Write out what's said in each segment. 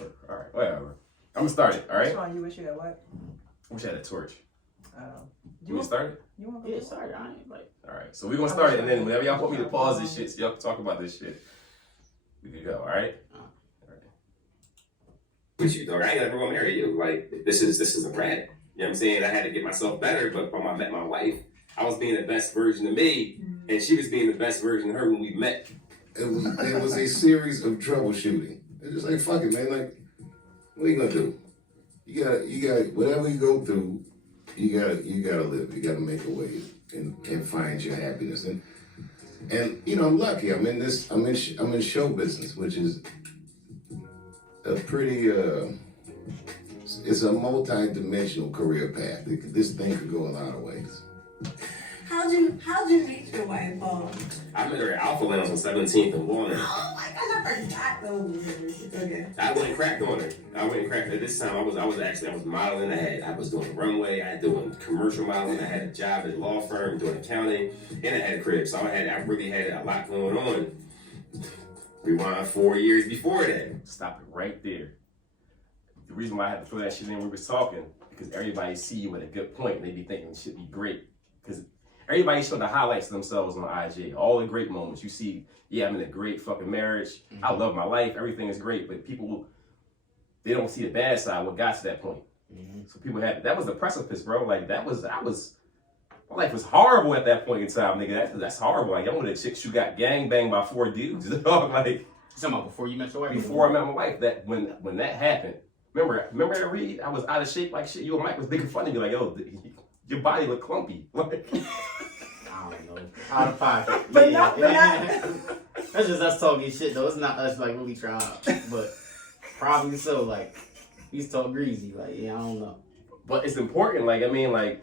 All right, whatever. I'm gonna start it. All right. What's wrong? You wish you had what? I wish I had a torch. You want to start it? You want to get started? I ain't like. All right. So we're gonna start it, and then whenever y'all want me to pause this shit, so y'all can talk about this shit, we can go. All right. With you, dog. I ain't never gonna marry you. Like this is a prank. You know what I'm saying? I had to get myself better, but when I met my wife, I was being the best version of me, and she was being the best version of her when we met. It was a series of troubleshooting. It's just like, fuck it, man. Like, what are you gonna do? You got whatever you go through, you gotta live. You gotta make a way and find your happiness. And you know, I'm lucky. I'm in show business, which is a pretty it's a multi-dimensional career path. This thing could go a lot of ways. How'd you meet your wife? I met her at Alpha Lounge on 17th and Warner. Oh my gosh, I forgot those. Okay. I went and cracked on her. At this time. I was modeling. I was doing the runway. I was doing commercial modeling. I had a job at a law firm doing accounting, and I had a crib. So I really had a lot going on. Rewind 4 years before that. Stop it right there. The reason why I had to throw that shit in when we was talking, because everybody see you at a good point and they be thinking it should be great. Because everybody show the highlights of themselves on IG. All the great moments. You see, yeah, I'm in a great fucking marriage. Mm-hmm. I love my life. Everything is great. But people, they don't see the bad side, what got to that point. Mm-hmm. So people that was the precipice, bro. Like, my life was horrible at that point in time, nigga. That's horrible. Like, I'm one of the chicks who got gangbanged by 4 dudes. Like, talking about before you met your wife? Before I met my wife, that when that happened. Remember that Reed? I was out of shape like shit. You and Mike was making fun of me like, yo, your body look clumpy. Like, I don't know. Out of pocket. But not. That's just us talking shit though. It's not us like really trying, but probably so. Like, we used to talk greasy. Like, yeah, I don't know. But it's important. Like, I mean, like,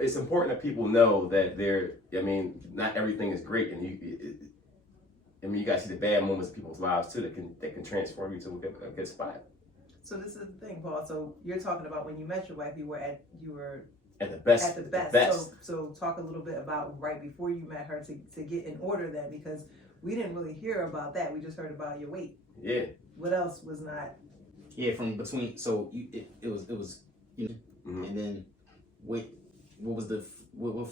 it's important that people know that not everything is great, and you guys see the bad moments in people's lives too that can transform you to a good spot. So this is the thing, Paul. So you're talking about when you met your wife, you were at the best. At the best. So talk a little bit about right before you met her to get in order then, because we didn't really hear about that. We just heard about your weight. Yeah. What else was not? Yeah, from between. So it was you know, mm-hmm. And then what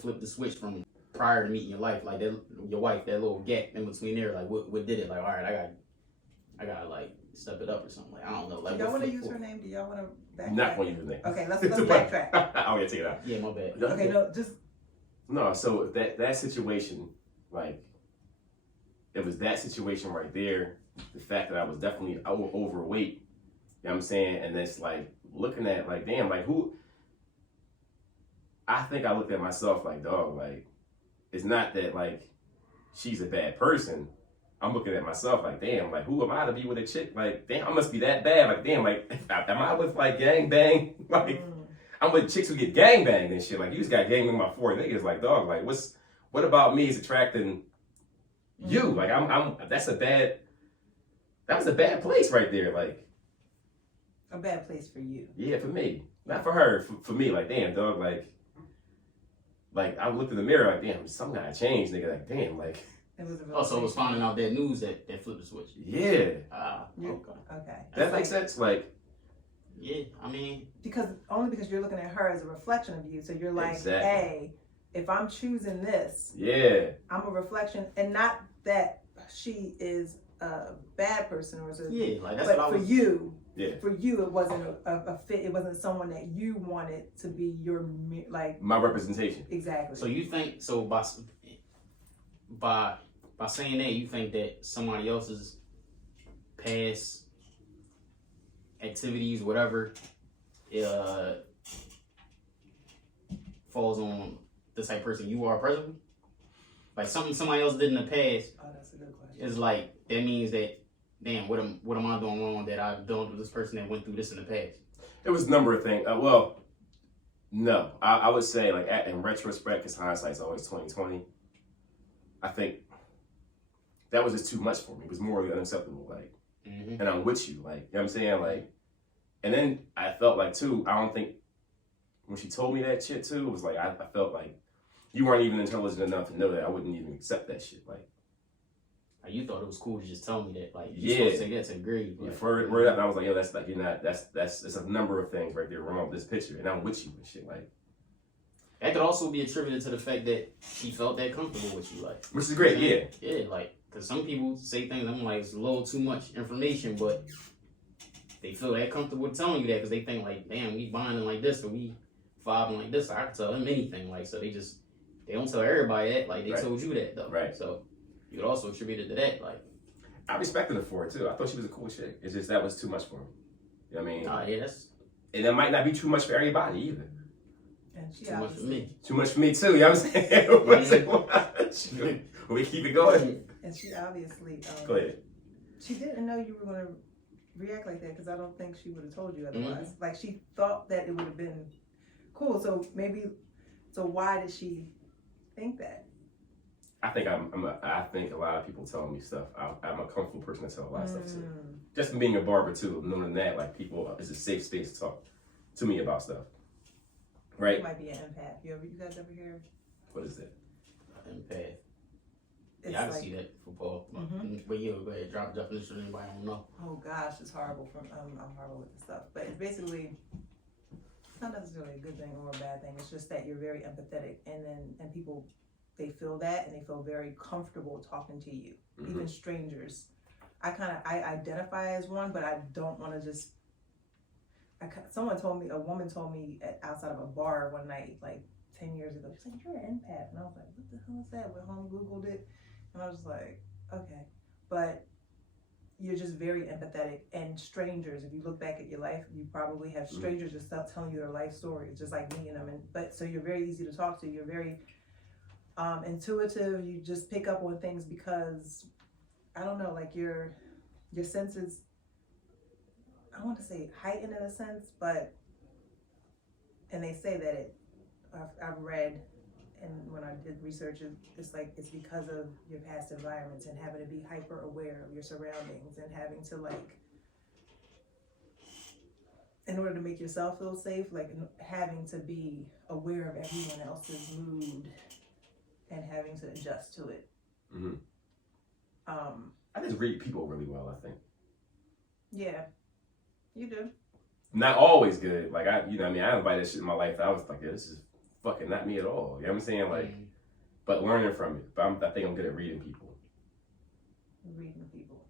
flipped the switch from prior to meeting your wife, like your wife, that little gap in between there, like what did it? Like, all right, I gotta like step it up or something. Like, I don't know. Like, do y'all want to use her name? Do y'all want to backtrack? Not going to use her name. Okay, let's backtrack. Oh yeah, take it out. Yeah, my bad. Okay, no. So that situation, like, it was that situation right there. The fact that I was definitely overweight. You know what I'm saying? And it's like looking at like, damn, like who? I think I looked at myself like, dog, like, it's not that like she's a bad person. I'm looking at myself like, damn, like, who am I to be with a chick? Like, damn, I must be that bad. Like, damn, like, am I with, like, gangbang? Like, I'm with chicks who get gangbanged and shit. Like, you just got gangbanged by 4 niggas. Like, dog, like, what about me is attracting you? Like, that was a bad place right there. Like, a bad place for you. Yeah, for me. Not for her. For me, like, damn, dog, like, I looked in the mirror like, damn, something gotta change, nigga. Like, damn, like. So it was finding out that news that flipped the switch. Yeah. Okay. That makes sense. Like. Yeah, I mean. Because you're looking at her as a reflection of you, so you're like, exactly. Hey, if I'm choosing this, yeah, I'm a reflection, and not that she is a bad person or like that's but what I was. For you. Yeah. For you, it wasn't a fit. It wasn't someone that you wanted to be your like. My representation. Exactly. So you think by saying that, you think that somebody else's past activities, whatever, falls on the type of person you are presently? Like something somebody else did in the past. Oh, that's a good question. Is like that means that, damn, what am I doing wrong that I've done with this person that went through this in the past? It was a number of things. Well, no, I would say like in retrospect, because hindsight's always 20/20. I think that was just too much for me. It was morally unacceptable. Like, and I'm with you. Like, you know what I'm saying? Like, and then I felt like too. I don't think when she told me that shit too, it was like I felt like you weren't even intelligent enough to know that I wouldn't even accept that shit. Like, Like, you thought it was cool to just tell me that. Like, you Yeah. supposed to say that to the grade. You Like, word up, and I was like, yo, that's like, you're not, that's it's a number of things right there wrong with this picture, and I'm with you and shit, like. that could also be attributed to the fact that she felt that comfortable with you, like. Which is great, yeah. Yeah, like, because some people say things, I'm like, it's a little too much information, but they feel that comfortable telling you that because they think, like, damn, we bonding like this, or we vibing like this. I can tell them anything, like, so they don't tell everybody that, like, they Right. told you that, though. Right. So, you would also attribute it to that, like. I respected her for it, too. I thought she was a cool chick. It's just that was too much for me. You know what I mean? Yeah, that's And that might not be too much for everybody, either. And she too much for me. Too much for me, too. You know what I'm saying? It wasn't much. We keep it going. And she obviously, Go ahead. she didn't know you were going to react like that because I don't think she would have told you otherwise. Like, she thought that it would have been cool. So why did she think that? I think I think a lot of people tell me stuff. I'm a comfortable person to tell a lot of stuff to. Just from being a barber too, knowing that like people, it's a safe space to talk to me about stuff. Right? You might be an empath. You guys ever hear? What is it? Empath. It's Yeah, I can like, see that for Paul. Mhm. But yeah, go ahead, drop the definition. Anybody don't know. oh gosh, it's horrible. I'm horrible with this stuff. But it's basically, it's not necessarily a good thing or a bad thing. It's just that you're very empathetic, and people, they feel that, and they feel very comfortable talking to you, even strangers. I identify as one, but I don't want to just. A woman told me outside of a bar one night, like 10 years ago. She's like, "You're an empath," and I was like, "What the hell is that?" Went home, Googled it, and I was like, "Okay," but you're just very empathetic. And strangers, if you look back at your life, you probably have strangers just telling you their life stories, just like me and them. So you're very easy to talk to. You're very intuitive. You just pick up on things because I don't know, like your senses. I want to say heightened in a sense, and they say that I've read, and when I did research, it's like it's because of your past environments and having to be hyper aware of your surroundings and having to, like, in order to make yourself feel safe, like having to be aware of everyone else's mood and having to adjust to it. I just read people really well, I think. Yeah, you do. Not always good. Like I invited shit in my life. I was like, yeah, this is fucking not me at all. You know what I'm saying? Like, but learning from it. But I think I'm good at reading people. Reading people.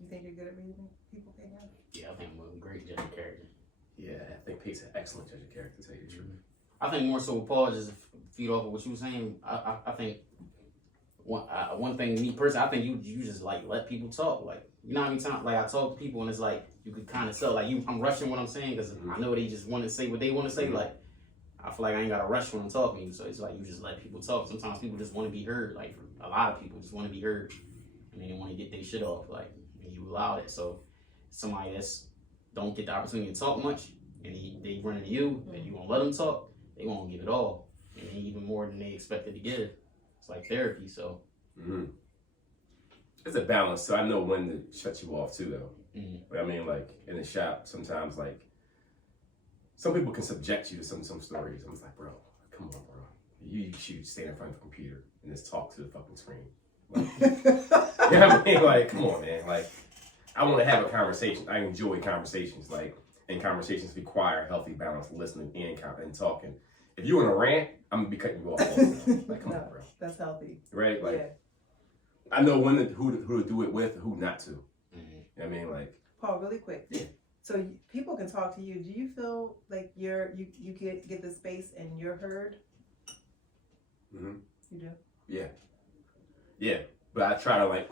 You think you're good at reading people, Peyton? Yeah, I think I'm a great judge of character. Yeah, I think Pate's an excellent judge of character, to tell you the truth. I think more so with Paul, just to feed off of what you were saying, I think one thing, me personally, I think you just like let people talk. Like, you know how many times, like, I talk to people and it's like, you could kind of tell, like, I'm rushing what I'm saying because I know they just want to say what they want to say. Like, I feel like I ain't got to rush when I'm talking to you. So it's like, you just let people talk. Sometimes people just want to be heard. Like, a lot of people just want to be heard and they want to get their shit off. Like, and you allow it. So somebody that's don't get the opportunity to talk much and they run into you and you gonna let them talk, they gonna give it all, and even more than they expected to give. It's like therapy. So It's a balance. So I know when to shut you off too, though. But I mean, like in the shop, sometimes like some people can subject you to some stories. I'm just like, bro, come on, bro. You should stand in front of the computer and just talk to the fucking screen. Like, you know what I mean? Like, come on, man. Like, I want to have a conversation. I enjoy conversations. Like, and conversations require healthy balance, listening and talking. If you're in a rant, I'm gonna be cutting you off all the time. Like, come on, bro. That's healthy. Right? Like, Yeah. I know who to do it with, who not to. You know what I mean? Like, Paul, really quick. Yeah. So people can talk to you. Do you feel like you get the space and you're heard? You do? yeah. Yeah. But I try to, like,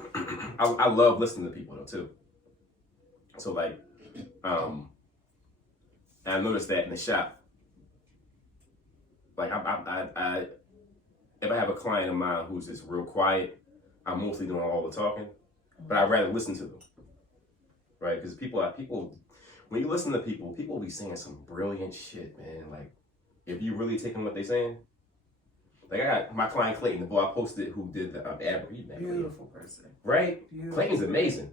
I love listening to people, though, too. So, like, and I noticed that in the shop. Like, I if I have a client of mine who's just real quiet, I'm mostly doing all the talking, but I'd rather listen to them, right? Because people, when you listen to people will be saying some brilliant shit, man. Like, if you really take in what they're saying, like I got my client Clayton, the boy I posted who did the ad. Beautiful person. Right? Beautiful. Clayton's amazing.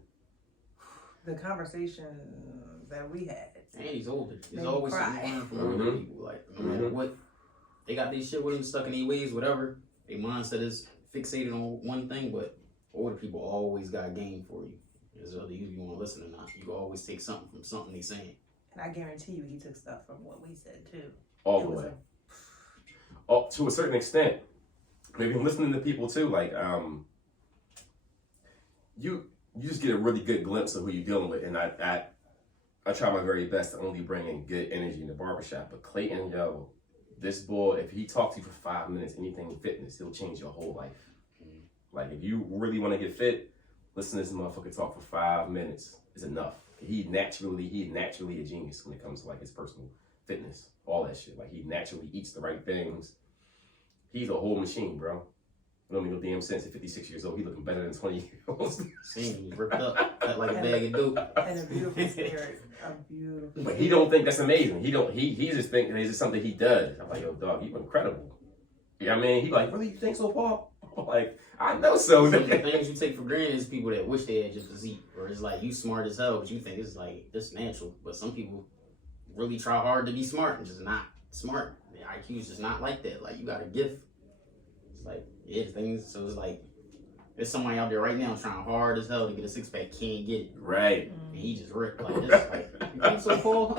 The conversation that we had. and he's older. Made There's me always cry. something learn from older people. Like, no matter what, they got this shit with them stuck in their ways, whatever. Their mindset is fixated on one thing, but older people always got game for you. It's whether you want to listen or not. You can always take something from something they saying. And I guarantee you, he took stuff from what we said too. All the way. To a certain extent. Maybe I'm listening to people too, like you just get a really good glimpse of who you're dealing with, and I try my very best to only bring in good energy in the barbershop. But Clayton, yo, this boy, if he talks to you for 5 minutes, anything fitness, he'll change your whole life. Like if you really want to get fit, listen to this motherfucker talk for 5 minutes is enough. He naturally a genius when it comes to like his personal fitness, all that shit. Like he naturally eats the right things. He's a whole machine, bro. It don't make no damn sense. At 56 years old, he looking better than 20 years old. He ripped up, cut like a bag of dope. And a beautiful spirit. A beautiful. But he don't think that's amazing. He just think it's just something he does. I'm like, yo, dog, you incredible. You know what I mean? He like, really, you think so, Paul? I'm like, I know so. Some of the things you take for granted is people that wish they had your physique. Or it's like, you smart as hell, but you think it's like, this natural. But some people really try hard to be smart and just not smart. The IQ is just not like that. Like, you got a gift. It's like, yeah, things. So it's like, there's somebody out there right now trying hard as hell to get a six pack, can't get it. Right. And he just ripped like this. Like, you think so, Paul?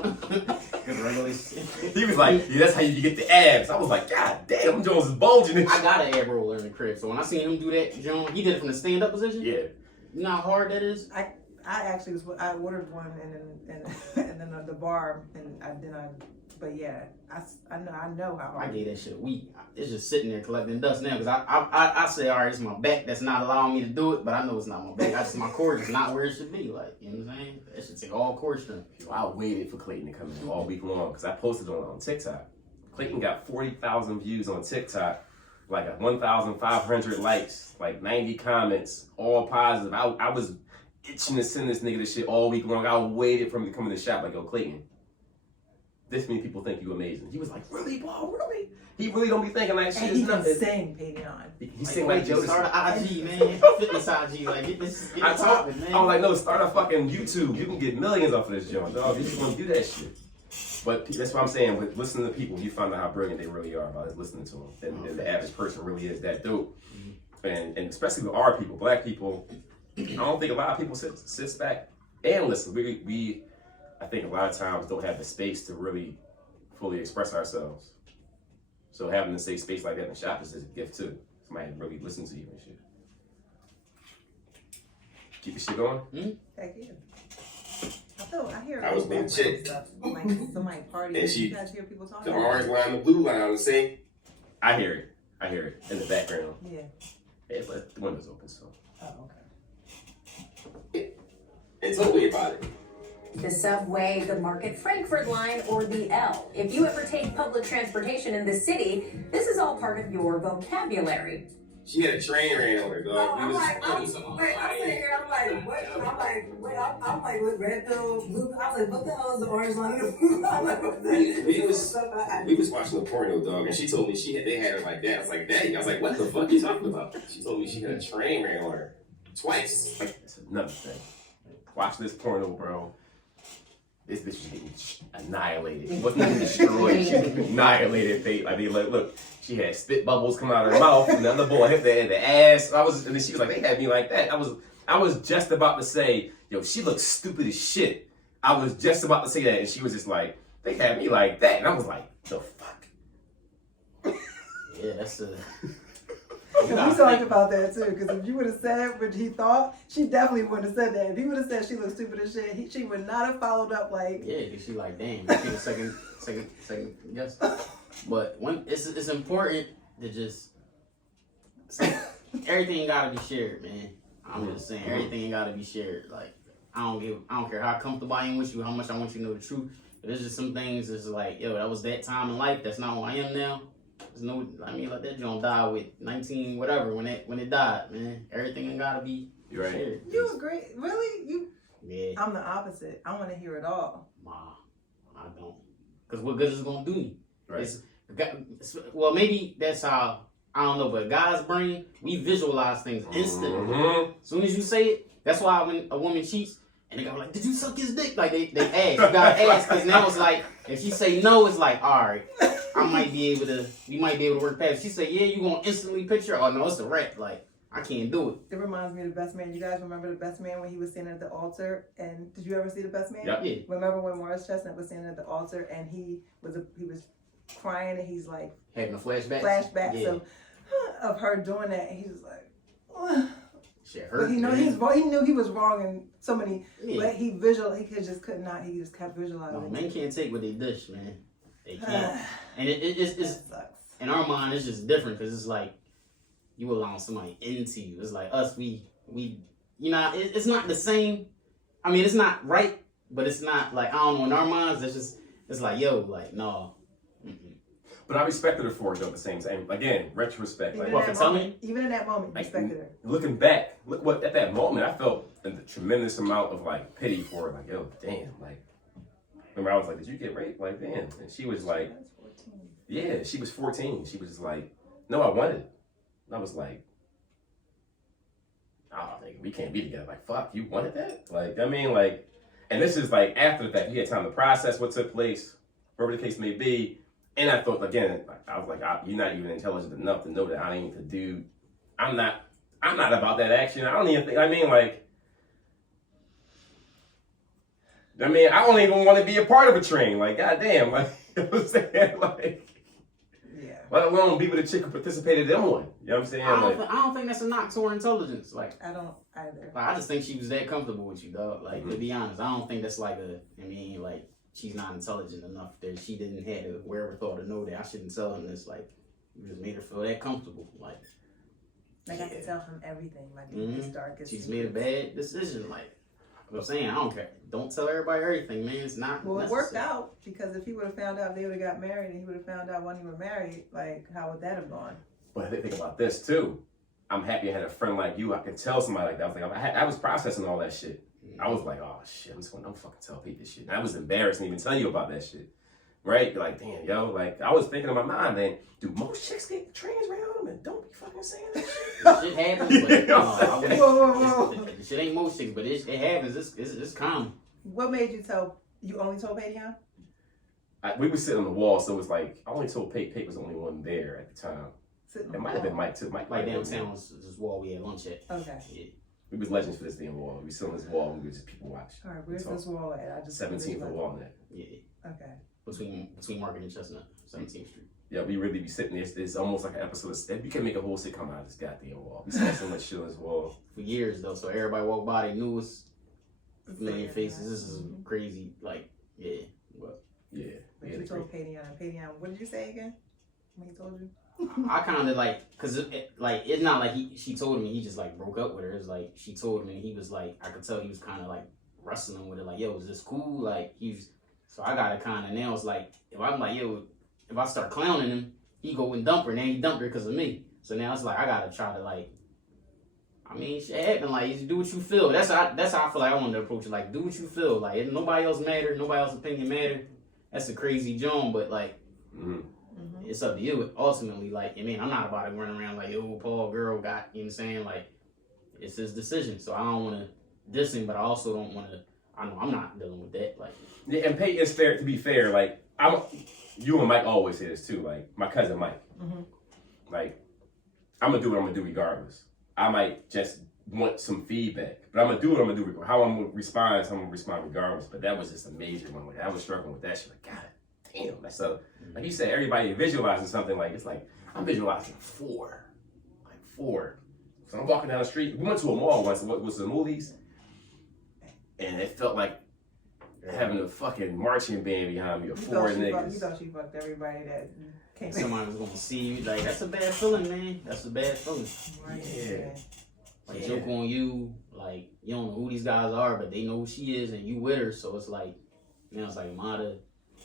He was like, yeah, that's how you get the abs. I was like, God damn, them Jones is bulging. And I got an ab roller in the crib, so when I seen him do that, John, he did it from the stand up position. Yeah. You know how hard that is? I actually I ordered one and then the bar but yeah, I know how I hard. gave that shit a week. It's just sitting there collecting dust now because I say, all right, it's my back that's not allowing me to do it, but I know it's not my back. My core is not where it should be. Like, you know what I'm saying? That should take all core strength. I waited for Clayton to come in all week long because I posted on TikTok. Clayton got 40,000 views on TikTok, like 1,500 likes, like 90 comments, all positive. I was itching to send this nigga this shit all week long. I waited for him to come in the shop like, yo, Clayton, this many people think you amazing. He was like, really, Paul, really? He really don't be thinking like shit And is he can nothing. sing, Pavion. He sing like Joe. Start an IG, man. Fitness IG. Like, get I popping, man. was like, no, start a fucking YouTube. You can get millions off of this joint, dog. You just want to do that shit. But that's what I'm saying. With listening to people, you find out how brilliant they really are by listening to them. And the average person really is that dope. And especially with our people, black people, I don't think a lot of people sit back and listen. We I think a lot of times don't have the space to really fully express ourselves. So having a safe space like that in the shop is just a gift too. Somebody really listens to you and shit. Keep your shit going. Heck yeah. I hear I was being chick. stuff. Like somebody party. And she- You guys hear people talking? The orange line, the blue line on the same. I hear it in the background. Yeah. Yeah, but the window's open, so. Oh, okay. And tell me about it. The subway, the Market Frankfurt line, or the L. If you ever take public transportation in the city, this is all part of your vocabulary. She had a train ran over her, dog. I'm sitting here, I'm like, what red pill, blue? I was like, what the hell is the orange line and the blue? I'm like, what the we was watching a porno, dog, and she told me they had her like that. I was like, dang. I was like, what the fuck are you talking about? She told me she had a train ran on her twice. That's another thing. Watch this porno, bro. This bitch was getting annihilated. She wasn't even destroyed. She was annihilated. I mean, look, she had spit bubbles coming out of her mouth, and the other boy hit the ass. And then she was like, they had me like that. I was just about to say, yo, she looks stupid as shit. I was just about to say that, and she was just like, they had me like that. And I was like, the fuck? Yeah, that's a... We talked about that too, because if you would have said what he thought, she definitely wouldn't have said that. If he would have said she looked stupid as shit, she would not have followed up like. Yeah, because she like, damn, I think second guess. But it's important to just everything gotta be shared, man. I'm just saying everything gotta be shared. Like I don't care how comfortable I am with you, how much I want you to know the truth. But there's just some things that's like, yo, that was that time in life. That's not who I am now. There's no, I mean, like that John died with 19 whatever when it died, man. Everything gotta be shared. You agree? Really? Yeah. I'm the opposite. I want to hear it all. Nah, I don't. Because what good is it going to do me? Right. Well, maybe that's how, I don't know, but God's brain, we visualize things instantly. Mm-hmm. As soon as you say it, that's why when a woman cheats, and they go like, did you suck his dick? Like, they ask. You got to ask, because now it's like, if she say no, it's like, all right, we might be able to work past. If she say, yeah, you going to instantly picture, oh, no, it's a wrap. Like, I can't do it. It reminds me of The Best Man. You guys remember The Best Man when he was standing at the altar? And did you ever see The Best Man? Yep. Yeah. Remember when Morris Chestnut was standing at the altar and he was crying and he's like Having a flashback. flashback Yeah. so of her doing that. And he was like, ugh. Shit hurt. But he knew man. he was wrong. He knew he was wrong in so many. Yeah. But he just could not. He just kept visualizing. No, men can't take what they dish, man. They can't. And it's That sucks. in our mind, it's just different because it's like you allowing somebody into you. It's like us, we you know, it's not the same. I mean, it's not right, but it's not like, I don't know, in our minds, it's like, yo, like, no. But I respected her for it though at the same time. Again, retrospect. Even, Like, in what, that for telling moment, even in that moment, you Like, respected her. looking back, look what at that moment I felt a tremendous amount of like pity for her. Like, yo, damn. Like, remember I was like, did you get raped? Like, damn. And she was like, That's 14. yeah, she was 14. She was just like, no, I wanted it. And I was like, oh, nigga, we can't be together. Like, fuck, you wanted that? Like, I mean, like, and this is like after the fact. He had time to process what took place, whatever the case may be. And I thought, again, I was like, you're not even intelligent enough to know that I ain't the dude. I'm not about that action. I don't even think, I don't even want to be a part of a train. Like, goddamn, like, you know what I'm saying? Like, Yeah. let alone be with a chick who participated in one. You know what I'm saying? I Like, don't think that's a knock to her intelligence. Like, I don't either. I just think she was that comfortable with you, dog. Like, to be honest, I don't think that's like like, she's not intelligent enough that she didn't have the wherewithal to know that I shouldn't tell him this. Like, you just made her feel that comfortable. Like I can tell him everything. Like his darkest. she's made a bad decision. Like, I'm saying, I don't care. Don't tell everybody everything, man. It's not. Well, it necessary. worked out because if he would have found out they would have got married and he would have found out when you were married, like how would that have gone? but I think about this too. I'm happy I had a friend like you. I could tell somebody like that. I was like, I was processing all that shit. I was like, oh shit, I'm just gonna fucking tell Pete this shit. And I was embarrassed to even tell you about that shit. Right? Like, damn, yo, like I was thinking in my mind, then, do most chicks get trans around them? And don't be fucking saying that shit. Shit happens, but I wouldn't. Whoa. The shit ain't most chicks, but it happens. It's common. What made you tell? You only told Paydion? We were sitting on the wall, so it was like I only told Pate. Pate was the only one there at the time. Sitting It might have been Mike too. Mike Like might have been downtown was this wall we had lunch at. Okay. Yeah. We was legends for this damn wall. We sit on this wall and we just people watch. All right. Where's this wall at? I just 17th of Walnut. Yeah. Okay. Between Market and Chestnut, 17th Street. Yeah, we really be sitting there. It's almost like an episode of. You can make a whole sitcom out of this goddamn wall. We saw so much shit on this wall. For years though, so everybody walked by, they knew us. Familiar faces. This is crazy. Like, yeah. But Yeah. But you told Paydion. Paydion, what did you say again? When he told you? I kind of like, cause it's not like she told me he just like broke up with her. It's like she told me and he was like, I could tell he was kind of like wrestling with it. Like, yo, is this cool? Like so I gotta kind of now it's like if I'm like, yo, if I start clowning him, he go and dump her. And then he dumped her because of me. So now it's like I gotta try to like. I mean, shit happened. Like, you do what you feel. That's how I feel like I want to approach it. Like, do what you feel. Like, if nobody else matter, nobody else's opinion matter. That's a crazy joint, but like, it's up to you. Ultimately, like, I mean, I'm not about to run around like, yo, Paul, girl, got, you know what I'm saying? Like, it's his decision. So I don't want to diss him, but I also don't want to. I know I'm not dealing with that. Like, yeah, and Peyton is fair. To be fair, like you and Mike always say this too. Like my cousin Mike, like I'm gonna do what I'm gonna do regardless. I might just want some feedback, but I'm gonna do what I'm gonna do. How I'm gonna respond, I'm gonna respond regardless. But that was just a major one. Like I was struggling with that shit. Like, God damn. Like, so, like you said, everybody visualizing something. Like it's like I'm visualizing 4. So I'm walking down the street. We went to a mall once. What was the movies? And it felt like having a fucking marching band behind me of 4 niggas. You thought she fucked everybody that came. somebody was gonna see you. Like, that's a bad feeling, man. That's a bad feeling. Yeah. Like, joke on you. Like, you don't know who these guys are, but they know who she is, and you with her. So it's like, you know, it's like,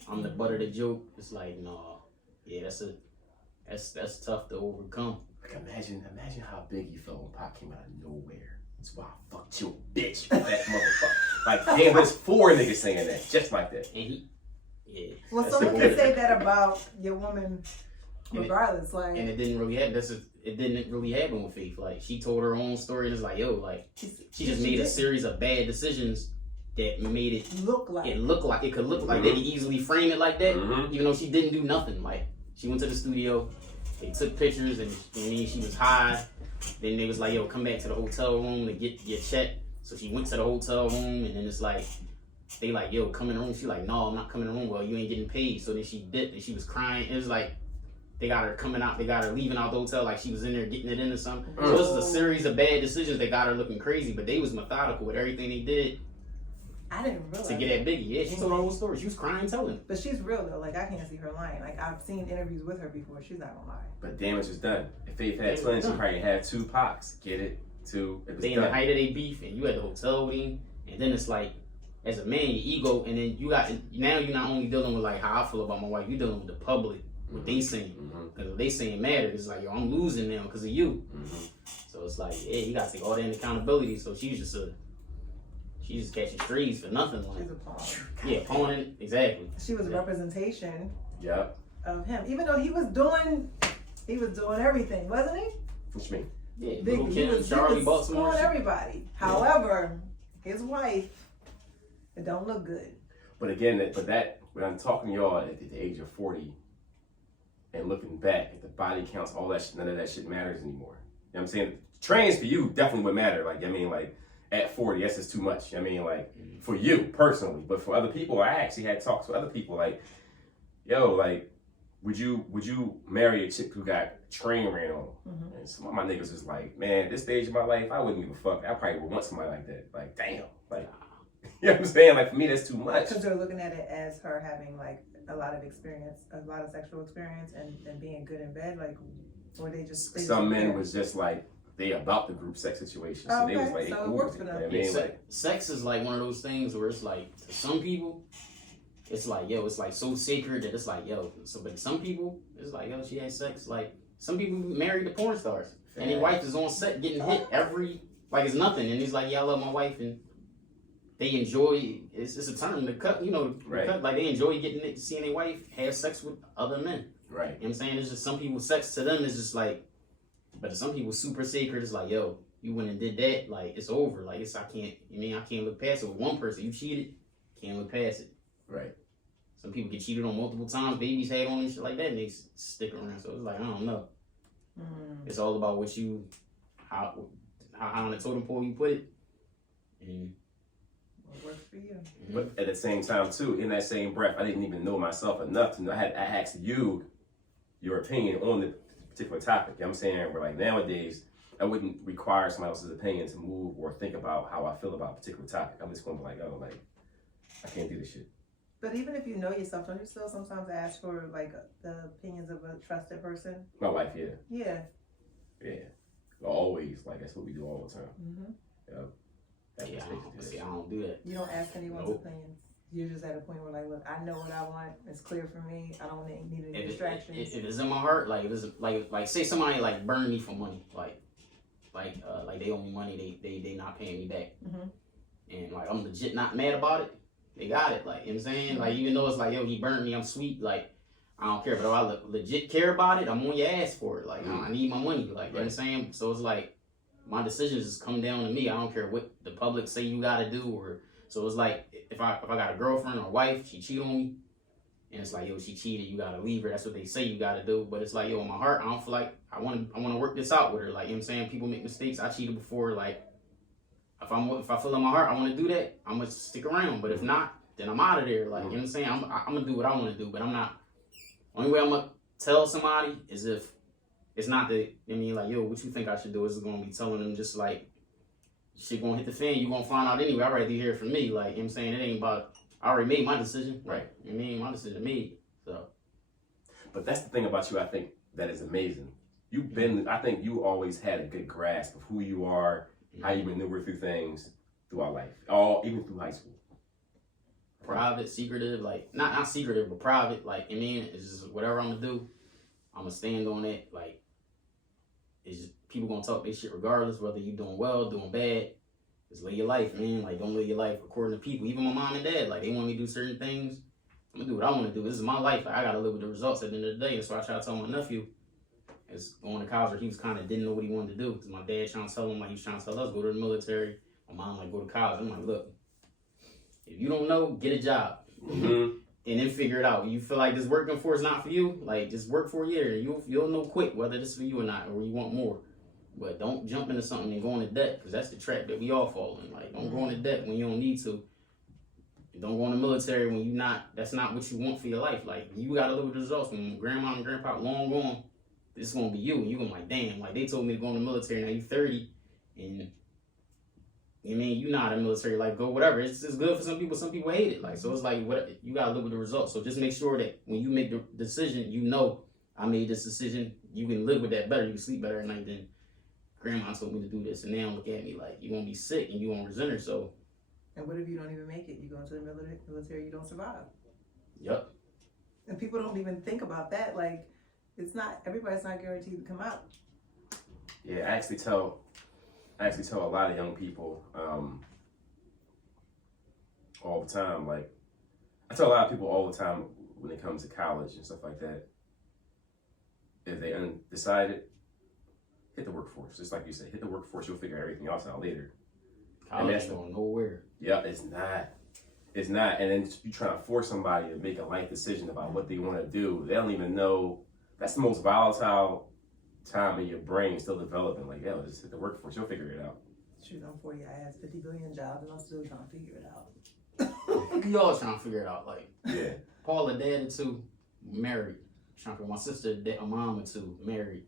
I'm the butt of the joke. It's like, no, yeah, that's tough to overcome. Like imagine how big you felt when Pop came out of nowhere. That's why I fucked your bitch with that motherfucker. Like, damn, there's 4 niggas saying that, just like that. And yeah. Well, someone can say that about your woman, regardless. Like, And it didn't really happen. It didn't really happen with Faith. Like, she told her own story, and it's like, yo, like, she just made a series of bad decisions that made it it could look like they could easily frame it like that, even though she didn't do nothing. Like, she went to the studio, They took pictures and then she was high. Then they was like, yo, come back to the hotel room to get checked. So she went to the hotel room and then it's like, they like, yo, come in the room. She like, no, I'm not coming in the room. Well, you ain't getting paid. So then she dipped and she was crying. It was like, they got her coming out, they got her leaving out the hotel like she was in there getting it in or something. So this is a series of bad decisions that got her looking crazy, but they was methodical with everything they did. I didn't realize to get at Biggie. Yeah, she told her whole story. She was crying, telling. But she's real though. Like I can't see her lying. Like I've seen interviews with her before. She's not gonna lie. But damage is done. If Faith had twins, she probably had 2 Pops. Get it? 2. It was they in the height of their beef, and you at the hotel with him, and then it's like, as a man, your ego, and then you got now you're not only dealing with like how I feel about my wife, you're dealing with the public, what they saying, because what they saying matters. It's like, yo, I'm losing now because of you. So it's like, yeah, you gotta take all that in accountability. So she's just catching strays for nothing. Like, She's a pawn. Yeah, pawning, exactly. She was a representation Yep. of him, even though he was doing everything, wasn't he? What you mean? Yeah, Big, Little he Kim, was Charlie, Baltimore. screwing everybody. However, his wife, it don't look good. But again, when I'm talking to y'all at the age of 40 and looking back at the body counts, all that shit, none of that shit matters anymore. You know what I'm saying? Trains for you definitely would matter. Like, I mean, like, at 40, that's just too much. I mean, like, for you personally, but for other people, I actually had talks with other people like, yo, like, would you marry a chick who got train ran on? And some of my niggas was like, man, this stage of my life, I wouldn't give a fuck. I probably would want somebody like that. Like, damn. Like, you know what I'm saying? Like, for me, that's too much. Because they're looking at it as her having like a lot of experience, a lot of sexual experience, and being good in bed. Like, or they just Some men was just like, they about the group sex situation. So they was like, so hey, it cool works with for it. them. You know what I mean? Like, Sex is like one of those things where it's like, to some people, it's like, yo, it's like so sacred that it's like, yo. So, but some people, it's like, yo, she had sex. Like, some people married to porn stars, and their wife is on set getting hit like it's nothing. And he's like, yeah, I love my wife, and they enjoy. It's a term, the cut, you know, Right. cut, like they enjoy seeing their wife have sex with other men. right. You know what I'm saying? It's just some people, sex to them is just like, but to some people, super sacred. It's like, yo, you went and did that, like it's over. Like I can't look past it with one person. You cheated, can't look past it. Right. Some people get cheated on multiple times, babies had on and shit like that, and they stick around. So it's like, I don't know. It's all about what you, how on the totem pole you put it. And What works for you? But at the same time, too, in that same breath, I didn't even know myself enough to know. I asked you your opinion on the particular topic. You know what I'm saying? Where like nowadays, I wouldn't require somebody else's opinion to move or think about how I feel about a particular topic. I'm just going to be like, oh, like, I can't do this shit. But even if you know yourself, don't you still sometimes ask for like the opinions of a trusted person? My wife, yeah. Yeah. Yeah. Always. Like, that's what we do all the time. Yep. yeah, I don't do that. You don't ask anyone's Nope. opinions. You're just at a point where like, look, I know what I want. It's clear for me. I don't need any distractions. If it's in my heart, like if it's like say somebody like burned me for money, like they owe me money, they not paying me back, and like I'm legit not mad about it. They got it, like, you know what I'm saying? Like, even though it's like, yo, he burned me, I'm sweet, like, I don't care. But if I legit care about it, I'm on your ass for it. Like, I need my money, like, you know what I'm saying? So it's like, my decisions just come down to me. I don't care what the public say you gotta do, or, so it's like, if I got a girlfriend or wife, she cheat on me, and it's like, yo, she cheated, you gotta leave her. That's what they say you gotta do. But it's like, yo, in my heart, I don't feel like, I wanna work this out with her. Like, you know what I'm saying? People make mistakes. I cheated before, like, if I feel in my heart I want to do that, I'm gonna stick around. But if not, then I'm out of there. Like, you know what I'm saying? I'm gonna do what I want to do, but I'm not. Only way I'm gonna tell somebody is if it's not that. I mean, like, yo, what you think I should do? Is gonna be telling them just like, shit gonna hit the fan. You gonna find out anyway. I'd rather you hear it from me. Like, you know what I'm saying? It ain't about. I already made my decision. Right. You know what I mean, my decision made. So. But that's the thing about you, I think, that is amazing. I think you always had a good grasp of who you are, how you maneuver through things throughout life, even through high school. Private, secretive, like, not secretive, but private, like, I mean, it's just whatever I'm gonna do, I'm gonna stand on it, like, it's just, people gonna talk their shit regardless, whether you doing well, doing bad, just live your life, man, like, don't live your life according to people, even my mom and dad, like, they want me to do certain things, I'm gonna do what I wanna do, this is my life, like, I gotta live with the results at the end of the day, that's why I try to tell my nephew, is going to college where he was kind of didn't know what he wanted to do, because my dad trying to tell him, like, he was trying to tell us, go to the military, my mom, like, go to college, I'm like, look, if you don't know, get a job. and then figure it out. You feel like this working for is not for you, like just work for a year. You'll know quick whether this is for you or not, or you want more. But don't jump into something and go into debt, because that's the trap that we all fall in. Like, don't go into debt when you don't need to. Don't go in the military when that's not what you want for your life. Like, you gotta live with the results. When grandma and grandpa long gone, this is gonna be you. And you're gonna be like, damn, like they told me to go in the military, now you 30, and I mean, you not in the military, like go whatever. It's good for some people hate it. Like, so it's like, what, you gotta live with the results. So just make sure that when you make the decision, you know, I made this decision, you can live with that better, you can sleep better at night than grandma told me to do this, and now look at me like, you're gonna be sick and you gonna resent her, so. And what if you don't even make it? You go into the military, you don't survive. Yep. And people don't even think about that. Like, everybody's not guaranteed to come out. Yeah, I actually tell a lot of young people all the time. Like, I tell a lot of people all the time when it comes to college and stuff like that. If they undecided, hit the workforce. Just like you said, hit the workforce. You'll figure everything else out later. College ain't going nowhere. Yeah, it's not. It's not. And then you trying to force somebody to make a life decision about what they want to do. They don't even know. That's the most volatile time in your brain, still developing. Like, yeah, just hit the workforce. You'll figure it out. Shoot, I'm 40. I have 50 billion jobs, and I'm still trying to figure it out. You all trying to figure it out. Like, Yeah. Paula, dad and two, married. Trying to figure my sister, a mom and two, married.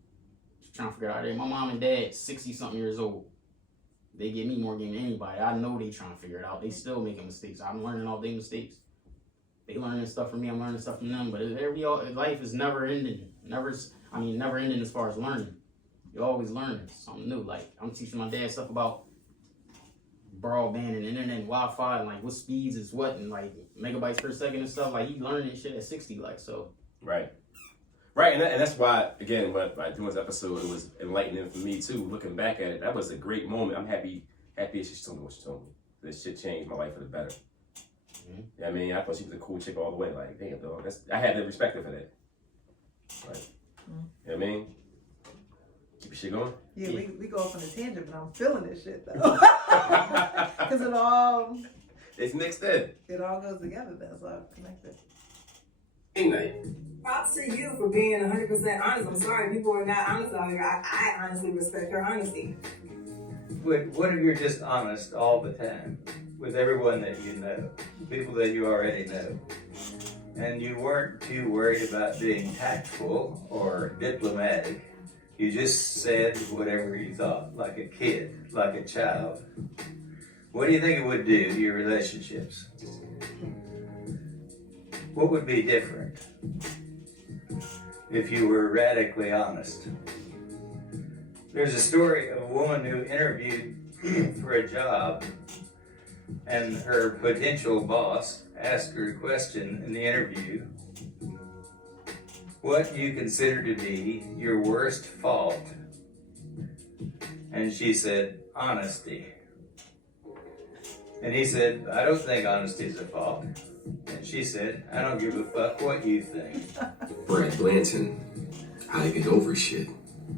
Trying to figure it out. My mom and dad, 60-something years old. They get me more game than anybody. I know they trying to figure it out. They still making mistakes. I'm learning all their mistakes. They learning stuff from me. I'm learning stuff from them. But life is never ending. Never ending as far as learning. You're always learning something new. Like, I'm teaching my dad stuff about broadband and internet and Wi-Fi and like what speeds is what and like megabytes per second and stuff. Like, he learning shit at 60. Like, so. Right. And that's why, again, by doing this episode, it was enlightening for me too. Looking back at it, that was a great moment. I'm happy she told me what she told me. This shit changed my life for the better. Mm-hmm. Yeah, I mean, I thought she was a cool chick all the way. Like, damn, dog. I had the respect for that. Right. Mm-hmm. You know what I mean? Keep your shit going. Yeah, we go off on a tangent, but I'm feeling this shit though. Because it's mixed in. It all goes together. That's all connected. Props to you for being 100% honest. I'm sorry, people are not honest out here. I honestly respect your honesty. What if you're just honest all the time with everyone that you know, people that you already know, and you weren't too worried about being tactful or diplomatic? You just said whatever you thought, like a kid, like a child. What do you think it would do to your relationships? What would be different if you were radically honest? There's a story of a woman who interviewed for a job, and her potential boss asked her a question in the interview: what do you consider to be your worst fault? And she said, honesty. And he said, I don't think honesty is a fault. And she said, I don't give a fuck what you think. Brett Blanton, how to get over shit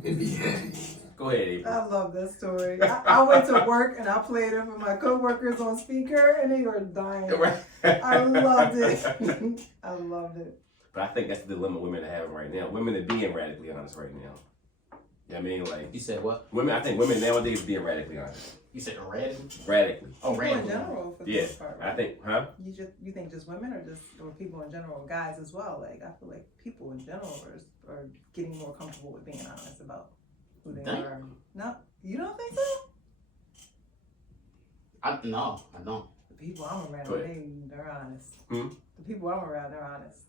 and be happy. Go ahead, April. I love that story. I went to work and I played it for my coworkers on speaker, and they were dying. I loved it. I loved it. But I think that's the dilemma women are having right now. Women are being radically honest right now. You know what I mean? Like, you said what? I think women nowadays are being radically honest. You said radically? Radically. Oh, radically. In general, for the Yeah. most part, right? I think, huh? You think just women or people in general, guys as well? Like, I feel like people in general are getting more comfortable with being honest about who they are. No, you don't think so? No, I don't. The people I'm around, they're honest. Hmm? The people I'm around, they're honest.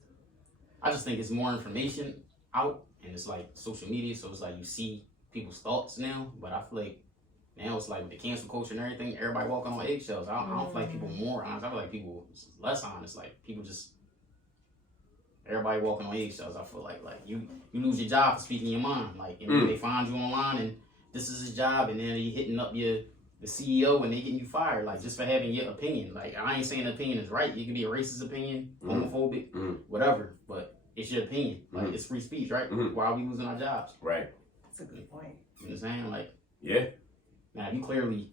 I just think it's more information out, and it's like social media, so it's like you see people's thoughts now. But I feel like now it's like with the cancel culture and everything, everybody walking on eggshells. I don't feel like people more honest. I feel like people less honest. Like people just everybody walking on eggshells. I feel like you lose your job for speaking your mind. Like, and they find you online and this is his job, and then he hitting up the CEO and they getting you fired, like just for having your opinion. Like, I ain't saying the opinion is right. It could be a racist opinion, homophobic, whatever, but it's your opinion. Like, it's free speech, right? Why are we losing our jobs? Right. That's a good point. You know what I'm saying? Like, yeah. now you clearly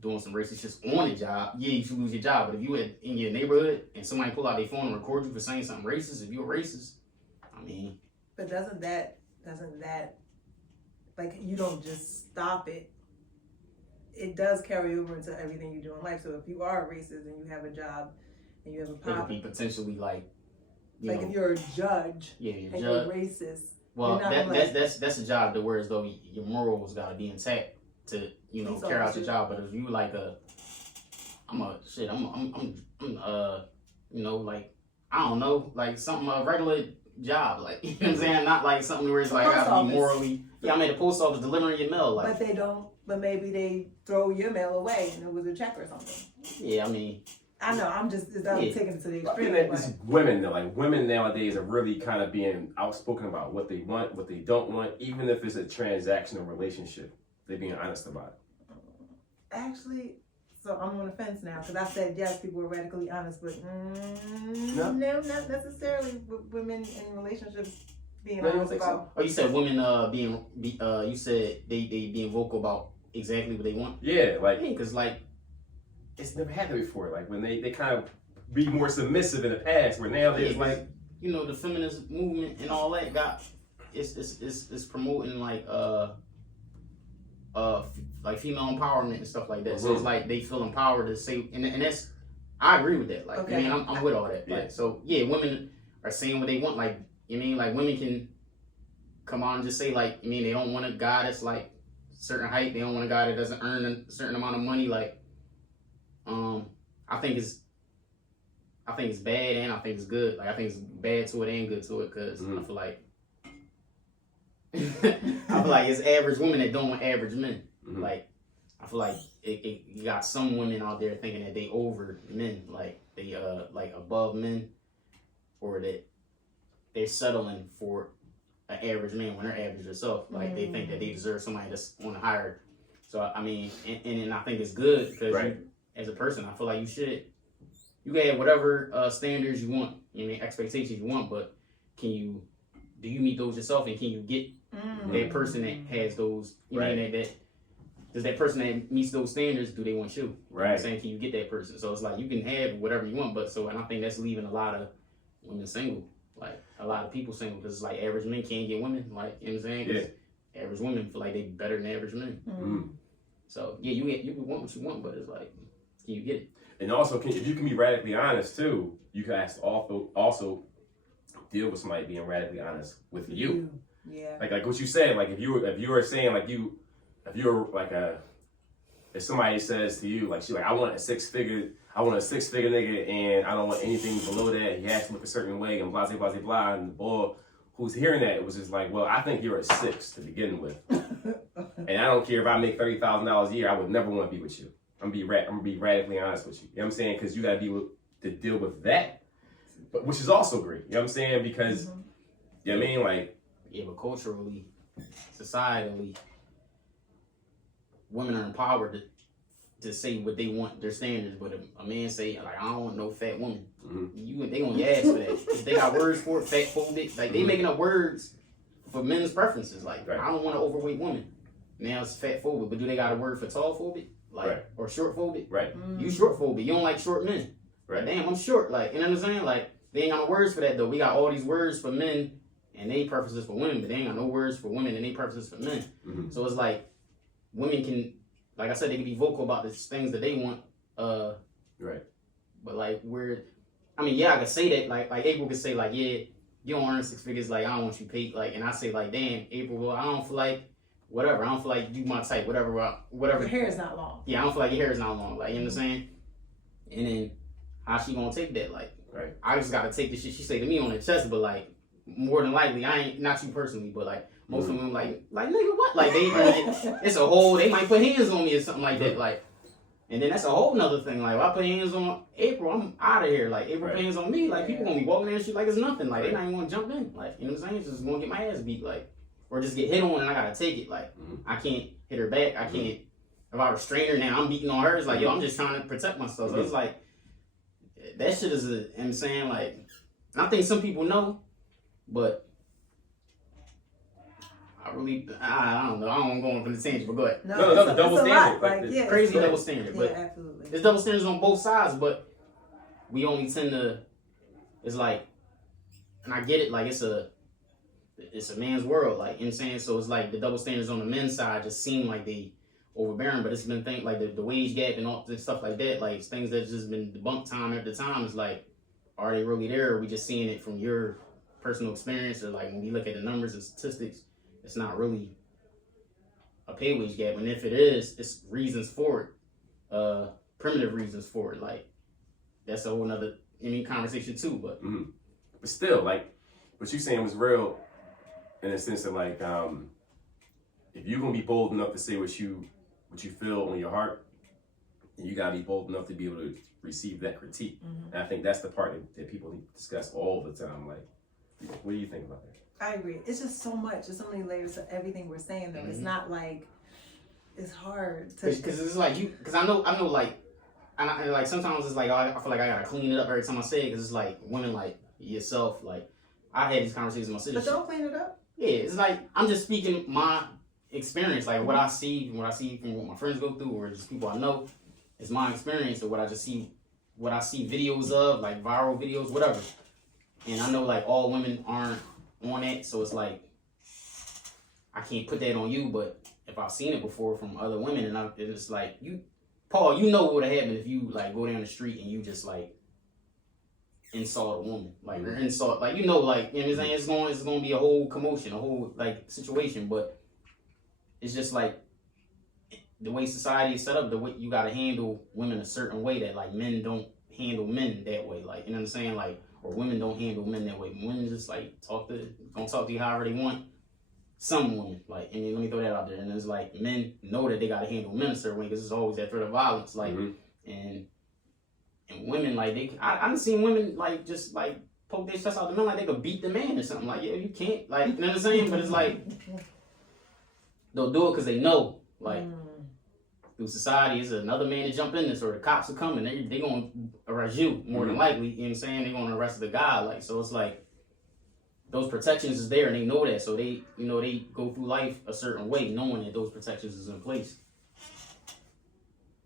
doing some racist shit on the job, yeah, you should lose your job. But if you in your neighborhood and somebody pull out their phone and record you for saying something racist, if you're racist, I mean. But doesn't that like you don't just stop it? It does carry over into everything you do in life. So if you are a racist and you have a job and you have a It could problem, be potentially like, like if you're a judge you're and you're racist. Well, you're not that's a job to where as though your morals gotta be intact to carry out your job. But if you like like I don't know, like something a regular job, like you know what I'm saying, not like something where it's like I gotta be morally. Yeah, I'm at the post office delivering your mail, like. But they don't. But maybe they throw your mail away and it was a check or something. Yeah, I mean. I know. I'm taking it to the extreme. It's women though. Like women nowadays are really kind of being outspoken about what they want, what they don't want, even if it's a transactional relationship. They're being honest about it. Actually, so I'm on the fence now because I said yes, people are radically honest, but No? no, not necessarily with women in relationships being No, you don't honest think about. Oh, you said women you said they being vocal about exactly what they want. Yeah, like because like it's never happened before. Like when they kind of be more submissive in the past, where now there's like the feminist movement and all that got it's promoting like female empowerment and stuff like that. So it's like they feel empowered to say, and that's I agree with that. Like Okay. I mean, I'm with all that. Yeah. Like so yeah, women are saying what they want. Like you mean like women can come on and just say like they don't want a guy that's like certain height. They don't want a guy that doesn't earn a certain amount of money. Like I think it's bad and I think it's good. Like I think it's bad to it and good to it because I feel like it's average women that don't want average men. Like I feel like you got some women out there thinking that they over men, like they like above men, or that they're settling for an average man when they're average themselves. Like they think that they deserve somebody that's on a higher. So I mean, and I think it's good because you, as a person, I feel like you can have whatever standards you want, expectations you want, but do you meet those yourself, and can you get that person that has those, does that person that meets those standards, do they want you? Right. I'm saying, can you get that person? So it's like, you can have whatever you want, and I think that's leaving a lot of women single, like a lot of people single, because it's like average men can't get women, like, you know what I'm saying? 'Cause average women feel like they better than average men. So yeah, you can want what you want, but it's like, can you get it? And also, if you can be radically honest too, you can also deal with somebody being radically honest with you. Yeah. Like what you said. Like if you were saying if somebody says to you like I want a six figure nigga and I don't want anything below that. He has to look a certain way and blah blah blah blah. And the boy who's hearing that, it was just like, well, I think you're a 6 to begin with, and I don't care if I make $30,000 a year. I would never want to be with you. I'm gonna be radically honest with you. You know what I'm saying? Because you gotta be to deal with that, but which is also great. You know what I'm saying? Because you know what I mean, like but culturally, societally, women are empowered to say what they want, their standards. But a man say like, I don't want no fat woman. They gonna ask for that. If they got words for it, fat phobic. Like they making up words for men's preferences. Like I don't want an overweight woman. Now it's fat phobic, but do they got a word for tall phobic? Like or short phobic? Right. You short phobic. You don't like short men. Right. Like, damn, I'm short. Like, you know what I'm saying? Like they ain't got no words for that though. We got all these words for men and they preferences for women, but they ain't got no words for women and they preferences for men. So it's like women can, like I said, they can be vocal about the things that they want. But like I could say that. Like April could say like, yeah, you don't earn 6 figures. Like I don't want you paid. Like, and I say like, damn, April, well, I don't feel like. Whatever, I don't feel like you my type. Whatever. Your hair is not long. Yeah, I don't feel like your hair is not long. Like you know what I'm saying. And then how she gonna take that? Like, I just gotta take the shit she say to me on the chest. But like, more than likely, I ain't not you personally, but like most of them like nigga what? Like they it's a whole. They might put hands on me or something like that. Like, and then that's a whole nother thing. Like if I put hands on April, I'm out of here. Like April put hands on me. Like people gonna be walking there and shit like it's nothing. Like they not even gonna jump in. Like you know what I'm saying? It's just gonna get my ass beat. Like. Or just get hit on and I gotta take it. Like I can't hit her back. I can't. If I restrain her now, I'm beating on her. It's like yo, I'm just trying to protect myself. So it's like that shit is. You know what I'm saying, like, and I think some people know, but really, I don't know. I don't want to go on from the tangent, but go ahead. No, the double it's a standard. lot. Like, Like, yeah, Crazy it's- double standard, Yeah, but absolutely. there's double standards on both sides, but we only tend to, it's like, and I get it, like it's a man's world, like, you know what I'm saying? So it's like the double standards on the men's side just seem like they overbearing, but it's been things like the wage gap and all this stuff like that, like it's things that's just been debunked time after time. It's like, are they really there? Or are we just seeing it from your personal experience? Or like when we look at the numbers and statistics, it's not really a pay wage gap. And if it is, it's reasons for it, primitive reasons for it. Like that's a whole nother conversation too. But still, like what you saying was real in the sense of like, if you're gonna be bold enough to say what you feel on your heart, you gotta be bold enough to be able to receive that critique. And I think that's the part that people need to discuss all the time. Like, what do you think about that? I agree. It's just so much. There's so many layers to everything we're saying, though. It's not like it's hard to. Because it's like because I know like, and like sometimes it's like I feel like I gotta clean it up every time I say it because it's like women like yourself. Like I had these conversations with my sister. But don't clean it up. Yeah, it's like I'm just speaking my experience, like what I see from what my friends go through, or just people I know. It's my experience of what I see videos of, like viral videos, whatever. And I know like all women aren't on that, so it's like I can't put that on you. But if I've seen it before from other women, and it's like Paul, you know what would have happened if you like go down the street and you just like insult a woman, like or insult, like you know what I'm saying? It's going to be a whole commotion, a whole like situation. But it's just like the way society is set up, the way you gotta handle women a certain way that like men don't handle men that way, like you know what I'm saying, like or women don't handle men that way. Women just like gonna talk to you however they want. Some women, like, and let me throw that out there. And it's like men know that they gotta handle men a certain way because it's always that threat of violence, like and women like I done seen women like just like poke their chest out the men like they could beat the man or something. Like you can't, like you know what I'm saying, but it's like they'll do it because they know like. Through society, is another man to jump in this, or the cops are coming. They're going to arrest you more than likely. You know what I'm saying? They're going to arrest the guy. Like, so it's like those protections is there, and they know that. So they, they go through life a certain way, knowing that those protections is in place.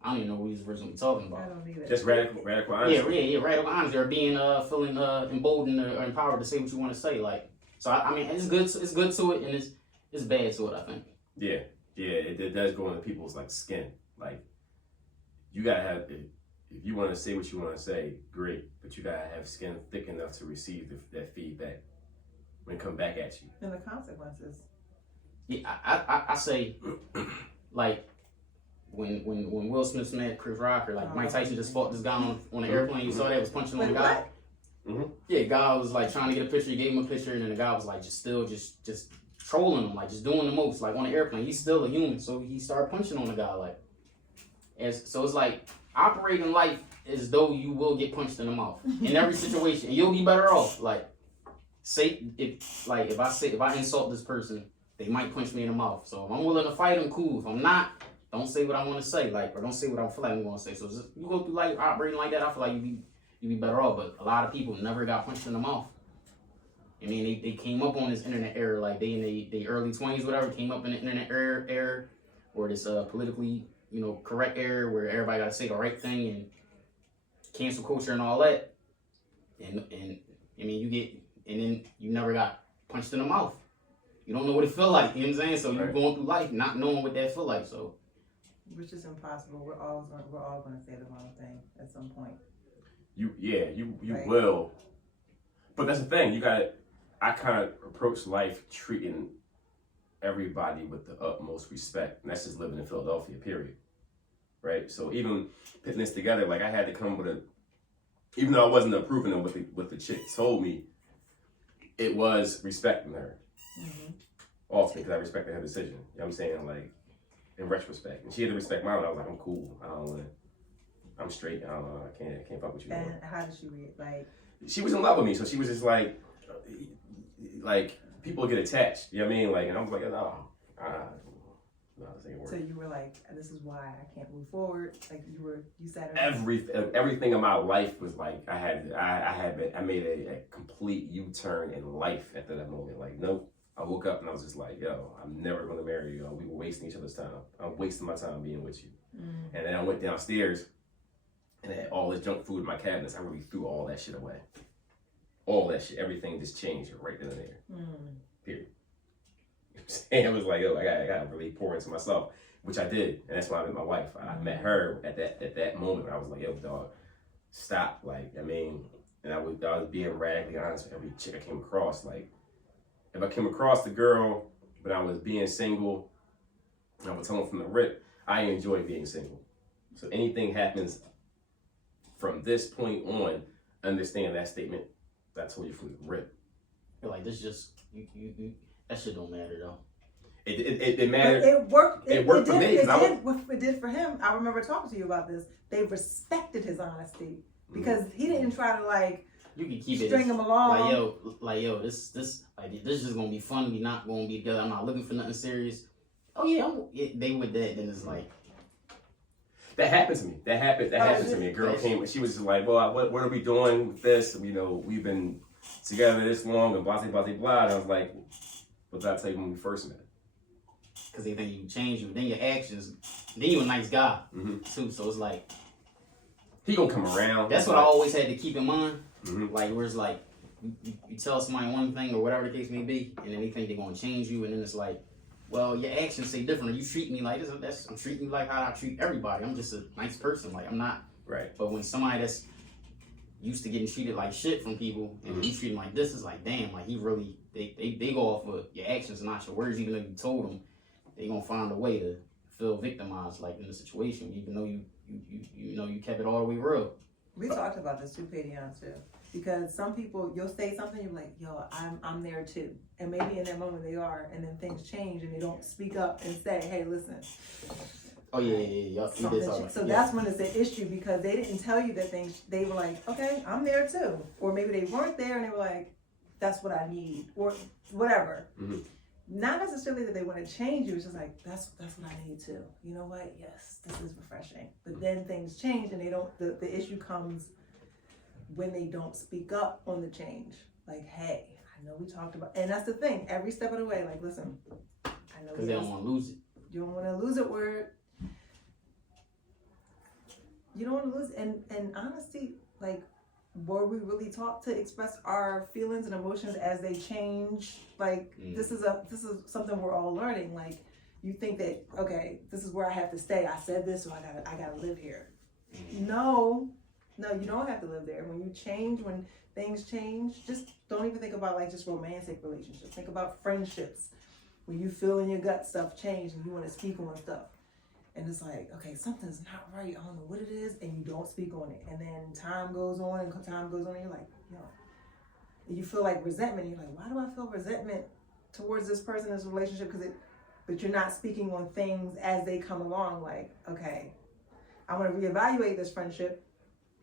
I don't even know what he's originally talking about. I don't either. Just radical honesty. Yeah, radical honesty, or being feeling emboldened or empowered to say what you want to say. Like, so I mean, it's good to it, and it's bad to it. I think. Yeah, it does go into people's like skin. Like, you gotta have, if you want to say what you want to say, great, but you gotta have skin thick enough to receive that feedback when it come back at you. And the consequences. Yeah, I say, like, when Will Smith met Chris Rock, or like Mike Tyson just fought this guy on the airplane. You saw that, was punching on the guy. Yeah, guy was like trying to get a picture. He gave him a picture, and then the guy was like just trolling him, like just doing the most, like on the airplane. He's still a human, so he started punching on the guy, like. So it's like operating life as though you will get punched in the mouth in every situation, and you'll be better off. Like, if I insult this person, they might punch me in the mouth. So if I'm willing to fight them, cool. If I'm not, don't say what I want to say, like, or don't say what I feel like I'm going to say. So just, you go through life operating like that, I feel like you be better off. But a lot of people never got punched in the mouth. I mean, they came up on this internet era, like they in their early 20s, whatever, came up in the internet era, or this politically, correct era where everybody got to say the right thing and cancel culture and all that. And I mean, then you never got punched in the mouth. You don't know what it feel like, you know what I'm saying? So you're going through life not knowing what that feel like, so. Which is impossible. We're all going to say the wrong thing at some point. You right? will. But that's the thing, I kind of approach life treating everybody with the utmost respect. And that's just living in Philadelphia, period. Right? So even putting this together, like I had to come with even though I wasn't approving of what the chick told me, it was respecting her. Ultimately, because I respected her decision. You know what I'm saying? Like, in retrospect. And she had to respect mine. I was like, I'm cool. I'm straight. I can't fuck with you. And how did she react? Like, she was in love with me, so she was just like people get attached. You know what I mean? Like, and I was like, no, this ain't work. So you were like, this is why I can't move forward. Like you said everything in my life was like I made a complete U-turn in life at that moment. Like, nope, I woke up and I was just like, yo, I'm never gonna marry you. We were wasting each other's time. I'm wasting my time being with you. And then I went downstairs and I had all this junk food in my cabinets. I really threw all that shit away. All that shit, everything just changed right then and there. Period. You know what I'm saying? I was like, yo, I gotta really pour into myself, which I did, and that's why I met my wife. I met her at that moment. I was like, yo, dog, stop. Like, I mean, and I was being radically honest with every chick I came across. Like, if I came across the girl, but I was being single, I would tell them from the rip, I enjoy being single. So anything happens from this point on, understand that statement that I told you from the rip. You're like, this just, you that shit don't matter though. It mattered. But it worked. It worked for me. It did for him. I remember talking to you about this. They respected his honesty because he didn't try to like. You can keep string him along. Like yo, this is just gonna be fun. We not gonna be together. I'm not looking for nothing serious. Oh yeah, they with that. Then it's like. That happened to me. That happened to me. A girl came and she was just like, well, what are we doing with this? You know, we've been together this long and blah, blah, blah, blah. And I was like, what did I tell you when we first met? Because they think you change you. Then your actions, then you a nice guy, too. So it's like. He gonna come around. That's what I always had to keep in mind. Mm-hmm. Like, where it's like, you tell somebody one thing or whatever the case may be, and then they think they're gonna change you, and then it's like, well, your actions say different. You treat me like this. I'm treating you like how I treat everybody. I'm just a nice person. Like, I'm not. Right. But when somebody that's used to getting treated like shit from people, and you treat them like this, it's like, damn, like he really, they go off of your actions, not your words. Even though you told them, they gonna find a way to feel victimized, like in the situation, even though you know you kept it all the way real. We talked about this too, Padion, too. Because some people, you'll say something, you're like, yo, I'm there too. And maybe in that moment they are, and then things change and they don't speak up and say, hey, listen. Oh, yeah. So that's when it's an issue because they didn't tell you that things, they were like, okay, I'm there too. Or maybe they weren't there and they were like, that's what I need, or whatever. Mm-hmm. Not necessarily that they want to change you, it's just like, that's what I need too. You know what? Yes, this is refreshing. But then things change and they don't, the issue comes when they don't speak up on the change. Like, hey, I know we talked about, and that's the thing, every step of the way, like, listen, I know because they don't want to lose it. You don't want to lose it where, you don't want to lose, and honestly, like, were we really taught to express our feelings and emotions as they change? Like, this is something we're all learning. Like, you think that, okay, this is where I have to stay. I said this, so I gotta live here. No, you don't have to live there. When you change, when things change, just don't even think about like just romantic relationships. Think about friendships. When you feel in your gut stuff change and you want to speak on stuff. And it's like, okay, something's not right. I don't know what it is. And you don't speak on it. And then time goes on and you're like, yo. And you feel like resentment. You're like, why do I feel resentment towards this person, this relationship? But you're not speaking on things as they come along. Like, okay, I want to reevaluate this friendship.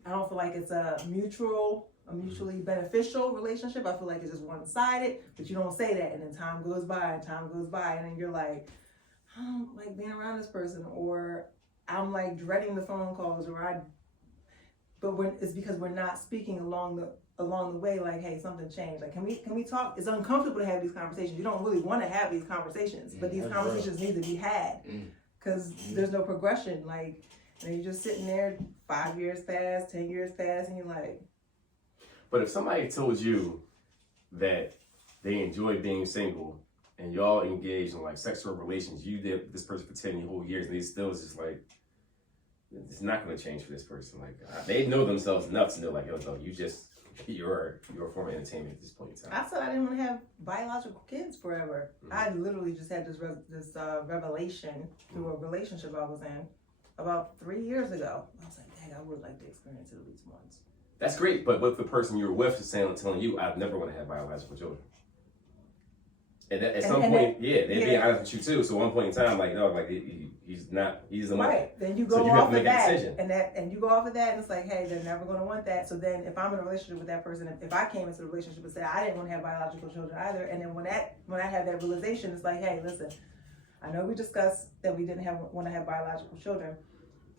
I don't feel like it's a mutually beneficial relationship. I feel like it's just one-sided, but you don't say that. And then time goes by, and then you're like, I don't like being around this person, or I'm like dreading the phone calls, it's because we're not speaking along the way. Like, hey, something changed. Like, can we talk? It's uncomfortable to have these conversations. You don't really want to have these conversations, but these conversations need to be had because there's no progression. Like, and you're just sitting there, 5 years pass, 10 years pass, and you're like. But if somebody told you that they enjoy being single and y'all engaged in like sexual relations, you did this person for 10 whole years, and they still is just like, it's not going to change for this person. Like, they know themselves enough to know, like, yo, no, you're a form of entertainment at this point in time. I said I didn't want to have biological kids forever. I literally just had this revelation through a relationship I was in about 3 years ago. I was like, dang, I would like to experience it at least once. That's great, but what if the person you're with is telling you, I'd never want to have biological children? And at some point, they'd be honest with you too. So at one point in time, like, no, like he's the one. Right. Then you go off of that, and you go off of that, and it's like, hey, they're never going to want that. So then, if I'm in a relationship with that person, if I came into the relationship and said I didn't want to have biological children either, and then when I had that realization, it's like, hey, listen, I know we discussed that we didn't want to have biological children.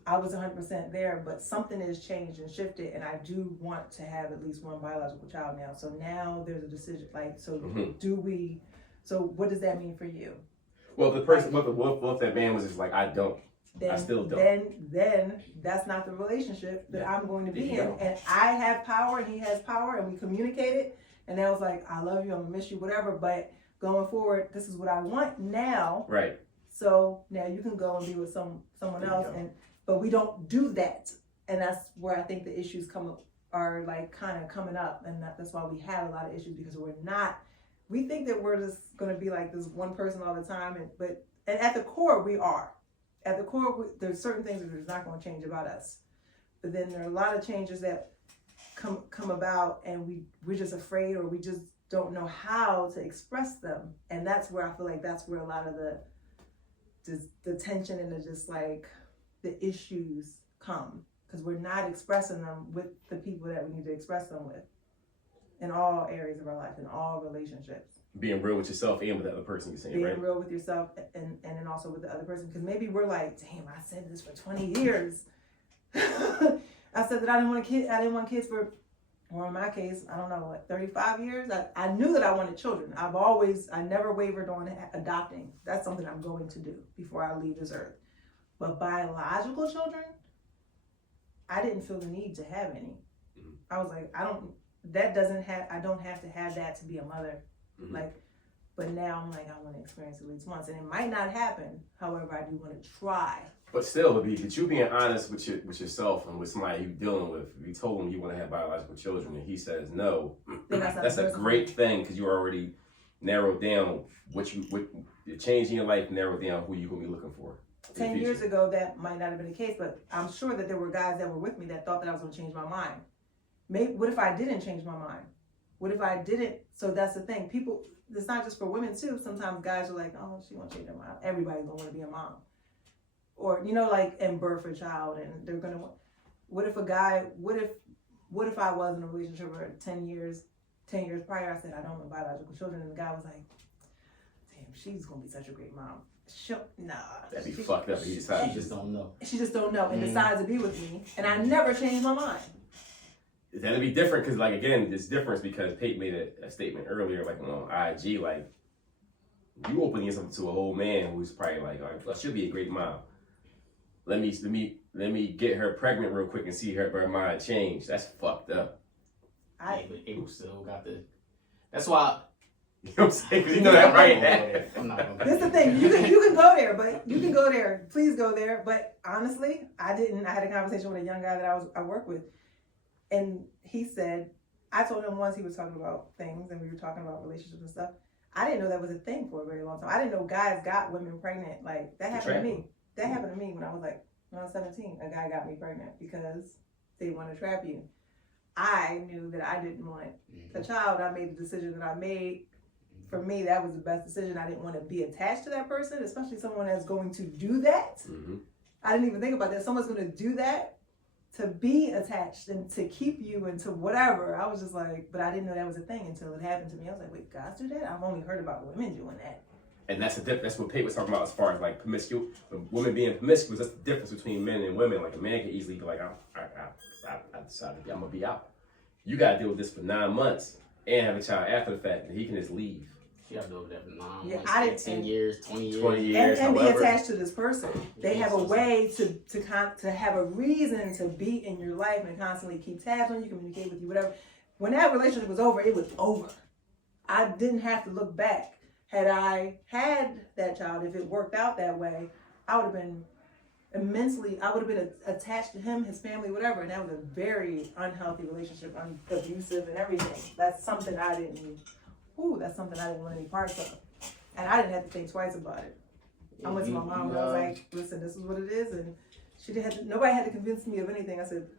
I was 100% there, but something has changed and shifted, and I do want to have at least one biological child now. So now there's a decision, like, so do we So what does that mean for you? Well, the person, what if that man was just like, I don't. Then, I still don't. Then that's not the relationship that I'm going to be There in. you go. And I have power and he has power and we communicated. And that was like, I love you, I'm gonna miss you, whatever. But going forward, this is what I want now. Right. So now you can go and be with someone else. But we don't do that. And that's where I think the issues are like kind of coming up. And that's why we have a lot of issues, because we think that we're just gonna be like this one person all the time. And at the core, we are. At the core, there's certain things that are not going to change about us, but then there are a lot of changes that come about, and we're just afraid, or we just don't know how to express them, and that's where I feel like that's where a lot of the tension and the issues come, because we're not expressing them with the people that we need to express them with, in all areas of our life, in all relationships. Being real with yourself and with the other person, you're saying, Being right? real with yourself and then also with the other person. Because maybe we're like, damn, I said this for 20 years. I said that I didn't want kids for, or in my case, I don't know, like 35 years. I knew that I wanted children. I never wavered on adopting. That's something I'm going to do before I leave this earth. But biological children, I didn't feel the need to have any. Mm-hmm. I was like, I don't have to have that to be a mother. Mm-hmm. But now I'm like, I want to experience at least once, and it might not happen. However, I do want to try. But still, but you being honest with yourself and with somebody you're dealing with, if you told him you want to have biological children and he says no, Then that's a great thing, because you already narrowed down what you're changing your life, narrowed down who you're gonna be looking for. 10 years ago, that might not have been the case, but I'm sure that there were guys that were with me that thought that I was going to change my mind. What if I didn't change my mind? What if I didn't? So that's the thing. People, it's not just for women too. Sometimes guys are like, oh, she won't change her mind. Everybody's gonna want to be a mom. Or, and birth a child, and they're gonna want, what if I was in a relationship for 10 years prior, I said, I don't want biological children, and the guy was like, damn, she's gonna be such a great mom. That'd be fucked up. She just don't know. She just don't know and decides to be with me, and I never changed my mind. That'd be different, because again, this difference, because Pate made a statement earlier, on IG, you open yourself to a whole man who's probably like, all right, she'll be a great mom. Let me get her pregnant real quick and see her mind change. That's fucked up. But April still got that's why. You know what I'm saying? Because you know that right. I'm not gonna. That's the thing. You can go there, but you can go there. Please go there. But honestly, I didn't. I had a conversation with a young guy that I work with. And he said, I told him once, he was talking about things and we were talking about relationships and stuff. I didn't know that was a thing for a very long time. I didn't know guys got women pregnant. Like, that happened to me. That happened to me when I was 17. A guy got me pregnant because they want to trap you. I knew that I didn't want a child. I made the decision that I made. For me, that was the best decision. I didn't want to be attached to that person, especially someone that's going to do that. Mm-hmm. I didn't even think about that. Someone's going to do that to be attached and to keep you and to whatever. I was just like, but I didn't know that was a thing until it happened to me. I was like, wait, guys do that? I've only heard about women doing that. And that's what Pate was talking about as far as promiscuous, women being promiscuous. That's the difference between men and women. Like, a man can easily be like, I decided I'm gonna be out. You gotta deal with this for 9 months and have a child after the fact, and he can just leave. She got to deal with that for 9 Yeah, months, 10 years, 20 years. And be attached to this person. They have a way to have a reason to be in your life and constantly keep tabs on you, communicate with you, whatever. When that relationship was over, it was over. I didn't have to look back. Had I had that child, if it worked out that way, I would have been attached to him, his family, whatever. And that was a very unhealthy relationship, abusive and everything. That's something I didn't want any parts of. And I didn't have to think twice about it. I went to my mom and I was like, listen, this is what it is. And nobody had to convince me of anything. I said,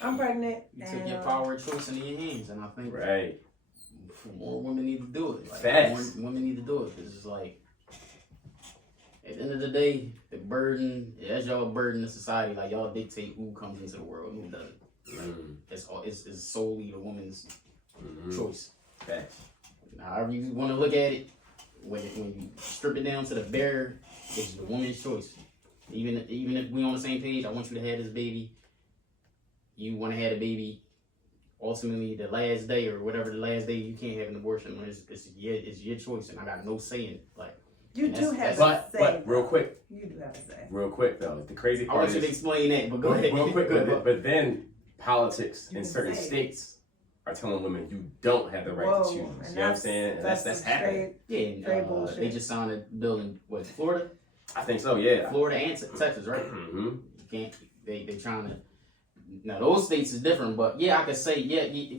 I'm pregnant. You took your power of choice into your hands. And I think right. More women need to do it. More women need to do it. Because it's like, at the end of the day, the burden, that's y'all burden in society. Like, y'all dictate who comes into the world and who doesn't. It's solely the woman's choice. Facts. However you want to look at it, when you strip it down to the bare, it's the woman's choice. Even if we on the same page, I want you to have this baby. You want to have a baby. ultimately the last day or whatever the last day you can't have an abortion, it's your choice, and I got no say in it. Like You do have But a say. but real quick, You do have a say. real quick though, the crazy I part want is you to explain that, but go ahead. real quick. But then politics You in can certain say it. states are telling women you don't have the right Whoa, to choose. and You know what I'm saying? And that's some happening. Yeah, and, Straight bullshit. they just signed a bill in Florida, I think so. Yeah. Florida and Texas, right? Mm-hmm. You can't. They trying to. Now those states is different, but yeah, I could say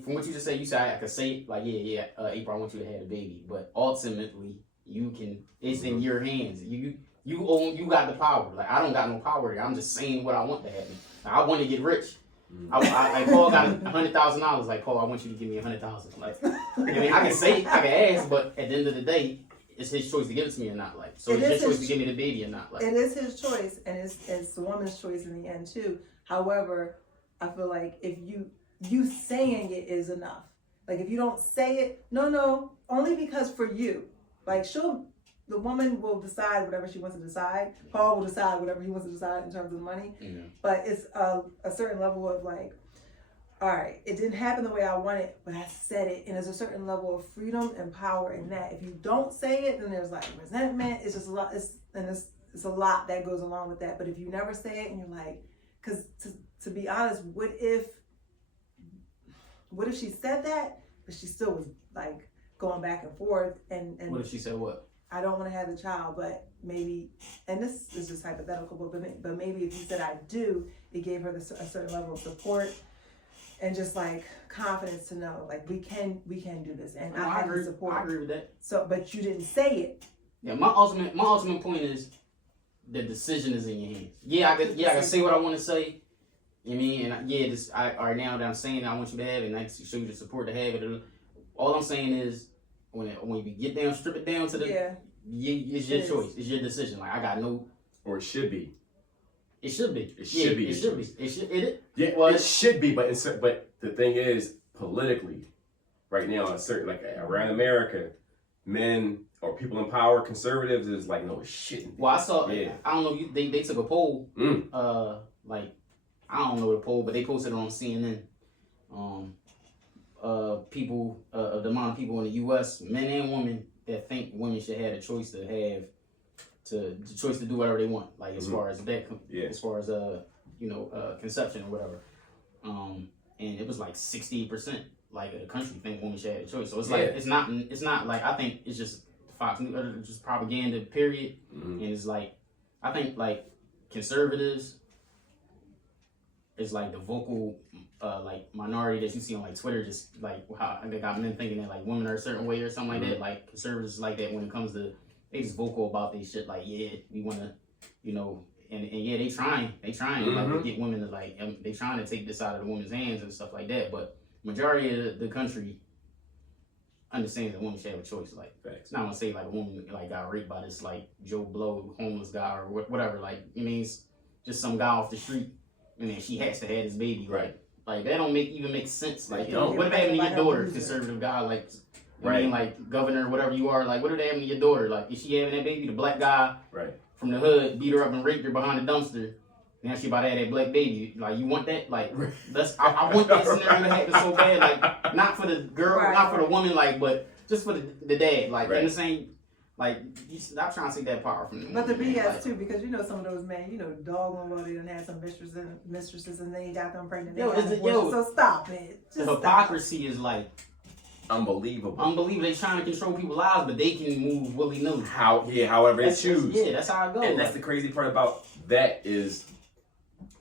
from what you just said, you said I could say like April, I want you to have a baby, but ultimately you can. It's in your hands. You got the power. Like I don't got no power here. I'm just saying what I want to happen. I want to get rich. Like Paul got $100,000. Like Paul, I want you to give me $100,000. Like I mean, I can say, I can ask, but at the end of the day, it's his choice to give it to me or not. Like so, it's his choice to give me the baby or not. Like it is his choice, and it's the woman's choice in the end too. However, I feel like if you saying it is enough. Like if you don't say it, no, only because for you. Like the woman will decide whatever she wants to decide. Paul will decide whatever he wants to decide in terms of money. Yeah. But it's a certain level of like, all right, it didn't happen the way I wanted, but I said it. And there's a certain level of freedom and power in that. If you don't say it, then there's like resentment. It's just a lot. It's a lot that goes along with that. But if you never say it and you're like, because to be honest, what if she said that, but she still was like going back and forth and what if she said what? I don't want to have the child, but maybe, and this is just hypothetical, but maybe if you said I do, it gave her a certain level of support and just like confidence to know, like we can do this, and I have the support. I agree with that. So, but you didn't say it. Yeah, my ultimate point is the decision is in your hands. Yeah, I can say what I want to say. You know what I mean? And right now that I'm saying I want you to have it, and I show you the support to have it. All I'm saying is when you get down, strip it down to the it's your choice. It's your decision. Like I got no. Or it should be. It should be. It should be. It should be. It should. Yeah, well, it should be, but the thing is, politically, right now, like around America, men or people in power, conservatives is like, no, it shouldn't. Well, I saw. Yeah. I don't know. They took a poll. Like I don't know the poll, but they posted it on CNN. People, the amount of people in the U.S., men and women, that think women should have the choice to do whatever they want, like as far as that, as far as conception or whatever. And it was like 68%, like the country think women should have a choice. So it's like it's not like I think it's just Fox News, just propaganda, period. And it's like I think like conservatives is like the vocal like minority that you see on like Twitter, just like how they got men thinking that like women are a certain way or something like that. Like conservatives like that when it comes to they just vocal about these shit. Like we want to, and they trying like to get women to like they trying to take this out of the women's hands and stuff like that. But majority of the country understands that women should have a choice. Like it's not gonna say like a woman like got raped by this like Joe Blow homeless guy or whatever. Like it means just some guy off the street. And then she has to have this baby, right? Like that don't even make sense. Like, what if happened to your daughter, conservative guy, like, I mean, like governor, whatever you are, like, what if happened to your daughter? Like, is she having that baby? The black guy, from the hood, beat her up and raped her behind the dumpster. Now she about to have that black baby. Like, you want that? Like, I want that scenario to happen so bad. Like, not for the girl, not for the woman, like, but just for the dad. Like, in the same. Like, stop trying to take that power from them. But the BS too, because some of those men, doggone well they done had some mistresses and they got them pregnant. So stop it. The hypocrisy is like unbelievable. They trying to control people's lives, but they can move willy-nilly. However they choose. That's how it goes. And that's the crazy part about that is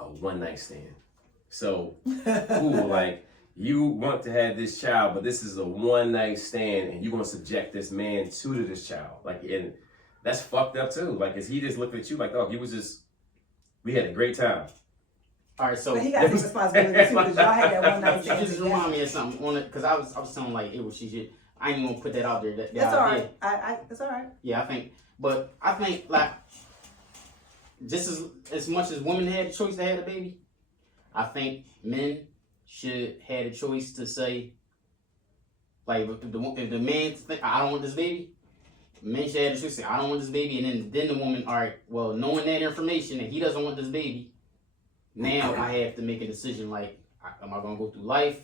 a one-night stand. So, like, you want to have this child, but this is a one-night stand, and you're gonna subject this man to this child. Like, and that's fucked up too. Like, is he just looking at you like, oh, we had a great time. All right, so but he got to take responsibility too, because y'all had that one-night stand. You just remind me of something on it, because I was telling like it was she should. I ain't even gonna put that out there. That's all right. It's all right. Yeah, I think like just as much as women had a choice to have a baby, I think men should have a choice to say, like, if the man think I don't want this baby, men should have a choice to say I don't want this baby, and then the woman, all right, well, knowing that information and he doesn't want this baby, now I have to make a decision like, am I gonna go through life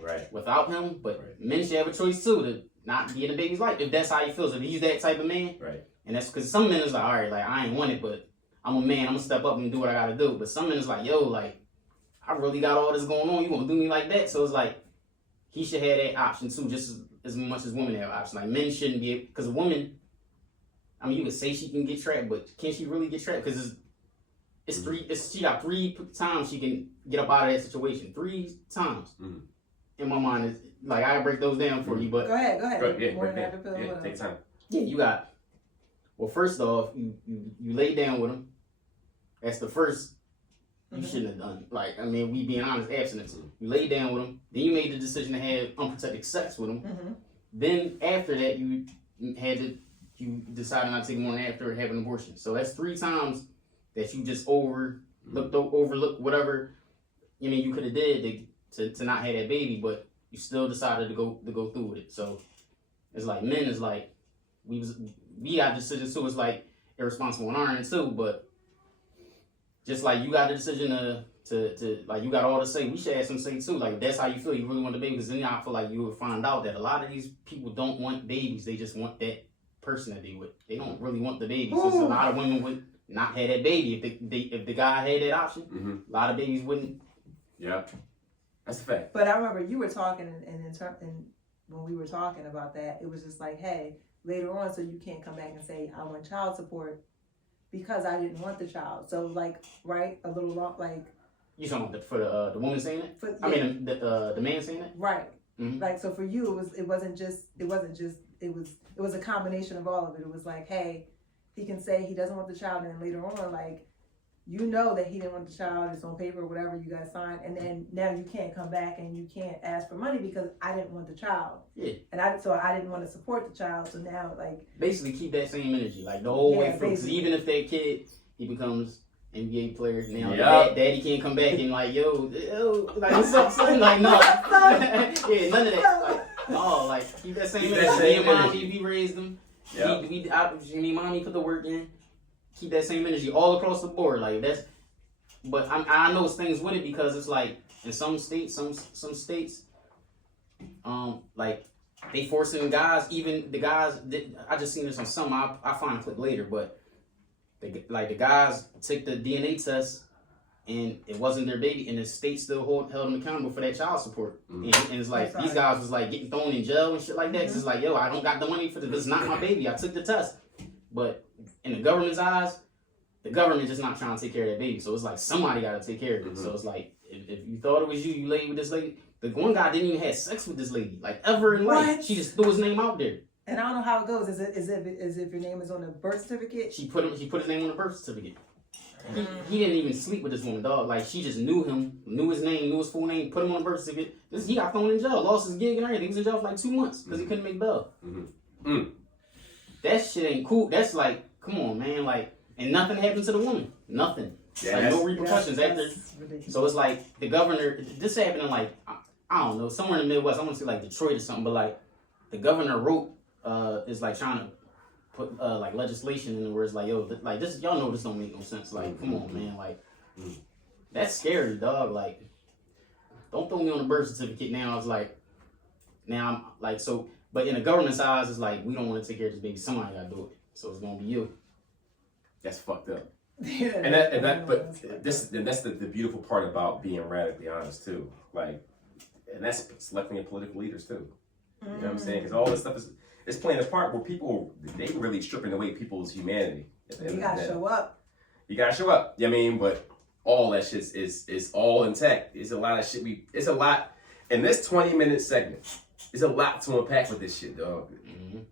Right. without him. But men should have a choice too to not be in the baby's life if that's how he feels. If he's that type of man, Right. and that's because some men is like, all right, like I ain't want it, but I'm a man. I'm gonna step up and do what I gotta do. But some men is like, yo, like I really got all this going on. You gonna do me like that? So it's like he should have that option too, just as much as women have options. Like men shouldn't be, because a woman, I mean, you could say she can get trapped, but can she really get trapped? Because she got 3 times she can get up out of that situation. 3 times. In my mind, it's like I break those down for you, but Go ahead. Yeah, More break than it. after pill, Yeah, whatever. take time. yeah, you got. Well, first off, you lay down with him. That's the first. You shouldn't have done. Like, I mean, we being honest, abstinence. You lay down with him. Then you made the decision to have unprotected sex with him. Then after that, you decided not to take him on after having an abortion. So that's 3 times that you just overlooked whatever. I mean, you could have did to not have that baby, but you still decided to go through with it. So it's like men is like we got decisions too. It's like irresponsible on our end too, but. Just like you got the decision to like you got all to say, we should have some say too. Like that's how you feel. You really want the baby, because then I feel like you would find out that a lot of these people don't want babies. They just want that person to be with. They don't really want the baby. So a lot of women would not have that baby if the guy had that option. A lot of babies wouldn't. Yeah, that's a fact. But I remember you were talking, and when we were talking about that, it was just like, hey, later on, so you can't come back and say I want child support. Because I didn't want the child, so like, right, a little long, like. You talking about for the woman saying it? Yeah. I mean the man saying it? Right. Like, so for you, it was a combination of all of it. It was like, hey, he can say he doesn't want the child, and then later on, like, you know that he didn't want the child. It's on paper, or whatever you guys signed, and then now you can't come back and you can't ask for money because I didn't want the child. Yeah. And I didn't want to support the child. So now, like, basically keep that same energy, like the whole way through. Because even if that kid he becomes NBA player now, daddy can't come back and like yo, like what's up, son? Like no, yeah, none of that. Like no, like keep that same energy. Me and mommy, we raised them. Yeah. Me and mommy put the work in. Keep that same energy all across the board, like that's. But I know it's things with it because it's like in some states, some states, like they forcing guys, even the guys. I just seen this on some. I find a clip later, but the guys took the DNA test and it wasn't their baby, and the state still held them accountable for that child support. And it's like these guys was like getting thrown in jail and shit like that. 'Cause it's like, yo, I don't got the money for this. This is not my baby. I took the test, but in the government's eyes, the government just not trying to take care of that baby. So it's like somebody got to take care of it. So it's like if you thought it was you laid with this lady. The one guy didn't even have sex with this lady, like ever in life. She just threw his name out there. And I don't know how it goes. Is if your name is on the birth certificate? She put his name on the birth certificate. He didn't even sleep with this woman, dog. Like she just knew him, knew his name, knew his full name, put him on the birth certificate. He got thrown in jail, lost his gig and everything. He was in jail for like 2 months because he couldn't make bail. That shit ain't cool. That's like, come on, man. Like, and nothing happened to the woman. Nothing. Yeah, like no repercussions after. Ridiculous. So it's like the governor. This happened in like I don't know, somewhere in the Midwest. I want to say like Detroit or something. But like the governor wrote is like trying to put like legislation in the words like, yo, like this, y'all know this don't make no sense. Like, come on, man. Like that's scary, dog. Like, don't throw me on the birth certificate now. It's like now I'm like so. But in the government's eyes, it's like we don't want to take care of this baby. Somebody gotta do it. So it's gonna be you. That's fucked up. Yeah, But that's the beautiful part about being radically honest too. Like, and that's selecting your political leaders too. You know what I'm saying? Because all this stuff is playing a part where people, they really stripping away people's humanity. You gotta show up. You gotta show up. You know what I mean? But all that shit is all intact. It's a lot of shit. It's a lot in this 20-minute segment. There's a lot to unpack with this shit, dog.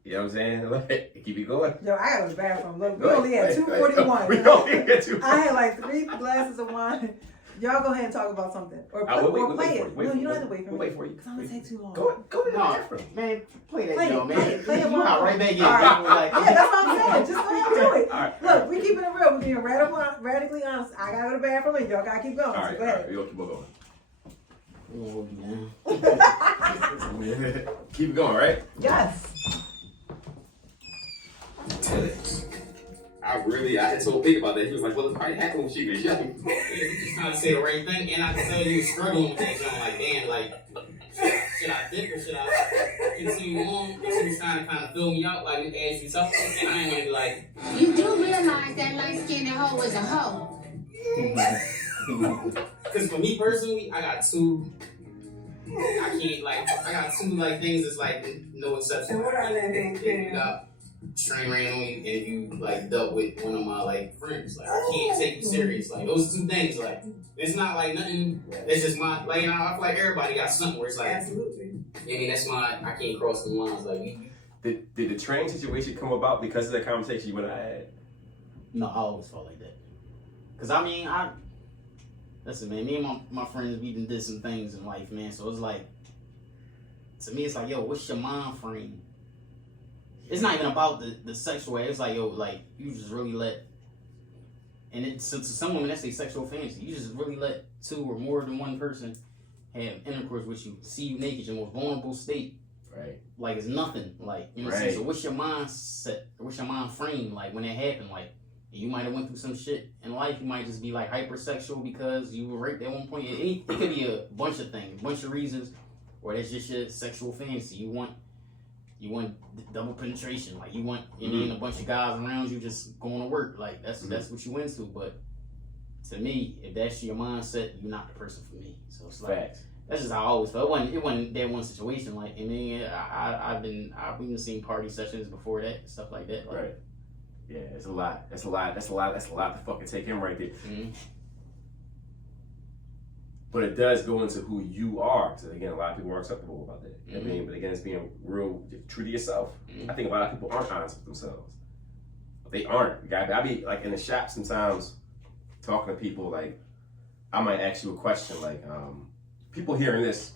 You know what I'm saying? Like, keep it going. Yo, I gotta go to the bathroom. Look, we only had 2:41. We only had 2:41. I had like 3 glasses of wine. Y'all go ahead and talk about something. Or play it. No, you don't have to wait for me. Wait for you. Because I'm gonna take too long. Go to the bathroom. Man, play that, Play yo, it, man. play it You while- got right back in. All right. Like, Yeah, that's what I'm saying. Just go ahead and do it. All right. Look, we keeping it real. We're being radically honest. I gotta go to the bathroom and y'all gotta keep going. All right, So go ahead. we're gonna keep on going. we gonna hold you down. Keep it going, right? Yes. TEDx. I had told Pete about that. He was like, well, it probably happened when she was young. You trying to say the right thing, and I can tell you struggling with that, John. Like, damn, like, should I dip or should I continue on? She was trying to kind of fill me out, like, ask me something, and I ain't want to be like, you do realize that light-skinned hoe is a hoe. Because for me personally, I got two, I got two, like, things that's, like, no exception. And what are they things? You got train ran on you, and if you, like, dealt with one of my, like, friends. Like, I can't take you serious. Like, those two things, like, it's not, like, nothing, it's just my, like, you know, I feel like everybody got something where it's, like, Absolutely. I mean, that's my, I can't cross the lines, like, Did the train situation come about because of that conversation you and I had? No, I always felt like that. Cause I mean, listen, man. Me and my friends, we did some things in life, man. So it's like, to me, it's like, yo, what's your mind frame? It's not even about the sexual way. It's like, yo, like you just really let, and it's to some women that's a sexual fantasy. You just really let two or more than one person have intercourse with you, see you naked, your most vulnerable state. Right. Like it's nothing. Like you know what I'm saying. So what's your mindset? What's your mind frame? Like when that happened, like. You might have went through some shit in life. You might just be like hypersexual because you were raped at one point. It could be a bunch of things, a bunch of reasons, or that's just your sexual fantasy. You want double penetration. Like you want a bunch of guys around you just going to work. Like that's what you into. But to me, if that's your mindset, you're not the person for me. So it's like Facts. That's just how I always felt. It wasn't that one situation. Like I mean, I've been seen party sessions before that, stuff like that. Like, right. Yeah, it's a lot. That's a lot to fucking take in right there. Mm-hmm. But it does go into who you are. So again, a lot of people are acceptable about that. You know what I mean? But again, it's being real, true to yourself. I think a lot of people aren't honest with themselves. They aren't. I be like in the shop sometimes talking to people, like I might ask you a question, like people hearing this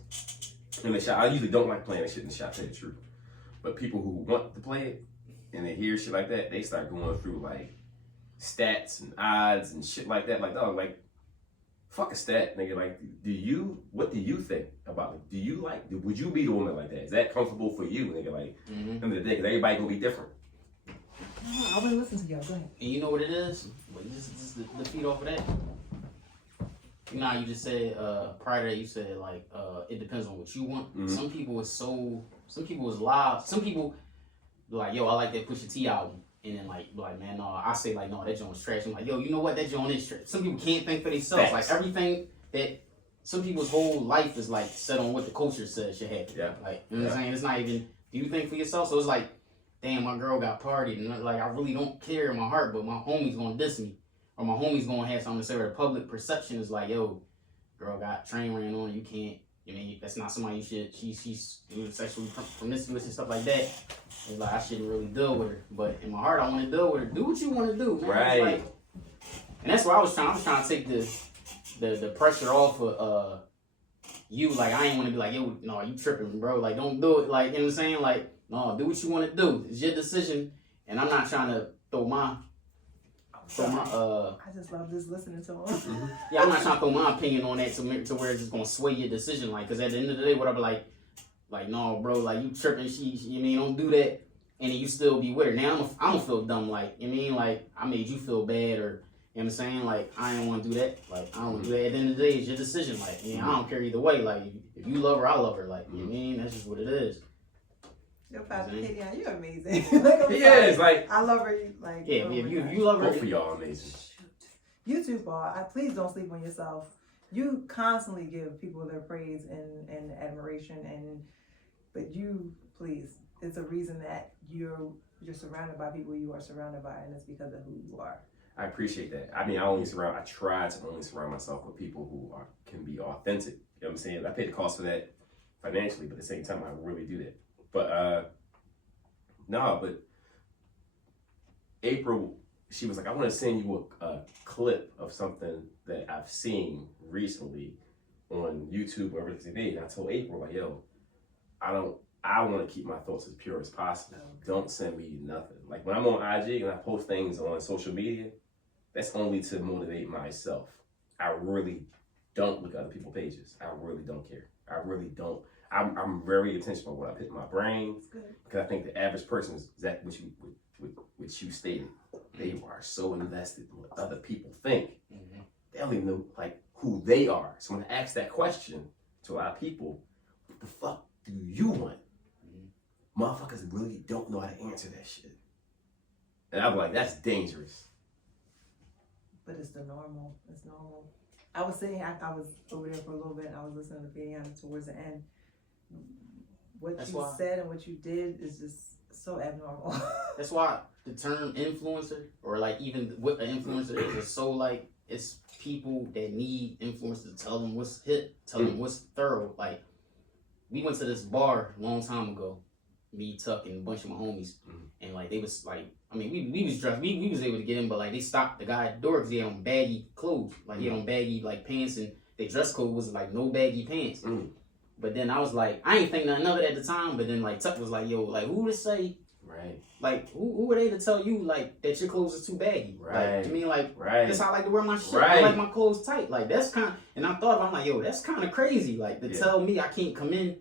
in the shop. I usually don't like playing that shit in the shop, to tell you the truth. But people who want to play it and they hear shit like that, they start going through like stats and odds and shit like that. Like, dog, like, fuck a stat, nigga. Like, what do you think about it? Do you like, would you be the woman like that? Is that comfortable for you, nigga? Like, end of the day, because everybody gonna be different. I'll be listening to y'all. Go ahead. And you know what it is? But just the feed off of that. You know how you just said, prior to that, you said, like, it depends on what you want. Mm-hmm. Some people is live. Some people, like, yo, I like that Pusha T album. And then, like, man, no, I say, like, no, that joint's trash. I'm like, yo, you know what? That joint is trash. Some people can't think for themselves. Facts. Like, everything that, some people's whole life is, like, set on what the culture says should happen. Yeah. Like, you know what I'm saying? It's not even, do you think for yourself? So it's like, damn, my girl got partied. And, like, I really don't care in my heart, but my homie's gonna diss me. Or my homie's gonna have something to say. Or the public perception is like, yo, girl got train ran on, you can't, I mean, that's not somebody you should, she's sexually promiscuous and stuff like that. It's like, I shouldn't really deal with her. But in my heart, I want to deal with her. Do what you want to do, man. Right. Like, and that's where I was trying to take the pressure off of you. Like, I ain't want to be like, yo, no, you tripping, bro. Like, don't do it. Like, you know what I'm saying? Like, no, do what you want to do. It's your decision. And I'm not trying to throw my I just love just listening to him. yeah, I'm not trying to throw my opinion on that to where it's just gonna sway your decision. Like, cause at the end of the day, whatever, like, no, bro, like you tripping, you mean, don't do that, and then you still be with her. Now I'm gonna feel dumb, like, you mean, like I made you feel bad, or you know what I'm saying, like I ain't want to do that, like I don't want to do that. At the end of the day, it's your decision. Like, I don't care either way. Like, if you love her, I love her. Like, you know what I mean, that's just what it is. Your Pastor Kadian, you're amazing. Like, He is, like, I love her. Like, Yeah, if you love her, both of y'all amazing. You too, Paul. Please don't sleep on yourself. You constantly give people their praise and admiration, but you, please, it's a reason that you're surrounded by people you are surrounded by, and it's because of who you are. I appreciate that. I mean, I try to only surround myself with people who can be authentic. You know what I'm saying? I pay the cost for that financially, but at the same time, I really do that. But but April, she was like, I want to send you a clip of something that I've seen recently on YouTube or whatever it may be. And I told April, like, yo, I want to keep my thoughts as pure as possible. Don't send me nothing. Like, when I'm on IG and I post things on social media, that's only to motivate myself. I really don't look at other people's pages. I really don't care. I really don't. I'm very intentional when I put in my brain, because I think the average person is exactly what you stated. They are so invested in what other people think. They don't even know like who they are. So when I ask that question to a lot of people, what the fuck do motherfuckers really don't know how to answer that shit. And I'm like, that's dangerous. But it's the normal. It's normal. I was sitting, I was over there for a little bit, and I was listening to Vivian towards the end. What That's you why. said and what you did is just so abnormal. That's why the term influencer, or like even what an influencer is so like, it's people that need influencers to tell them what's hip, tell them what's thorough. Like, we went to this bar a long time ago, me, Tuck, and a bunch of my homies, and like they was like, I mean, we was dressed, we was able to get in, but like they stopped the guy at the door because he had on baggy clothes, like he had on baggy like pants, and their dress code was like no baggy pants. But then I was like, I ain't think nothing of it at the time, but then like Tuck was like, yo, like who to say, right? Like who are they to tell you like that your clothes are too baggy? Right. Like, I mean, like, right. That's how I like to wear my shit. Right. I like my clothes tight. Like that's kind of, and I thought, I'm like, yo, that's kind of crazy. Like to tell me I can't come in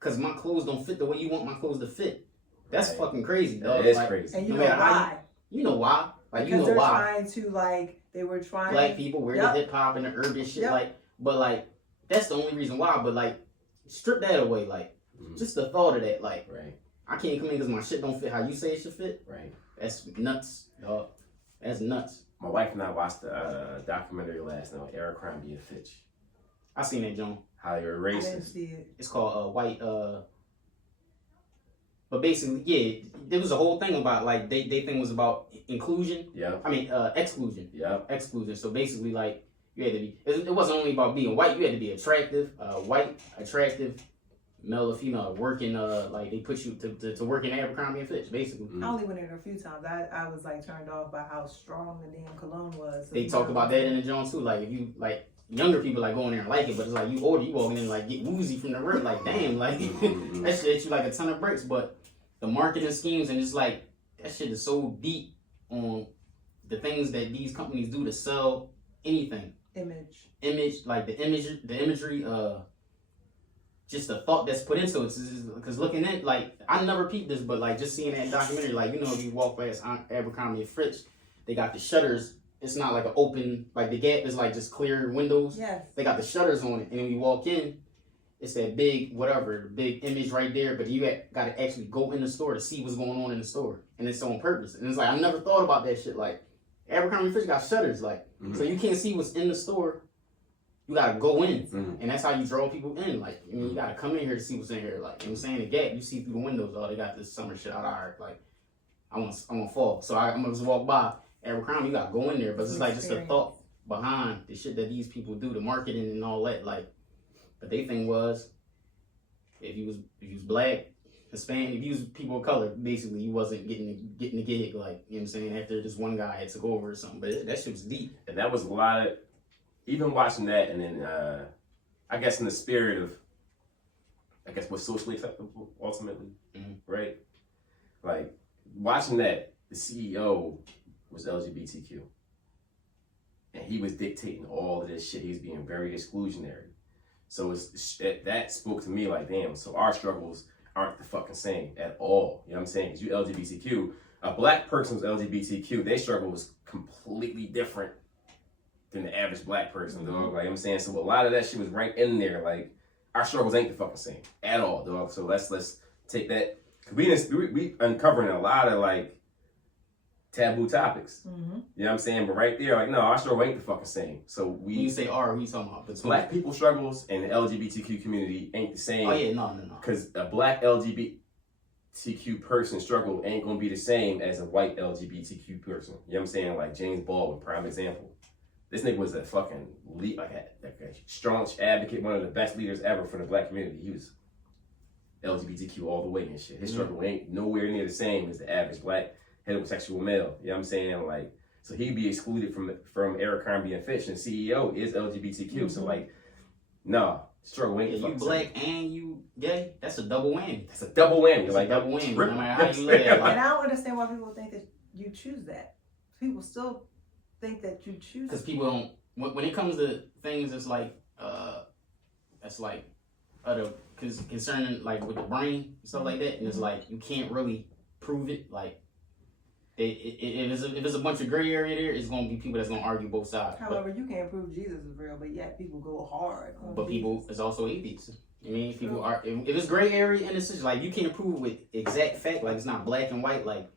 because my clothes don't fit the way you want my clothes to fit. That's fucking crazy, dog. That is like, crazy. And you know why? You know why? Like, Because you know they're why? trying to, like, they were trying. Black people wear the hip hop and the urban shit, like, but like, that's the only reason why. But like, strip that away, like, just the thought of that, like, I can't come in because my shit don't fit how you say it should fit. Right. That's nuts, dog. That's nuts. My wife and I watched the documentary last night on Abercrombie and Fitch. I seen that, John. How they were I racist. didn't see it. It's called White. But basically, yeah, there was a whole thing about like they thing was about inclusion. Yeah. I mean exclusion. Yeah. Exclusion. So basically, like you had to be. It wasn't only about being white. You had to be attractive. White, attractive, male or female, working. Like they put you to work in Abercrombie and Fitch. Basically. I only went in there a few times. I was like turned off by how strong the damn cologne was. They talk about that in the Jones too. Like if you like. Younger people like going there and like it, but it's like you older, you walking in like get woozy from the rip, like damn, like that shit hit you like a ton of bricks. But the marketing schemes and it's like that shit is so deep on the things that these companies do to sell anything. Image, like the imagery, just the thought that's put into it. Because looking at like I never peeped this, but like just seeing that documentary, like you know if you walk past Abercrombie and Fitch, they got the shutters. It's not like an open, like the Gap is like just clear windows. Yes. They got the shutters on it. And when you walk in, it's that big, whatever, big image right there. But you got to actually go in the store to see what's going on in the store. And it's on purpose. And it's like, I never thought about that shit. Like, Abercrombie & Fitch got shutters. Like, so you can't see what's in the store. You got to go in. And that's how you draw people in. Like, I mean, you got to come in here to see what's in here. Like, you know what I'm saying? The Gap, you see through the windows. Oh, they got this summer shit out. All right, like, I want to fall. So I'm going to just walk by. Abercrombie, you gotta go in there, but it's like just the thought behind the shit that these people do, the marketing and all that. Like, but they thing was, if you was black, Hispanic, if you was people of color, basically you wasn't getting the gig. Like, you know what I'm saying? After this one guy had took over or something, but that shit was deep. And that was a lot of, even watching that, and then I guess in the spirit of, I guess what's socially acceptable ultimately, right? Like watching that, the CEO was LGBTQ. And he was dictating all of this shit. He was being very exclusionary. So that spoke to me like, damn, so our struggles aren't the fucking same at all. You know what I'm saying? Because you LGBTQ, a black person's LGBTQ, their struggle was completely different than the average black person, dog. Like, you know what I'm saying? So a lot of that shit was right in there. Like, our struggles ain't the fucking same at all, dog. So let's take that. Cause we uncovering a lot of like, taboo topics. You know what I'm saying? But right there, like, no, our struggle ain't the fucking same. So when you say R, who you talking about? Black people struggles and the LGBTQ community ain't the same. Oh yeah, no. Because a black LGBTQ person struggle ain't gonna be the same as a white LGBTQ person. You know what I'm saying? Like James Baldwin, prime example. This nigga was a fucking like a staunch advocate, one of the best leaders ever for the black community. He was LGBTQ all the way and shit. His struggle ain't nowhere near the same as the average black heterosexual male. You know what I'm saying? Like, so he'd be excluded from Abercrombie and Fitch, and CEO is LGBTQ. So like, no, struggle ain't. You black and you gay. That's a double whammy. That's a double whammy. It's like a double whammy. No matter how you look at it. Like, and I don't understand why people think that you choose that. People still think that you choose. Because people don't. When it comes to things, it's like that's like other concerning like with the brain and stuff like that, and it's like you can't really prove it. Like if it's a bunch of gray area there, it's gonna be people that's gonna argue both sides. However, you can't prove Jesus is real, but yet people go hard on But Jesus. people is also atheists. I mean, people are, if it's gray area in this situation, like, you can't prove with exact fact, like, it's not black and white, like,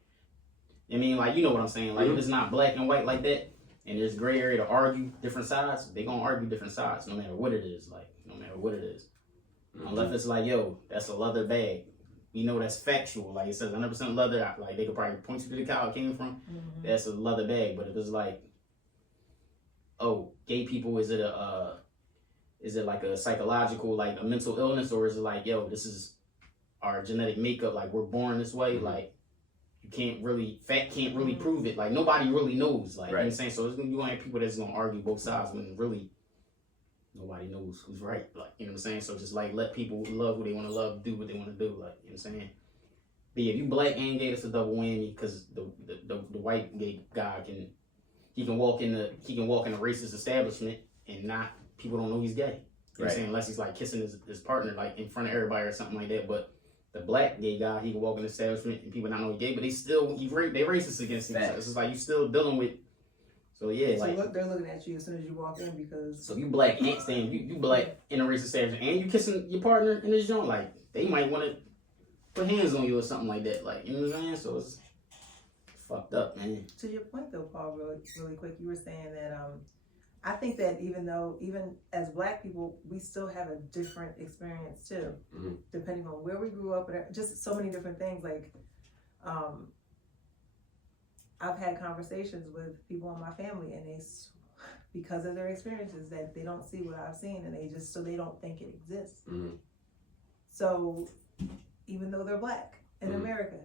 I mean, like, you know what I'm saying, like, if it's not black and white like that, and there's gray area to argue different sides, they gonna argue different sides, no matter what it is, like, no matter what it is. Unless it's like, yo, that's a leather bag. We know that's factual. Like, it says 100% leather. Like, they could probably point you to the cow it came from. That's a leather bag. But if it's like, oh, gay people, is it like a psychological, like a mental illness, or is it like, yo, this is our genetic makeup? Like, we're born this way. Like, you can't really prove it. Like, nobody really knows. Like, you know what I'm saying? So you're gonna have people that's gonna argue both sides when really nobody knows who's right. Like, you know what I'm saying? So just like let people love who they want to love, do what they want to do. Like, you know what I'm saying? But yeah, if you black and gay, it's a double whammy, because the white gay guy can walk in a racist establishment and not, people don't know he's gay. You know what I'm saying? Unless he's like kissing his partner like in front of everybody or something like that. But the black gay guy, he can walk in the establishment and people not know he's gay, but they racist against him. So it's just like you still dealing with. So yeah, So like they're looking at you as soon as you walk in, because so you black and saying you black in a racist establishment and you kissing your partner in this joint, like they might want to put hands on you or something like that. Like, you know what I'm saying? So it's fucked up, man. To your point though, Paul, really quick, you were saying that I think that even as black people, we still have a different experience too, depending on where we grew up, and just so many different things. Like, I've had conversations with people in my family, and because of their experiences, that they don't see what I've seen, and they don't think it exists. So even though they're black in America,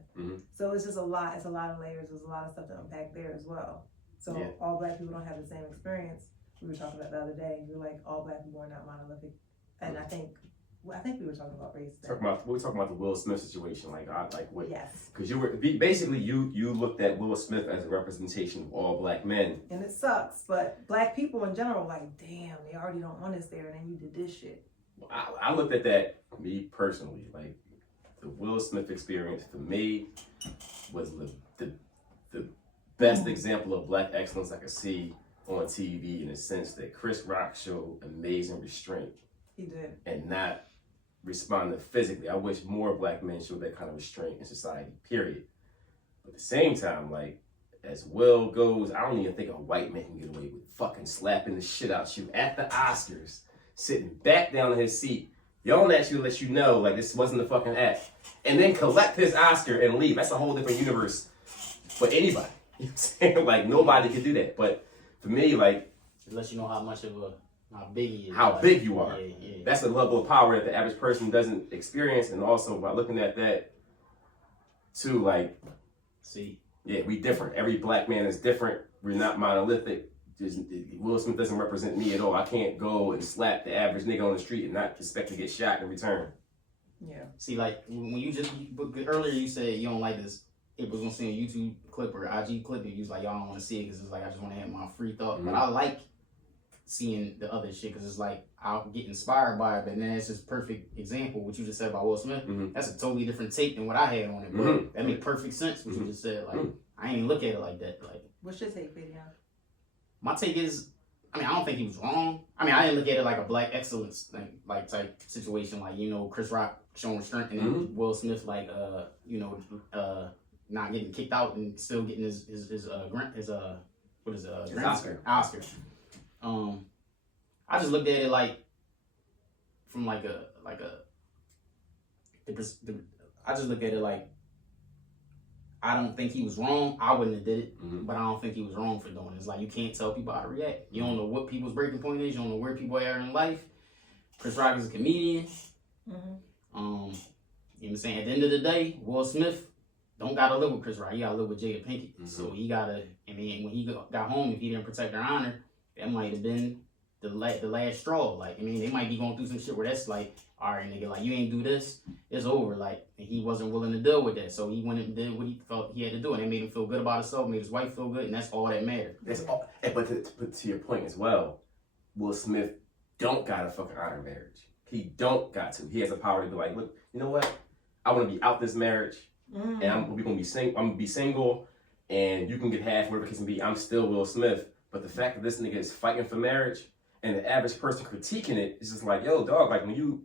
so it's just a lot. It's a lot of layers. There's a lot of stuff to unpack there as well. So all black people don't have the same experience. We were talking about the other day. You're like, all black people are not monolithic, and I think we were talking about race. We were talking about the Will Smith situation, what? Yes. Because you looked at Will Smith as a representation of all black men, and it sucks. But black people in general, like, damn, they already don't want us there, and then you did this shit. I looked at that, me personally, like the Will Smith experience for me was the best example of black excellence I could see on TV, in the sense that Chris Rock showed amazing restraint. He did. And not responded physically. I wish more black men showed that kind of restraint in society, period. But at the same time, like, as Will goes, I don't even think a white man can get away with fucking slapping the shit out you at the Oscars, sitting back down in his seat, yelling at you to let you know, like, this wasn't a fucking act, and then collect his Oscar and leave. That's a whole different universe for anybody. You know what I'm saying? Like, nobody could do that. But for me, like, it lets you know how big he is. How big you are. Yeah. That's a level of power that the average person doesn't experience. And also, by looking at that, too, like, we different. Every black man is different. We're not monolithic. Will Smith doesn't represent me at all. I can't go and slap the average nigga on the street and not expect to get shot in return. Yeah. See, like, when earlier you said you don't like this, it was gonna see a YouTube clip or IG clip, and you was like, y'all don't want to see it because it's like, I just want to have my free thought. But I like seeing the other shit, because it's like, I'll get inspired by it. But then it's just perfect example, what you just said about Will Smith. That's a totally different take than what I had on it. But that made perfect sense, what you just said. Like, I ain't even look at it like that. Like, what's your take, Vivian? My take is, I mean, I don't think he was wrong. I mean, I didn't look at it like a black excellence thing, like type situation, like, you know, Chris Rock showing restraint, and then Will Smith, like, not getting kicked out and still getting his Oscar. I just looked at it like from I just look at it like, I don't think he was wrong. I wouldn't have did it, but I don't think he was wrong for doing it. It's like, you can't tell people how to react. You don't know what people's breaking point is. You don't know where people are in life. Chris Rock is a comedian. You know what I'm saying? At the end of the day, Will Smith don't gotta live with Chris Rock. He gotta live with Jada Pinkett. So he gotta, I mean, when he got home, if he didn't protect her honor, that might have been the last straw. Like, I mean, they might be going through some shit where that's like, all right, nigga, like, you ain't do this, it's over. Like, and he wasn't willing to deal with that. So he went and did what he felt he had to do, and it made him feel good about himself, made his wife feel good, and that's all that mattered. That's all. But to your point as well, Will Smith don't got a fucking honor marriage. He don't got to. He has the power to be like, look, you know what? I want to be out this marriage, and we're gonna be I'm gonna be single, and you can get half, whatever the case may be. I'm still Will Smith. But the fact that this nigga is fighting for marriage, and the average person critiquing it is just like, yo, dog, like, when you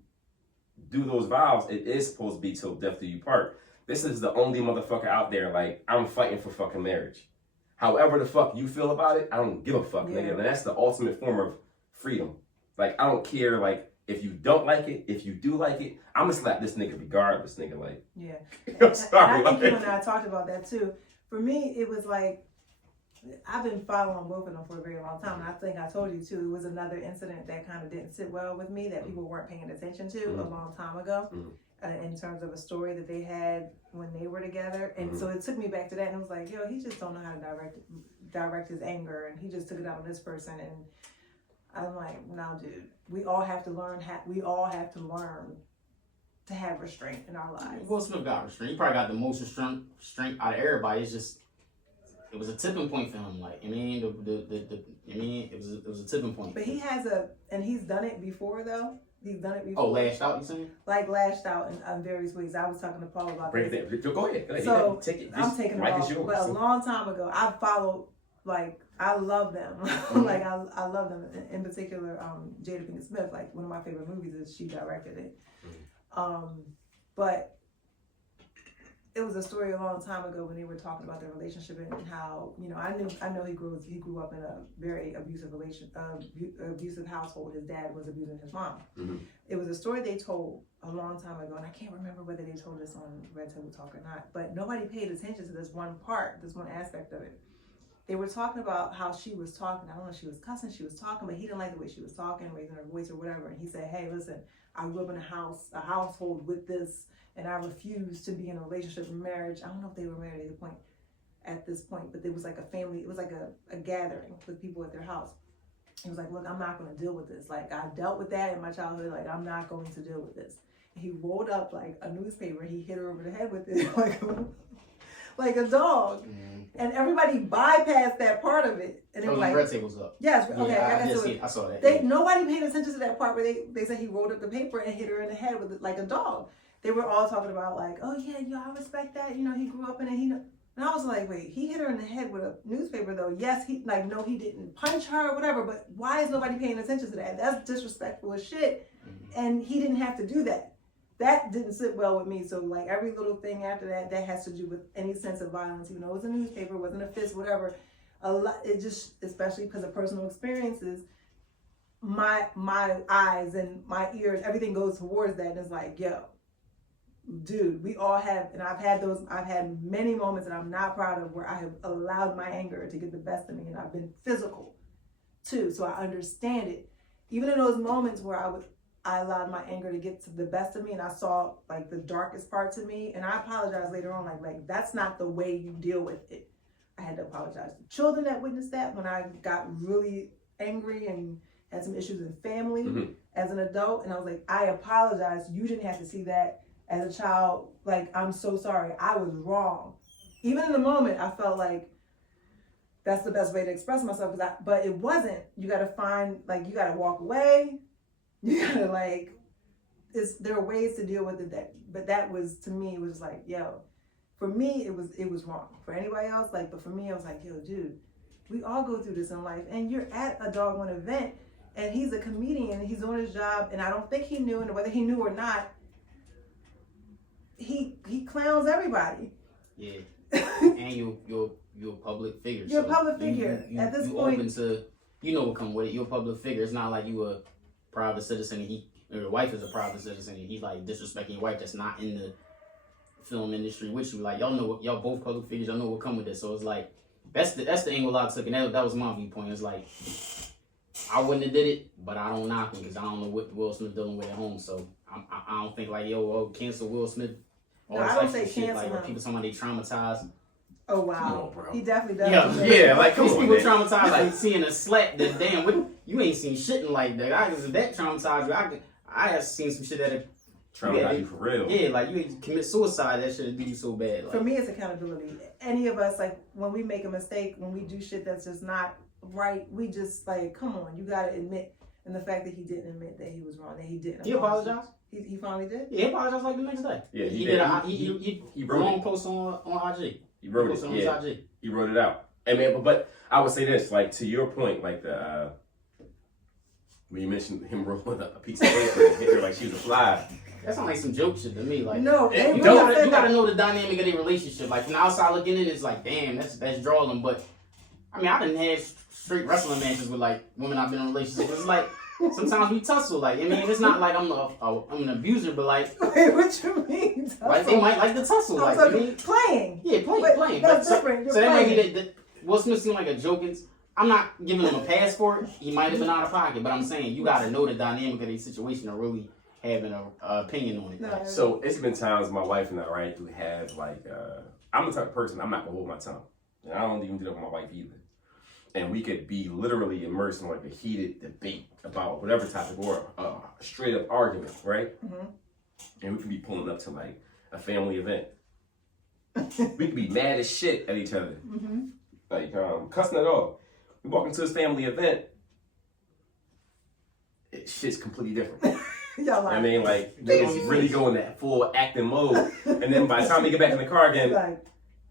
do those vows, it is supposed to be till death do you part. This is the only motherfucker out there, like, I'm fighting for fucking marriage. However the fuck you feel about it, I don't give a fuck, nigga. And that's the ultimate form of freedom. Like, I don't care, like, if you don't like it, if you do like it, I'm gonna slap this nigga regardless, nigga. Like, yeah. I'm sorry. And I think you and I talked about that too. For me, it was like, I've been following both of them for a very long time. And I think I told you too, it was another incident that kind of didn't sit well with me that people weren't paying attention to a long time ago. In terms of a story that they had when they were together. And so it took me back to that, and it was like, yo, he just don't know how to direct his anger, and he just took it out on this person. And I'm like, no, dude, we all have to learn to have restraint in our lives. Will Smith got restraint. He probably got the most restraint out of everybody. It's just, it was a tipping point for him. Like, I mean, it was a tipping point. But he has and he's done it before though. He's done it before. Oh, lashed out, you saying? Like lashed out in various ways. I was talking to Paul about break this. it down. Go ahead. So take it. I'm taking it off. But a long time ago, I followed, like, I love them. Like, I love them. In particular, Jada Pinkett Smith, like, one of my favorite movies is she directed it. But it was a story a long time ago when they were talking about their relationship and how, you know, I know he grew up in a very abusive abusive household. His dad was abusing his mom. It was a story they told a long time ago, and I can't remember whether they told this on Red Table Talk or not, but nobody paid attention to this one aspect of it. They were talking about how she was talking. I don't know if she was cussing, she was talking, but he didn't like the way she was talking, raising her voice or whatever. And he said, hey, listen, I grew up in a household with this, and I refused to be in a relationship or marriage. I don't know if they were married at this point, but it was like a family, it was like a gathering with people at their house. He was like, look, I'm not going to deal with this. Like, I dealt with that in my childhood. Like, I'm not going to deal with this. And he rolled up like a newspaper. He hit her over the head with it like a dog. And everybody bypassed that part of it. And it was like, Red Table's up. Yes, okay. I saw that. Nobody paid attention to that part where they said he rolled up the paper and hit her in the head with it like a dog. They were all talking about like, oh yeah, I respect that. You know, he grew up in it. And I was like, wait, he hit her in the head with a newspaper though. Yes, he didn't punch her or whatever. But why is nobody paying attention to that? That's disrespectful as shit. And he didn't have to do that. That didn't sit well with me. So like every little thing after that has to do with any sense of violence. Even though it was a newspaper, it wasn't a fist, whatever. It just, especially because of personal experiences, my eyes and my ears, everything goes towards that. And it's like, yo, dude, we all have, and I've had many moments that I'm not proud of where I have allowed my anger to get the best of me, and I've been physical too. So I understand it. Even in those moments where I allowed my anger to get to the best of me, and I saw like the darkest parts of me, and I apologized later on, like that's not the way you deal with it. I had to apologize to children that witnessed that when I got really angry and had some issues in family as an adult, and I was like, I apologize. You didn't have to see that as a child. Like, I'm so sorry. I was wrong. Even in the moment, I felt like that's the best way to express myself, but it wasn't. You got to find, like, you got to walk away. You got to, like, there are ways to deal with it, but that was, to me, it was like, yo, for me, it was wrong. For anybody else, like, but for me, I was like, yo, dude, we all go through this in life, and you're at a doggone event, and he's a comedian, and he's doing his job, and I don't think he knew, and whether he knew or not, he clowns everybody. Yeah. And you're a public figure. You're a public figure. At this point, open to, you know what come with it. You're a public figure. It's not like you a private citizen and your wife is a private citizen and he's like disrespecting your wife that's not in the film industry with you. Like, y'all both public figures, y'all know what come with it. So it's like that's the angle I took, and that was my viewpoint. It's like, I wouldn't have did it, but I don't knock him because I don't know what Will Smith dealing with at home. So I don't think like, cancel Will Smith. No, I don't say cancel like, him. People talking about they traumatized. Oh wow, come on, bro. He definitely does. Yeah, like come these on, people man. traumatized like seeing a slap. That damn, you ain't seen shit like that. If that traumatized you, I have seen some shit that traumatized you for real. Yeah, like you commit suicide. That shit do you so bad. Like, for me, it's accountability. Any of us, like when we make a mistake, when we do shit that's just not right, we just like, come on, you gotta admit. And the fact that he didn't admit that he was wrong, that he didn't. He apologized. He finally did. Yeah, he apologized like the next day. Yeah, he wrote a long post on IG. He wrote it. Yeah, he wrote it out. And man, but I would say this, like to your point, like when you mentioned him rolling up a piece of paper and hit her like she was a fly. That sounds like some joke shit to me. Like, No, they you gotta know the dynamic of their relationship. Like from the outside looking in, it's like, damn, that's drawing. But I mean, I done had straight wrestling matches with like women I've been in relationships with. It's like sometimes we tussle. Like, I mean, it's not like I'm an abuser, but like, wait, what you mean? Tussle? Like they might like the tussle. Like, I mean, playing. Yeah, playing. That's but different. You're so that might playing. be that Will Smith seemed like a joke. I'm not giving him a pass for it. He might have been out of pocket, but I'm saying you got to know the dynamic of the situation to really have an opinion on it. No. So it's been times my wife and I, right, who have like, I'm the type of person, I'm not gonna hold my tongue. And I don't even do that with my wife either. And we could be literally immersed in like a heated debate about whatever topic or a straight up argument, right? Mm-hmm. And we could be pulling up to like a family event. We could be mad as shit at each other. Mm-hmm. Like, cussing it off. We walk into this family event, shit's completely different. Y'all like, I mean, like, niggas really go in that full acting mode. And then by the time we get back in the car again, like,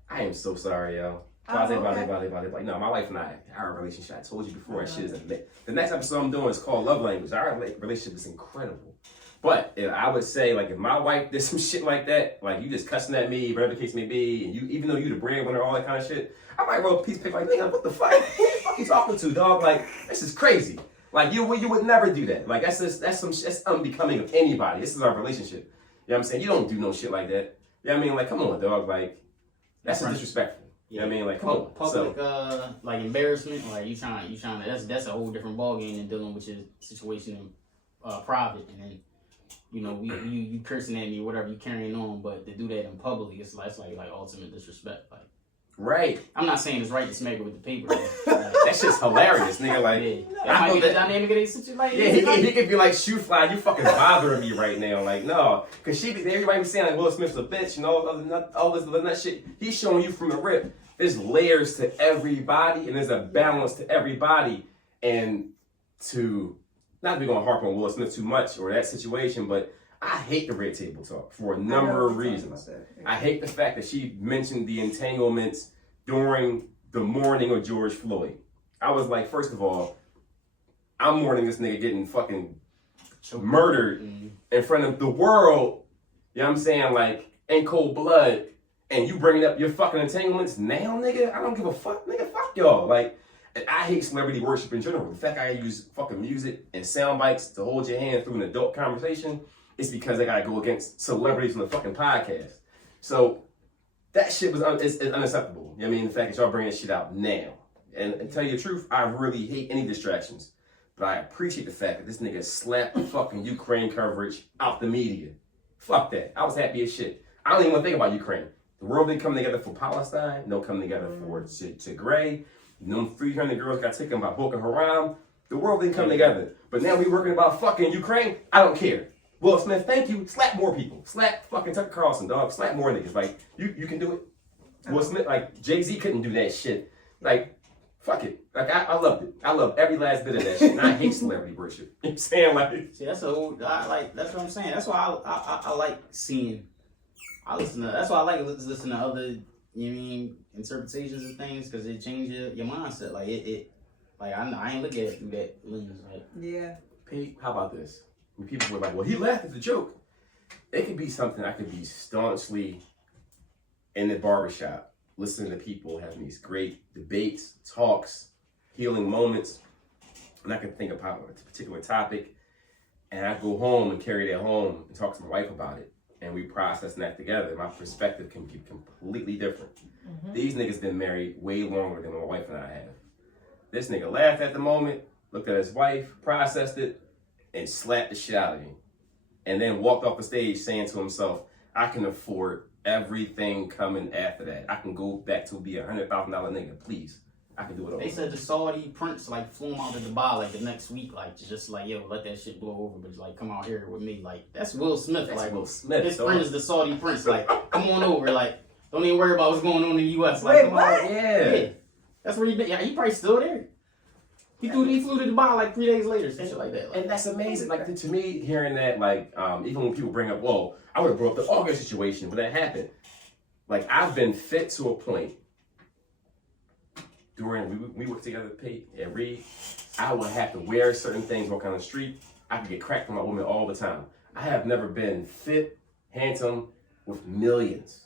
I am so sorry, yo. okay. Like, no, my wife and I, our relationship, I told you before, that shit is amazing. The next episode I'm doing is called Love Language. Our relationship is incredible. But if I would say, like, if my wife did some shit like that, like, you just cussing at me, whatever the case may be, and you, even though you the breadwinner, all that kind of shit, I might roll a piece of paper like, nigga, what the fuck? Who the fuck you talking to, dog? Like, this is crazy. Like, you would never do that. Like, that's unbecoming of anybody. This is our relationship. You know what I'm saying? You don't do no shit like that. You know what I mean? Like, come on, dog. Like, that's disrespectful. You know what I mean? Like, come on. Public, like, embarrassment, like, you trying to, that's a whole different ballgame than dealing with your situation in private. And then, you know, you cursing at me or whatever, you carrying on, but to do that in public, it's like ultimate disrespect. Like, right. I'm not saying it's right to smack it with the paper. Like, that shit's hilarious, nigga. Like, yeah. That might be the dynamic of the situation. Like, yeah, he could be like, shoe fly, you fucking bothering me right now. Like, no. Because everybody be saying, like, Will Smith's a bitch and all this other nut shit. He's showing you from the rip. There's layers to everybody, and there's a balance to everybody. And not to be going to harp on Will Smith too much or that situation, but I hate the red table talk for a number of reasons. I hate the fact that she mentioned the entanglements during the mourning of George Floyd. I was like, first of all, I'm mourning this nigga getting fucking murdered in front of the world, you know what I'm saying, like, in cold blood, and you bringing up your fucking entanglements now, nigga? I don't give a fuck, nigga, fuck y'all. Like, I hate celebrity worship in general. The fact I use fucking music and sound bites to hold your hand through an adult conversation is because I gotta go against celebrities on the fucking podcast. So that shit is unacceptable. You know what I mean? The fact that y'all bringing this shit out now. And to tell you the truth, I really hate any distractions. But I appreciate the fact that this nigga slapped the fucking Ukraine coverage out the media. Fuck that. I was happy as shit. I don't even want to think about Ukraine. The world didn't come together for Palestine. No come together for Tigray. No 300 girls got taken by Boko Haram. The world didn't come together. But now we working about fucking Ukraine. I don't care. Will Smith, thank you. Slap more people. Slap fucking Tucker Carlson, dog. Slap more niggas. Like, you can do it. Will Smith, like, Jay-Z couldn't do that shit. Like, fuck it. Like, I loved it. I love every last bit of that shit. And I hate celebrity worship. You know what I'm saying? Like, see, that's what I'm saying. That's why I like seeing, that's why I like listening to other, you know what I mean, interpretations of things, because it changes your mindset. Like, like, I ain't look at it through that lens. Like, yeah. Pete, how about this? When people were like, well, he laughed at the joke. It could be something I could be staunchly in the barbershop, listening to people having these great debates, talks, healing moments, and I could think about a particular topic, and I go home and carry that home and talk to my wife about it, and we process that together. My perspective can be completely different. Mm-hmm. These niggas been married way longer than my wife and I have. This nigga laughed at the moment, looked at his wife, processed it, and slapped the shit out of me. And then walked off the stage saying to himself, I can afford everything coming after that. I can go back to be $100,000 nigga, please. I can do it all. They said the Saudi prince like flew him out to Dubai like the next week, like just like, yo, let that shit blow over, but like come out here with me. Like that's Will Smith. That's like Will Smith. His friend is the Saudi prince. Like, come on over. Like, don't even worry about what's going on in the US. Like, wait, come what? on. Yeah. That's where he been. Yeah, he probably still there. He flew to Dubai like 3 days later, some shit like that. Like, and that's amazing. Like, to me, hearing that, like, even when people bring up, whoa, I would have brought up the August situation, but that happened. Like, I've been fit to a point during, we worked together, Pete, and Reed, I would have to wear certain things, walk on the street. I could get cracked from my woman all the time. I have never been fit, handsome, with millions,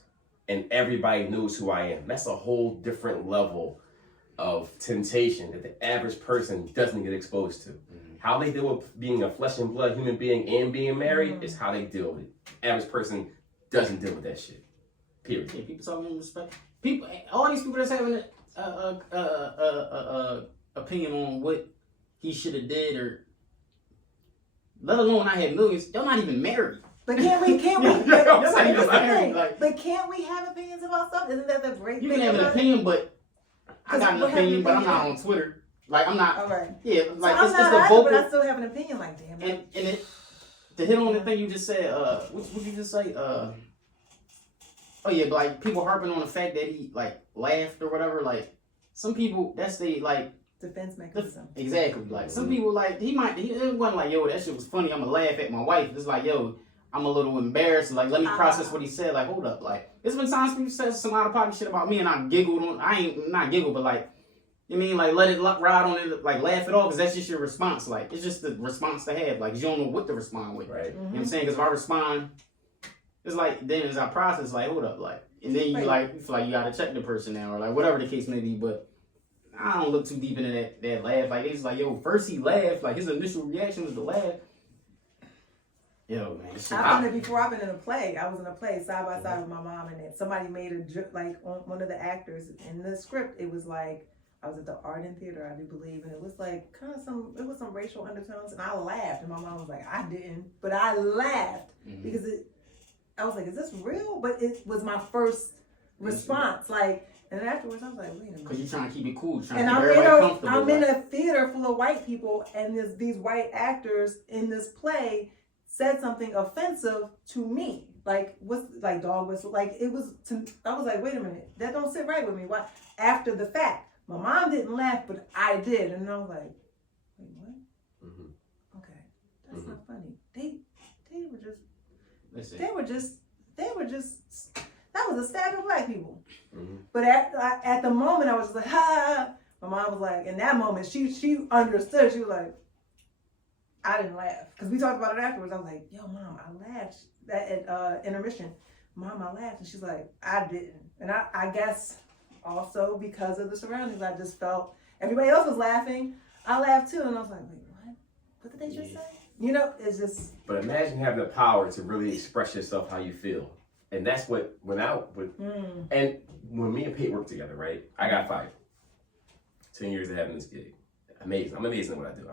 and everybody knows who I am. That's a whole different level of temptation that the average person doesn't get exposed to. How they deal with being a flesh and blood human being and being married is how they deal with it. Average person doesn't deal with that shit. Period. Yeah, people talking in respect. People, all these people that's having a opinion on what he should have did, or let alone I had millions. Y'all not even married. But can't we? Like, But can't we have opinions about stuff? Isn't that the great thing? you can have an opinion, but I got an opinion, but I'm not on Twitter. Like I'm not. All right. Yeah, like so it's I'm the not vocal. but I still have an opinion. Like damn. And it to hit on the thing you just said. What you just say? Oh yeah, but like people harping on the fact that he like laughed or whatever. Like some people, that's the like defense mechanism. Exactly. Like some people, like it wasn't like, yo, that shit was funny, I'ma laugh at my wife. It's like, yo, I'm a little embarrassed. Like, let me process what he said. Like, hold up. Like, there's been times people said some out of pocket shit about me, and I giggled on. I ain't not giggle, but like, you mean like let it ride on it, like laugh it off, because that's just your response. Like, it's just the response to have. Like, you don't know what to respond with. Right. You know what I'm saying? Because if I respond, it's like then as I process, like, hold up, like, and then you like you feel like you gotta check the person now, or like whatever the case may be, but. I don't look too deep into that laugh. Like, it's like, yo, first he laughed. Like, his initial reaction was to laugh. Yo, man. I've done it before. I've been in a play. I was in a play side by side with my mom, and then somebody made a joke, like, on one of the actors in the script. It was like, I was at the Art and Theater, I do believe, and it was like kind of some racial undertones, and I laughed, and my mom was like, I didn't, but I laughed because I was like, is this real? But it was my first response, like. And then afterwards, I was like, wait a minute. Because you're trying to keep it cool. And I'm in a theater full of white people, and these white actors in this play said something offensive to me. Like, what's like dog whistle? Like, it was, I was like, wait a minute. That don't sit right with me. Why? After the fact. My mom didn't laugh, but I did. And I was like, wait, what? Mm-hmm. Okay. That's not funny. They were just, that was a stab at black people. Mm-hmm. But at the moment, I was just like, ha. My mom was like, in that moment, she understood. She was like, I didn't laugh. Because we talked about it afterwards. I was like, yo, Mom, I laughed at intermission. Mom, I laughed. And she's like, I didn't. And I guess also because of the surroundings, I just felt everybody else was laughing. I laughed too. And I was like, wait, what? What did they just say? You know, it's just. But imagine having the power to really express yourself how you feel. And that's what and when me and Pete worked together, right? I got fired. 10 years of having this gig. Amazing. I'm amazing at what I do.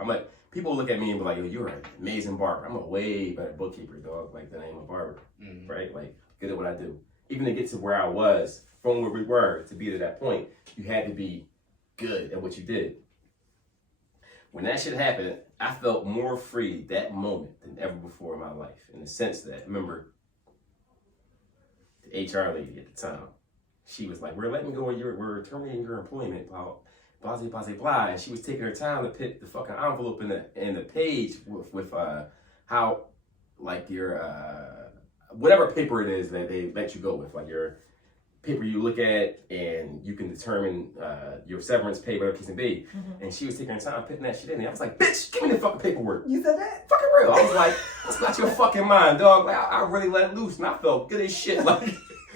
People look at me and be like, yo, you're an amazing barber. I'm a way better bookkeeper, dog. Like, than I am a barber, right? Like, good at what I do. Even to get to where I was, from where we were, to be to that point, you had to be good at what you did. When that shit happened, I felt more free that moment than ever before in my life. In the sense that, remember, the HR lady at the time, she was like, we're terminating your employment, blah, blah, blah, blah, blah. And she was taking her time to put the fucking envelope in the page with how, like, your, whatever paper it is that they let you go with, like your paper you look at and you can determine your severance pay, whatever case may be. Mm-hmm. And she was taking her time putting that shit in there. I was like, bitch, give me the fucking paperwork. You said that? Fucking real. I was like, that's not your fucking mind, dog. Like, I really let loose and I felt good as shit. Like,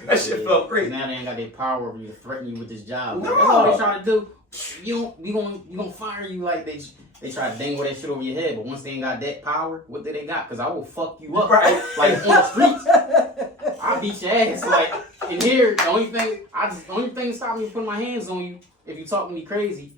that shit felt great. Now they ain't got their power over you to threaten you with this job. Like, no. That's all they trying to do. We gonna fire you. Like they try to dangle that shit over your head, but once they ain't got that power, what do they got? Because I will fuck you up, right? Like on the streets. I'll beat your ass. Like in here, the only thing that stopping me putting my hands on you if you talk to me crazy,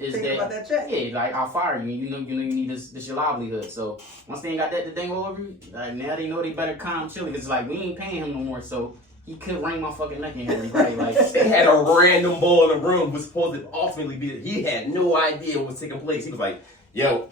is that check. Yeah, like I'll fire you. You know you need this your livelihood. So once they ain't got that to dangle over you, like now they know they better calm chilly. It's like we ain't paying him no more, so. He could wring my fucking neck in here, right? Like they had a random boy in the room who was supposed to ultimately be. He had no idea what was taking place. He was like, "Yo,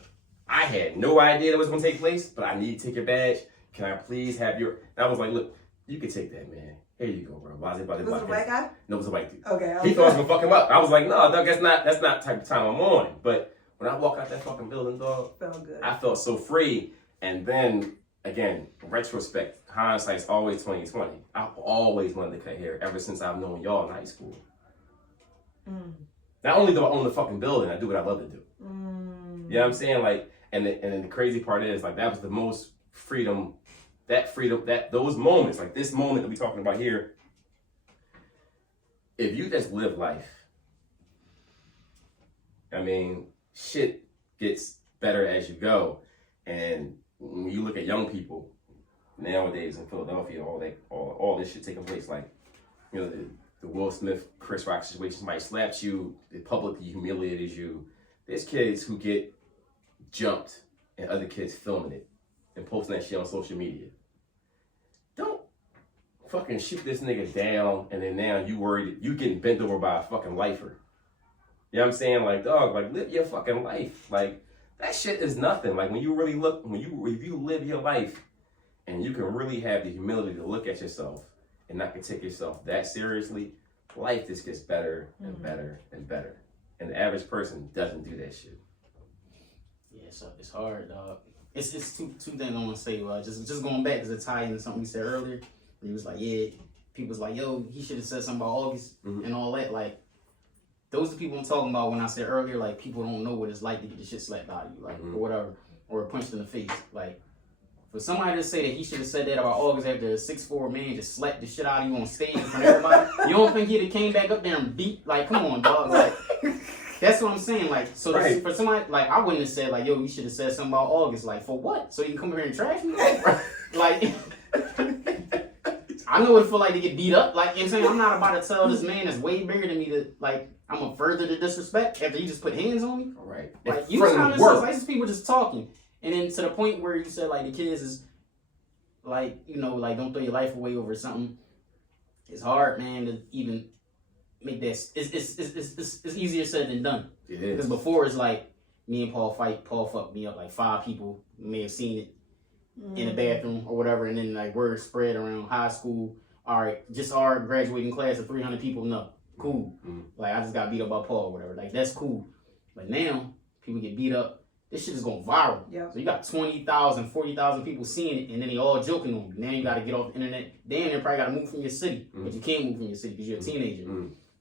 I had no idea that was going to take place, but I need to take your badge. Can I please have your?" And I was like, "Look, you can take that, man. Here you go, bro." Was it a white guy? No, it was a white dude. Okay. He thought I was gonna fuck him up. I was like, "No, dog, that's not the type of time I'm on." But when I walk out that fucking building, dog, felt good. I felt so free. And then again, in retrospect, hindsight's always 20/20. I've always wanted to cut hair ever since I've known y'all in high school. Not only do I own the fucking building, I do what I love to do. You know what I'm saying? Like, and then the crazy part is, like, that was the most freedom, that those moments, like this moment that we're talking about here, if you just live life, I mean, shit gets better as you go. And when you look at young people nowadays in Philadelphia, all this shit taking place, like, you know, the Will Smith, Chris Rock situation, somebody slaps you, it publicly humiliated you. There's kids who get jumped and other kids filming it and posting that shit on social media. Don't fucking shoot this nigga down and then now you worried you getting bent over by a fucking lifer. You know what I'm saying? Like, dog, like, live your fucking life. Like, that shit is nothing. Like, when you really look, if you live your life and you can really have the humility to look at yourself and not to take yourself that seriously, life just gets better and better and better. And the average person doesn't do that shit. Yeah, so it's hard, dog. It's two things I want to say. Just going back to the tie into something we said earlier. He was like, yeah, people was like, yo, he should have said something about August and all that. Like, those are the people I'm talking about when I said earlier, like, people don't know what it's like to get the shit slapped out of you, like, or whatever, or punched in the face. Like, for somebody to say that he should have said that about August after a 6'4" man just slapped the shit out of you on stage in front of everybody, you don't think he'd have came back up there and beat? Like, come on, dog. Like, that's what I'm saying. Like, so right. For somebody, like, I wouldn't have said, like, yo, you should have said something about August. Like, for what? So you can come here and trash me? Like, I know what it feel like to get beat up. Like, you know what I'm saying? I'm not about to tell this man that's way bigger than me that, like, I'm gonna further the disrespect after you just put hands on me. Right. Like, you kind of like just people just talking, and then to the point where you said like the kids is like, you know, like, don't throw your life away over something. It's hard, man, to even make that. It's easier said than done. It is. Because before it's like me and Paul fight. Paul fucked me up. Like 5 people may have seen it in the bathroom or whatever, and then like word spread around high school. All right, just our graduating class of 300 people. No. Cool. Like, I just got beat up by Paul or whatever. Like, that's cool. But now, people get beat up. This shit is going viral. Yep. So you got 20,000, 40,000 people seeing it, and then they all joking on you. Now you got to get off the internet. Then you probably got to move from your city. But you can't move from your city because you're a teenager.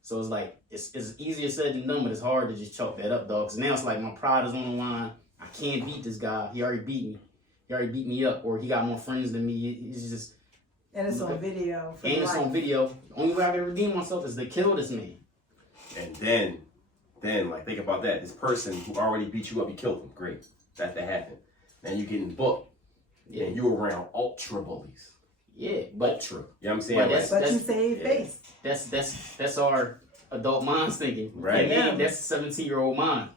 So it's like, it's easier said than done, but it's hard to just chalk that up, dog. So now it's like my pride is on the line. I can't beat this guy. He already beat me. He already beat me up, or he got more friends than me. It's just... And it's on video. And it's on video. The only way I can redeem myself is to kill this man. And then, like, think about that. This person who already beat you up, you killed him. Great. That happened. Now you're getting booked. Yeah. And you're around ultra bullies. Yeah, but ultra. You know what I'm saying? But you save face. That's our adult minds thinking. Right. Yeah. That's a 17-year-old mind.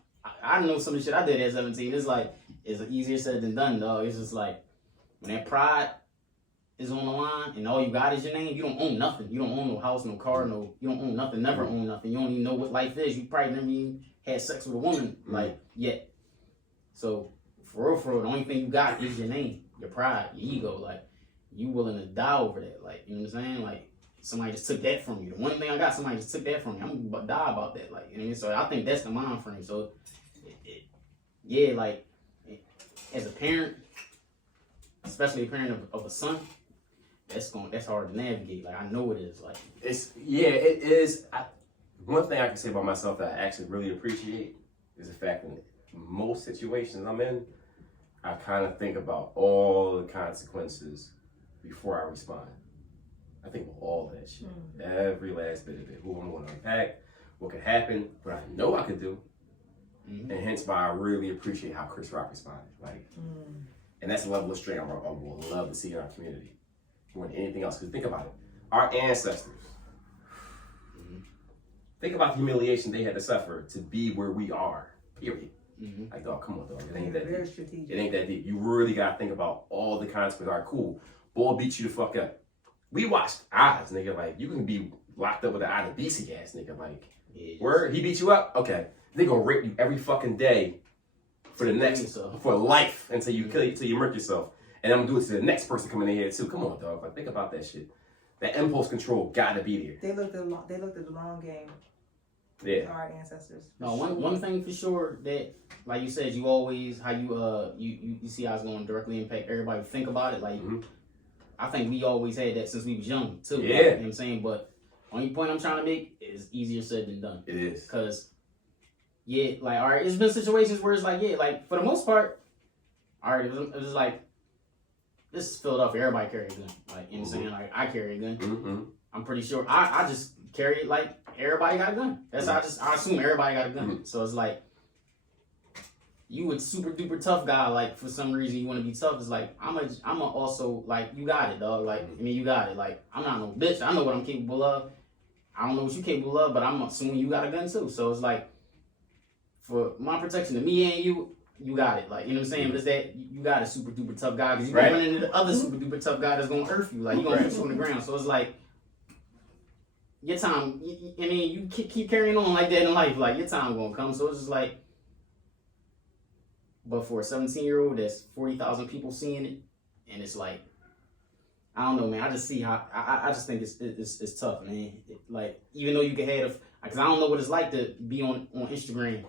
I know some of the shit I did at 17. It's like, it's easier said than done, dog. It's just like, when that pride is on the line and all you got is your name, you don't own nothing. You don't own no house, no car, you don't own nothing, never own nothing. You don't even know what life is. You probably never even had sex with a woman, like, yet. So, for real, the only thing you got is your name, your pride, your ego. Like, you willing to die over that. Like, you know what I'm saying? Like, somebody just took that from you. The one thing I got, somebody just took that from me. I'm gonna die about that. Like, you know what I mean? So I think that's the mind frame. So, yeah, like, as a parent, especially a parent of a son, that's hard to navigate. Like, I know it is. Like, it is. One thing I can say about myself that I actually really appreciate is the fact that in most situations I'm in, I kind of think about all the consequences before I respond. I think of all that shit, every last bit of it, who I'm going to unpack, what could happen, what I know I could do, and hence why I really appreciate how Chris Rock responded. Like, and that's a level of strength I would love to see in our community more than anything else. Because think about it, our ancestors. Think about the humiliation they had to suffer to be where we are. Period. Like, dog, come on, dog. It ain't that deep. It ain't that deep. You really gotta think about all the consequences. All right, cool. Boy beat you the fuck up. We watched odds, nigga. Like, you can be locked up with an IDBC ass nigga. Like, word, he beat you up? Okay. They gonna rape you every fucking day for the next, for life until you kill, until you murk yourself. And I'm gonna do it to the next person coming in here too. Come on, dog. Like, think about that shit. That impulse control gotta be there. They looked at the long game. Yeah. Our ancestors. No, one thing for sure that, like you said, you always, how you see how it's going to directly impact everybody. Think about it. Like, I think we always had that since we was young too. Yeah. Like, you know what I'm saying? But only point I'm trying to make is easier said than done. It is. Because, yeah, like, all right, it's been situations where it's like, yeah, like, for the most part, all right, it was like, this is Philadelphia. Everybody carry a gun. Like, you know what I'm saying? Like, I carry a gun. Mm-hmm. I'm pretty sure. I just carry it like everybody got a gun. That's how I assume everybody got a gun. Mm-hmm. So it's like, you a super duper tough guy. Like, for some reason you want to be tough. It's like, I'm a also, like, you got it, dog. Like, I mean, you got it. Like, I'm not no bitch. I know what I'm capable of. I don't know what you capable of, but I'm assuming you got a gun too. So it's like, for my protection to me and you got it. Like, you know what I'm saying? But it's that you got a super duper tough guy, because you Right. run into the other super duper tough guy that's gonna earth you. Like, he gonna put you on the ground. So it's like, your time, I mean, you keep carrying on like that in life. Like, your time gonna come. So it's just like, but for a 17-year-old, that's 40,000 people seeing it, and it's like, I don't know, man. I just see how I just think it's tough, man. Like, even though you can have, because I don't know what it's like to be on Instagram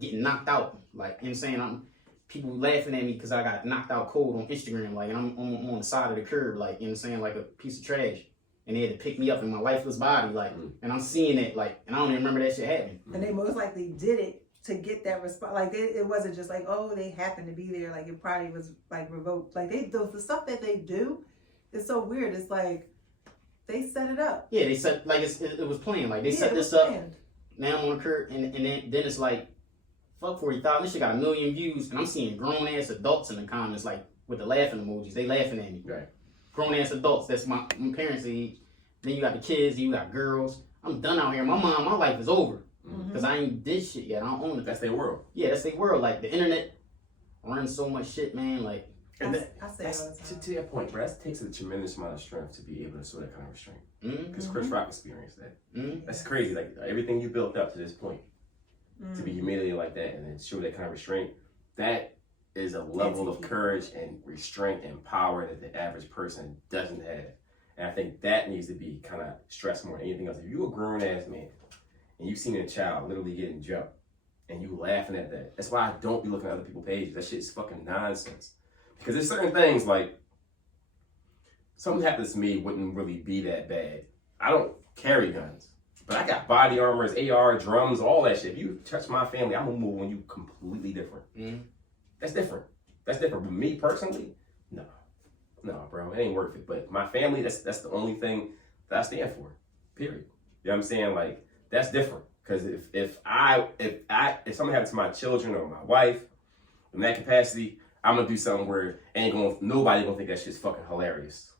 getting knocked out. Like, you know what I'm saying? People laughing at me because I got knocked out cold on Instagram. Like, and I'm on the side of the curb, like, you know what I'm saying? Like a piece of trash. And they had to pick me up in my lifeless body, like, and I'm seeing it, like, and I don't even remember that shit happening. And they most likely did it to get that response. Like, it wasn't just like, oh, they happened to be there. Like, it probably was like revoked. Like, the stuff that they do is so weird. It's like they set it up. Yeah, they set, like, it was planned. Like, they set this up. Now I'm on the curb, and then it's like, fuck 40,000. This shit got 1 million views, and I'm seeing grown ass adults in the comments, like, with the laughing emojis. They laughing at me. Right. Grown ass adults. That's my parents' age. Then you got the kids. You got girls. I'm done out here. My life is over because I ain't did shit yet. I don't own it. That's their world. Yeah, that's their world. Like, the internet runs so much shit, man. Like, I say it all the time. To your point, bro, that takes a tremendous amount of strength to be able to show that kind of restraint. Because Chris Rock experienced that. That's crazy. Like, everything you built up to this point, to be humiliated like that and then show that kind of restraint, that is a level of courage and restraint and power that the average person doesn't have. And I think that needs to be kind of stressed more than anything else. If you're a grown ass man and you've seen a child literally getting jumped and you laughing at that, that's why I don't be looking at other people's pages. That shit is fucking nonsense. Because there's certain things like, something happens to me wouldn't really be that bad. I don't carry guns, but I got body armors, AR, drums, all that shit. If you touch my family, I'm gonna move on you completely different. That's different. That's different. But me personally, no, bro, it ain't worth it. But my family, that's the only thing that I stand for. Period. You know what I'm saying? Like, that's different. Because if something happens to my children or my wife, in that capacity, I'm gonna do something where nobody gonna think that shit's fucking hilarious.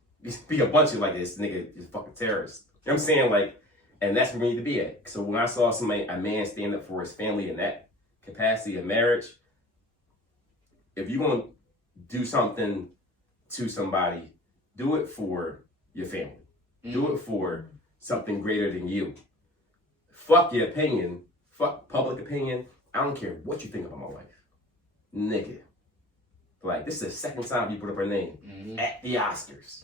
Be a bunch of like, this nigga is fucking terrorist. You know what I'm saying? Like, and that's where we need to be at. So when I saw a man stand up for his family in that capacity of marriage, if you want to do something to somebody, do it for your family. Do it for something greater than you. Fuck your opinion. Fuck public opinion. I don't care what you think about my wife. Nigga. Like, this is the second time you put up her name at the Oscars.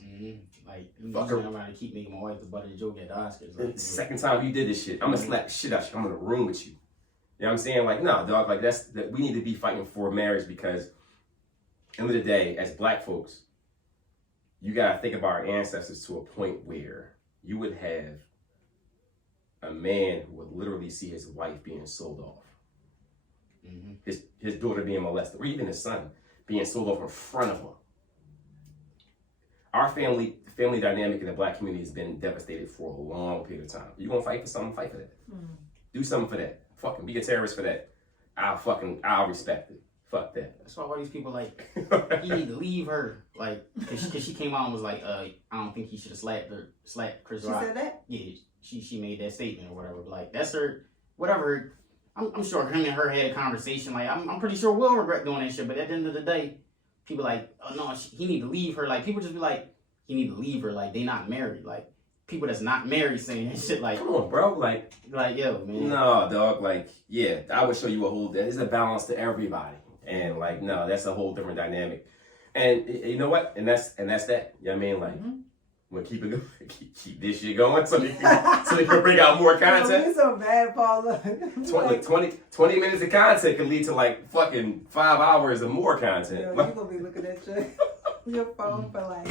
Like, fuck her. I'm trying to keep making my wife the butt of the joke at the Oscars. Like, the second time you did this shit, I'm gonna slap the shit out you. I'm in a room with you. You know what I'm saying? Like, no, dog, like, we need to be fighting for marriage because, at the end of the day, as black folks, you gotta think about our ancestors to a point where you would have a man who would literally see his wife being sold off. His daughter being molested, or even his son being sold off in front of him. Our family dynamic in the black community has been devastated for a long period of time. You gonna fight for something, fight for that. Do something for that. Fucking be a terrorist for that. I'll respect it. Fuck that. That's why all these people, like, he need to leave her. Like, cause she came out and was like, I don't think he should have slapped Chris Rock. She said that? Yeah, she made that statement or whatever. But, like, that's her, whatever. I'm sure him and her had a conversation. Like, I'm pretty sure we'll regret doing that shit. But at the end of the day, people like, oh no, he need to leave her. Like, people just be like, he need to leave her. Like, they not married. Like, people that's not married saying that shit. Like, come on, bro. Like, yo, man. No, dog. Like, yeah, I would show you a whole. There's a balance to everybody, and like, no, that's a whole different dynamic. And you know what? And that's that. You know what I mean? Like, we'll keep it going. Keep this shit going so they can bring out more content. You're so bad, Paula. 20 minutes of content can lead to like fucking 5 hours of more content. Yo, you're gonna be looking at your phone for like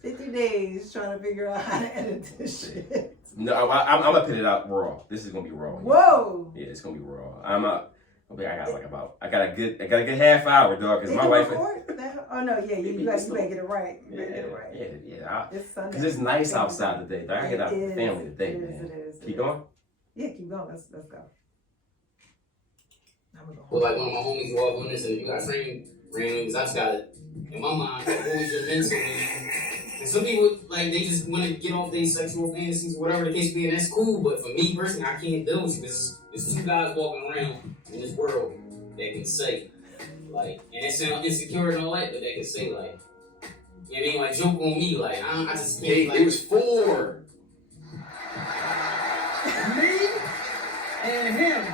50 days trying to figure out how to edit this shit. No, I'm gonna put it out raw. This is gonna be raw. Whoa. Yeah, it's gonna be raw. I got a good half hour, dog. Cause Did my you wife. record that? Oh no, yeah, you better get it right. You better get it right. Yeah. It's Sunday. Cause it's nice outside today. I get out with the family today, man. It is. Keep going. Yeah, keep going. Let's go. Well, like one of my homies who all on this, and you got same rings. I just got it in my mind. I've always been into it. And some people like they just want to get off their sexual fantasies, whatever the case be, and that's cool. But for me personally, I can't deal with you because there's two guys walking around in this world that can say, like, and it sounds insecure and all that, but they can say like, you know what I mean, like joke on me, like I just can't. Like, it was 4. Me and him.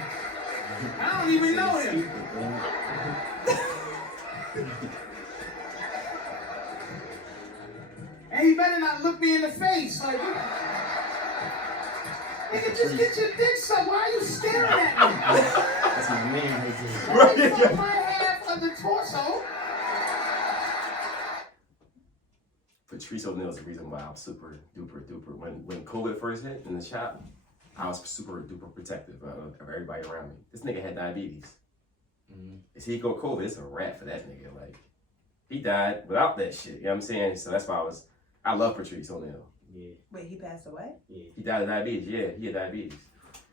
I don't even know him. And he better not look me in the face. Like, nigga, just get your dick sucked. Why are you staring at me? That's my man right Right from my half of the torso. Patrice O'Neal is the reason why I'm super duper duper. When COVID first hit in the shop, I was super duper protective of everybody around me. This nigga had diabetes. If he go COVID, it's a wrap for that nigga. Like, he died without that shit. You know what I'm saying? So that's why I love Patrice O'Neal. Yeah. Wait, he passed away? Yeah. He died of diabetes. Yeah, he had diabetes.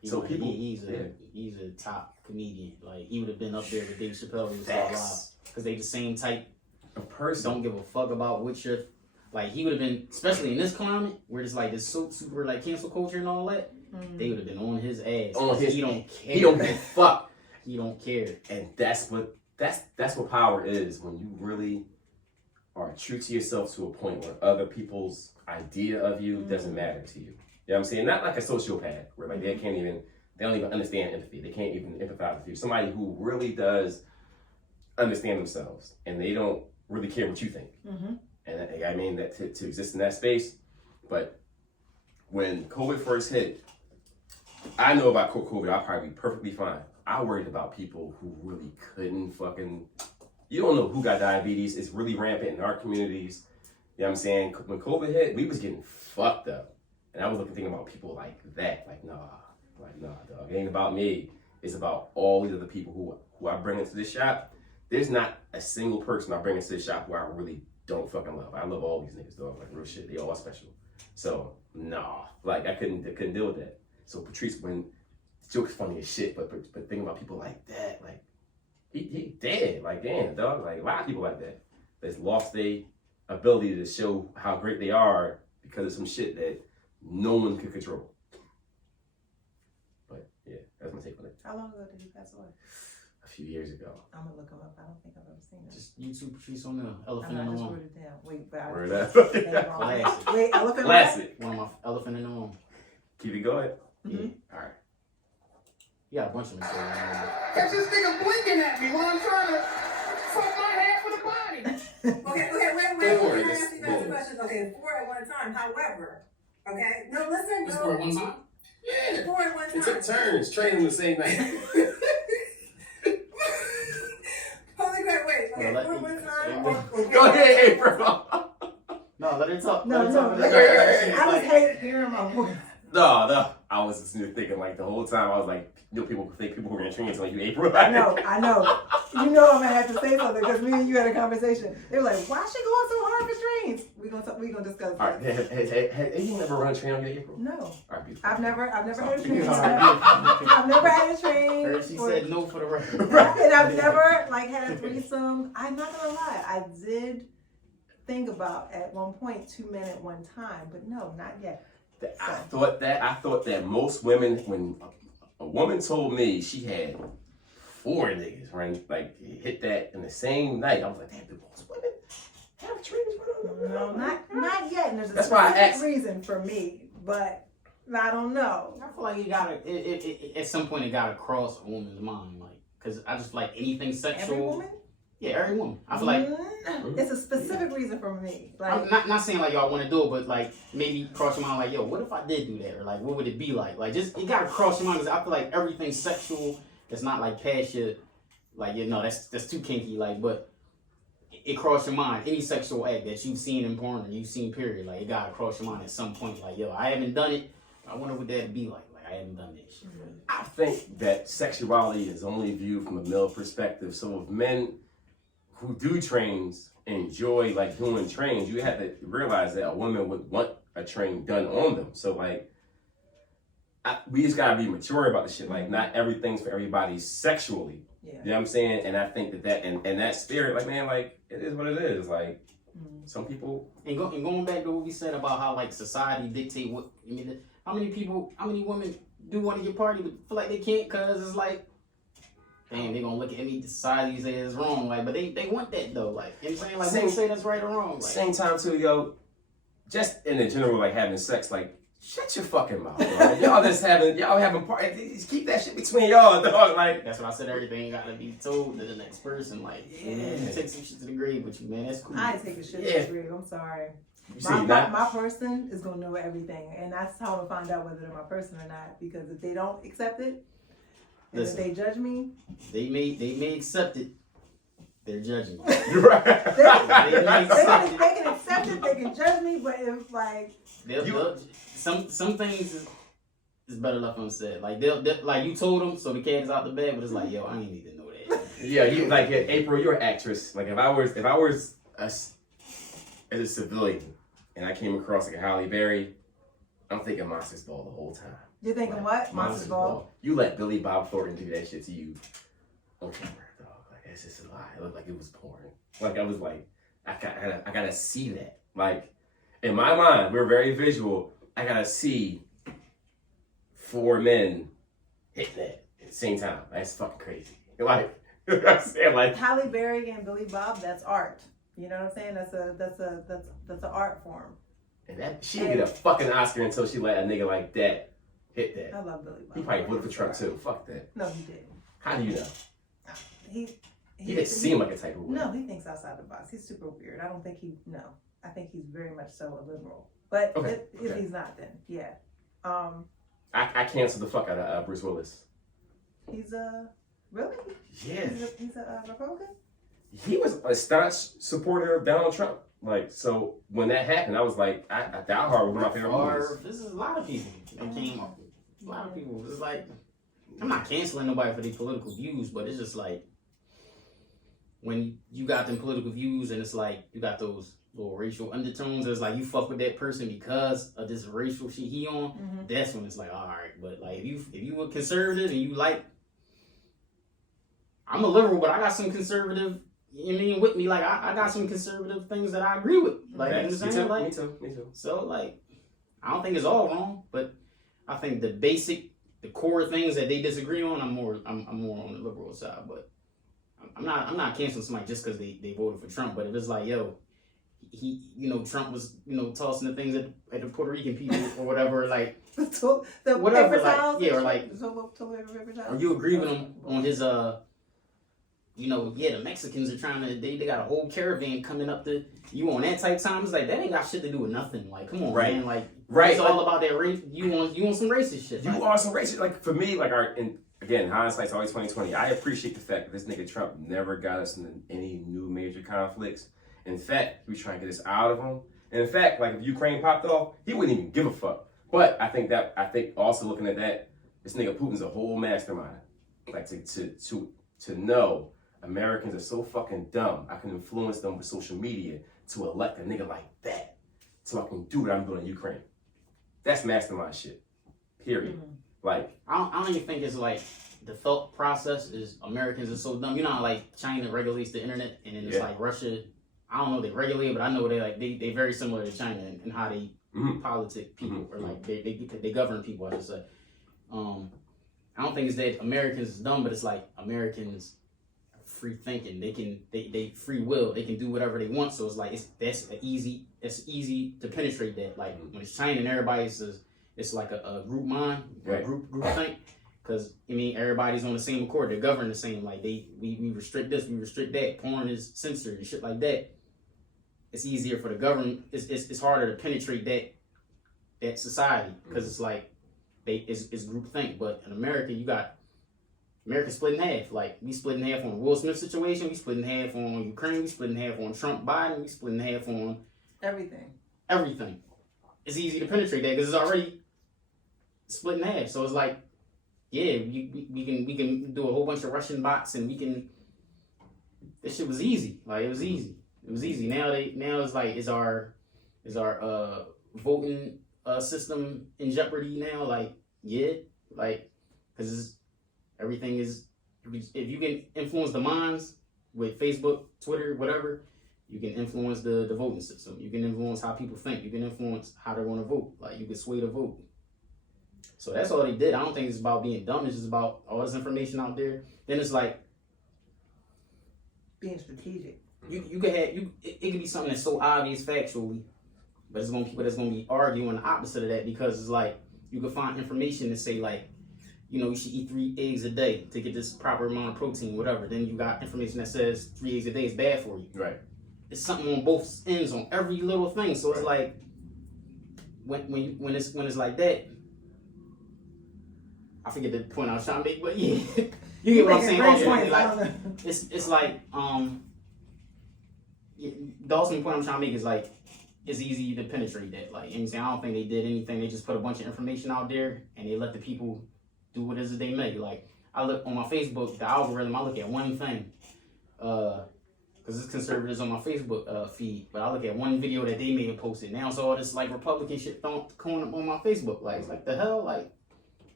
So people, he's a top comedian. Like he would have been up there with Dave Chappelle and live because they the same type of person. Don't give a fuck about what you're. Like he would have been, especially in this climate where it's like this super like cancel culture and all that. They would have been on his ass. He don't care. He don't give a fuck. He don't care. And that's what power is, when you really are true to yourself to a point where other people's idea of you doesn't matter to you. You know what I'm saying? Not like a sociopath where like they don't even understand empathy. They can't even empathize with you. Somebody who really does understand themselves and they don't really care what you think. And I mean that to exist in that space. But when COVID first hit, I know about COVID, I'll probably be perfectly fine. I worried about people who really couldn't fucking. You don't know who got diabetes. It's really rampant in our communities. You know what I'm saying? When COVID hit, we was getting fucked up. And I was thinking about people like that. Like, nah, dog. It ain't about me. It's about all these other people who I bring into this shop. There's not a single person I bring into this shop who I really don't fucking love. I love all these niggas, dog. Like, real shit. They all special. So, nah. Like, I couldn't deal with that. So, Patrice, when the joke's funny as shit, but thinking about people like that, like, he dead. Like, damn, dog. Like, a lot of people like that that's lost their ability to show how great they are because of some shit that no one can control. But yeah, that's my take on it. How long ago did he pass away? A few years ago. I'm gonna look him up. I don't think I've ever seen it. Just YouTube Patrice O'Neal, Elephant in the I just Room. wrote it down. Wait, but Word up. Wait, Elephant Classic. One of my Elephant in the Room. Keep it going. Yeah. All right. You got a bunch of them. Catch this nigga blinking at me while I'm trying to fuck my half of the body. Okay, wait. Can I ask you guys a question? Okay, 4 at one time. However, okay, no, listen. Just 4 at one time? Yeah. 4 at one time. It took turns training the same night. Holy crap, wait. Okay, 4 at one time. Go ahead, bro. No, let her talk. No. Let her talk. I was hating hearing my voice. No. I was just thinking like the whole time. I was like, people think people were gonna train until you April. I know. You know I'm gonna have to say something because me and you had a conversation. They were like, "Why she going so hard for trains?" We gonna discuss. All right. Have you never run a train on your April? No. All right, beautiful. I've never had a train. I've never had a train. She said no for the record. And I've never had a threesome. I'm not gonna lie. I did think about at one point 2 men at one time, but no, not yet. I thought that most women, when a woman told me she had 4 niggas run, like hit that in the same night, I was like, damn, do most women have trains run? No, not yet. And there's a That's why I specific asked. reason for me, but I don't know. I feel like it at some point it gotta cross a woman's mind, like, cause I just like anything sexual. Every woman? Yeah, every woman. I feel like it's a specific reason for me. I'm not saying like y'all want to do it, but like maybe cross your mind like, yo, what if I did do that, or like what would it be like? Like just it gotta cross your mind, because I feel like everything sexual that's not like past your, like that's too kinky, like, but it crossed your mind. Any sexual act that you've seen in porn or you've seen period, like it gotta cross your mind at some point. Like, yo, I haven't done it. I wonder what that'd be like. Like I haven't done that shit. I think that sexuality is only viewed from a male perspective. So if men who do trains enjoy like doing trains, you have to realize that a woman would want a train done on them. So like, we just gotta be mature about the shit. Like, not everything's for everybody sexually. Yeah. You know what I'm saying? And I think that and that spirit, like, man, like, it is what it is. Like, some people. And going back to what we said about how like society dictate what, I mean, how many women do want to get party but feel like they can't because it's like, damn, they gonna look at me, society say it's wrong. Like, but they want that though. Like, you know what I'm saying? Like, they say that's right or wrong. Like, Same time too, yo, just in the general, like, having sex, like, shut your fucking mouth, bro. y'all having parties. Keep that shit between y'all, dog. Like, that's what I said. Everything gotta be told to the next person. Like, you take some shit to the grave with you, man. That's cool. I take a shit to the grave. I'm sorry. You My person is gonna know everything, and that's how I'm gonna find out whether they're my person or not. Because if they don't accept it, and if they judge me, they may accept it. They're judging you. You're right. they can accept it. They can judge me, but if like some things is better left unsaid. Like they'll like you told them, so the cat is out the bed, but it's like, yo, I ain't need to know that. Yeah, you like April, you're an actress. Like if I was as a civilian and I came across like a Halle Berry, I'm thinking Monsters Ball the whole time. You're thinking what? Monsters Ball? You let Billy Bob Thornton do that shit to you on camera, dog. Like, it's just a lie. It looked like it was porn. Like, I was like, I gotta see that. Like, in my mind, we're very visual. I gotta see 4 men hit that at the same time. That's fucking crazy. Like, you know what I'm saying? Like, Halle Berry and Billy Bob, that's art. You know what I'm saying? That's an art form. And that she didn't get a fucking Oscar until she let a nigga like that hit that. I love Billy Bob. He probably voted for Trump too. Fuck that. No, he didn't. How do you know? He didn't seem like a type of way. No, he thinks outside the box. He's super weird. I don't think I think he's very much so a liberal. But if he's not, then yeah. I canceled the fuck out of Bruce Willis. He's really? Yeah. He's a Republican? He was a staunch supporter of Donald Trump. Like, so when that happened, I was like, Die Hard was one of my favorite movies. This is a lot of people that came up. A lot of people. It's like, I'm not canceling nobody for their political views, but it's just like, when you got them political views and it's like, you got those little racial undertones, it's like you fuck with that person because of this racial shit he on, that's when it's like, all right. But like, if you were conservative and you like, I'm a liberal, but I got some conservative, you know what I mean, with me. Like, I got some conservative things that I agree with. Like, you know what I'm saying? Like, me too. So, like, I don't think it's all wrong, but I think the core things that they disagree on, I'm more on the liberal side. But I'm not canceling somebody just because they voted for Trump. But if it's like, yo, he, Trump was, tossing the things at the Puerto Rican people or whatever, like, the whatever, paper like, towels, yeah, or like, or you agree with him on his the Mexicans are trying to, they got a whole caravan coming up to you on that type time. It's like, that ain't got shit to do with nothing. Like, come on, man. Like, it's all about that race. You want some racist shit. You want some racist, like, for me, like, again, hindsight's always 20/20. I appreciate the fact that this nigga Trump never got us into any new major conflicts. In fact, he was trying to get us out of them. And in fact, like, if Ukraine popped off, he wouldn't even give a fuck. But I think also looking at that, this nigga Putin's a whole mastermind. Like, to know Americans are so fucking dumb, I can influence them with social media to elect a nigga like that so I can do what I'm doing in Ukraine. That's mastermind shit. Period. Like, I don't even think it's like the thought process is Americans are so dumb. You know how like China regulates the internet and then it's like Russia, I don't know they regulate it, but I know they very similar to China in how they politic people or like they govern people, I should say. I don't think it's that Americans is dumb, but it's like Americans free thinking. They free will. They can do whatever they want. So it's like it's easy to penetrate that. Like when it's China and everybody says it's like a group mind, a group think. Because everybody's on the same accord. They're governed the same. Like we restrict this, we restrict that. Porn is censored and shit like that. It's easier for the government. It's harder to penetrate that society because it's like it's group think. But in America, you got America split in half. Like, we split in half on the Will Smith situation. We split in half on Ukraine. We split in half on Trump, Biden. We split in half on everything. It's easy to penetrate that because it's already split in half. So it's like, yeah, we can do a whole bunch of Russian bots, and we can. This shit was easy. Like it was easy. It was easy. Now it's like is our voting system in jeopardy now? Like yeah, like because everything is. If you can influence the minds with Facebook, Twitter, whatever, you can influence the voting system. You can influence how people think. You can influence how they want to vote. Like you can sway the vote. So that's all they did. I don't think it's about being dumb. It's just about all this information out there. Then it's like being strategic. You could have it could be something that's so obvious factually, but it's gonna be people that's gonna be arguing the opposite of that because it's like you can find information to say like, you know, you should eat 3 eggs a day to get this proper amount of protein, whatever. Then you got information that says 3 eggs a day is bad for you. Right. It's something on both ends on every little thing. So it's like when it's like that. I forget the point I was trying to make, but yeah, you get what I'm saying. Okay, like it's like the ultimate point I'm trying to make is like it's easy to penetrate that. Like, you know what I'm saying? I don't think they did anything. They just put a bunch of information out there and they let the people do what it is that they make. Like, I look on my Facebook, the algorithm, I look at one thing. Because it's conservatives on my Facebook feed. But I look at one video that they may have posted. Now it's all this, like, Republican shit coming up on my Facebook. Like, it's like, the hell? Like,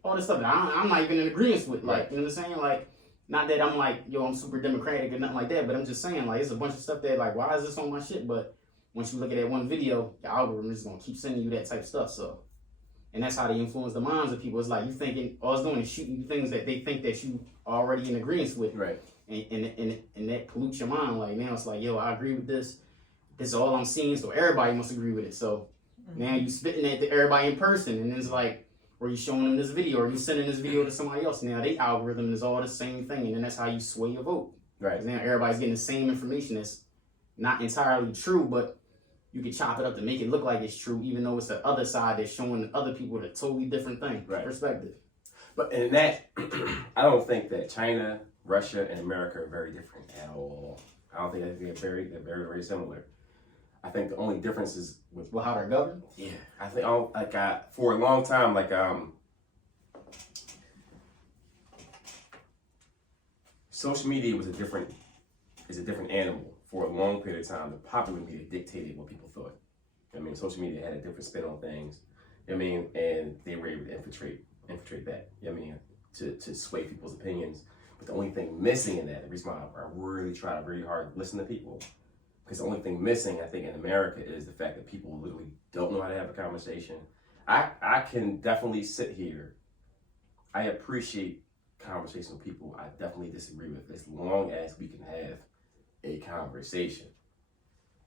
all this stuff that I'm not even in agreement with. Like, you know what I'm saying? Like, not that I'm like, yo, I'm super democratic or nothing like that. But I'm just saying, like, it's a bunch of stuff that, like, why is this on my shit? But once you look at that one video, the algorithm is going to keep sending you that type of stuff. So, and that's how they influence the minds of people. It's like you thinking, all it's doing is shooting you things that they think that you already in agreement with. Right. And that pollutes your mind. Like now it's like, yo, I agree with this. This is all I'm seeing, so everybody must agree with it. So now you spitting that to everybody in person, and then it's like, or you showing them this video, or you sending this video to somebody else. Now they algorithm is all the same thing, and then that's how you sway your vote. Right. Now everybody's getting the same information that's not entirely true, but you can chop it up to make it look like it's true, even though it's the other side that's showing other people a totally different thing, perspective. But in that, I don't think that China, Russia, and America are very different at all. I don't think they're very, very similar. I think the only difference is with how they're governed. Yeah, I think for a long time, social media was a different animal. For a long period of time, the popular media dictated what people thought. I mean, social media had a different spin on things. I mean, and they were able to infiltrate that. I mean, to sway people's opinions. But the only thing missing in that, the reason why I really try really hard to listen to people, because the only thing missing, I think, in America is the fact that people literally don't know how to have a conversation. I can definitely sit here. I appreciate conversation with people I definitely disagree with, as long as we can have a conversation.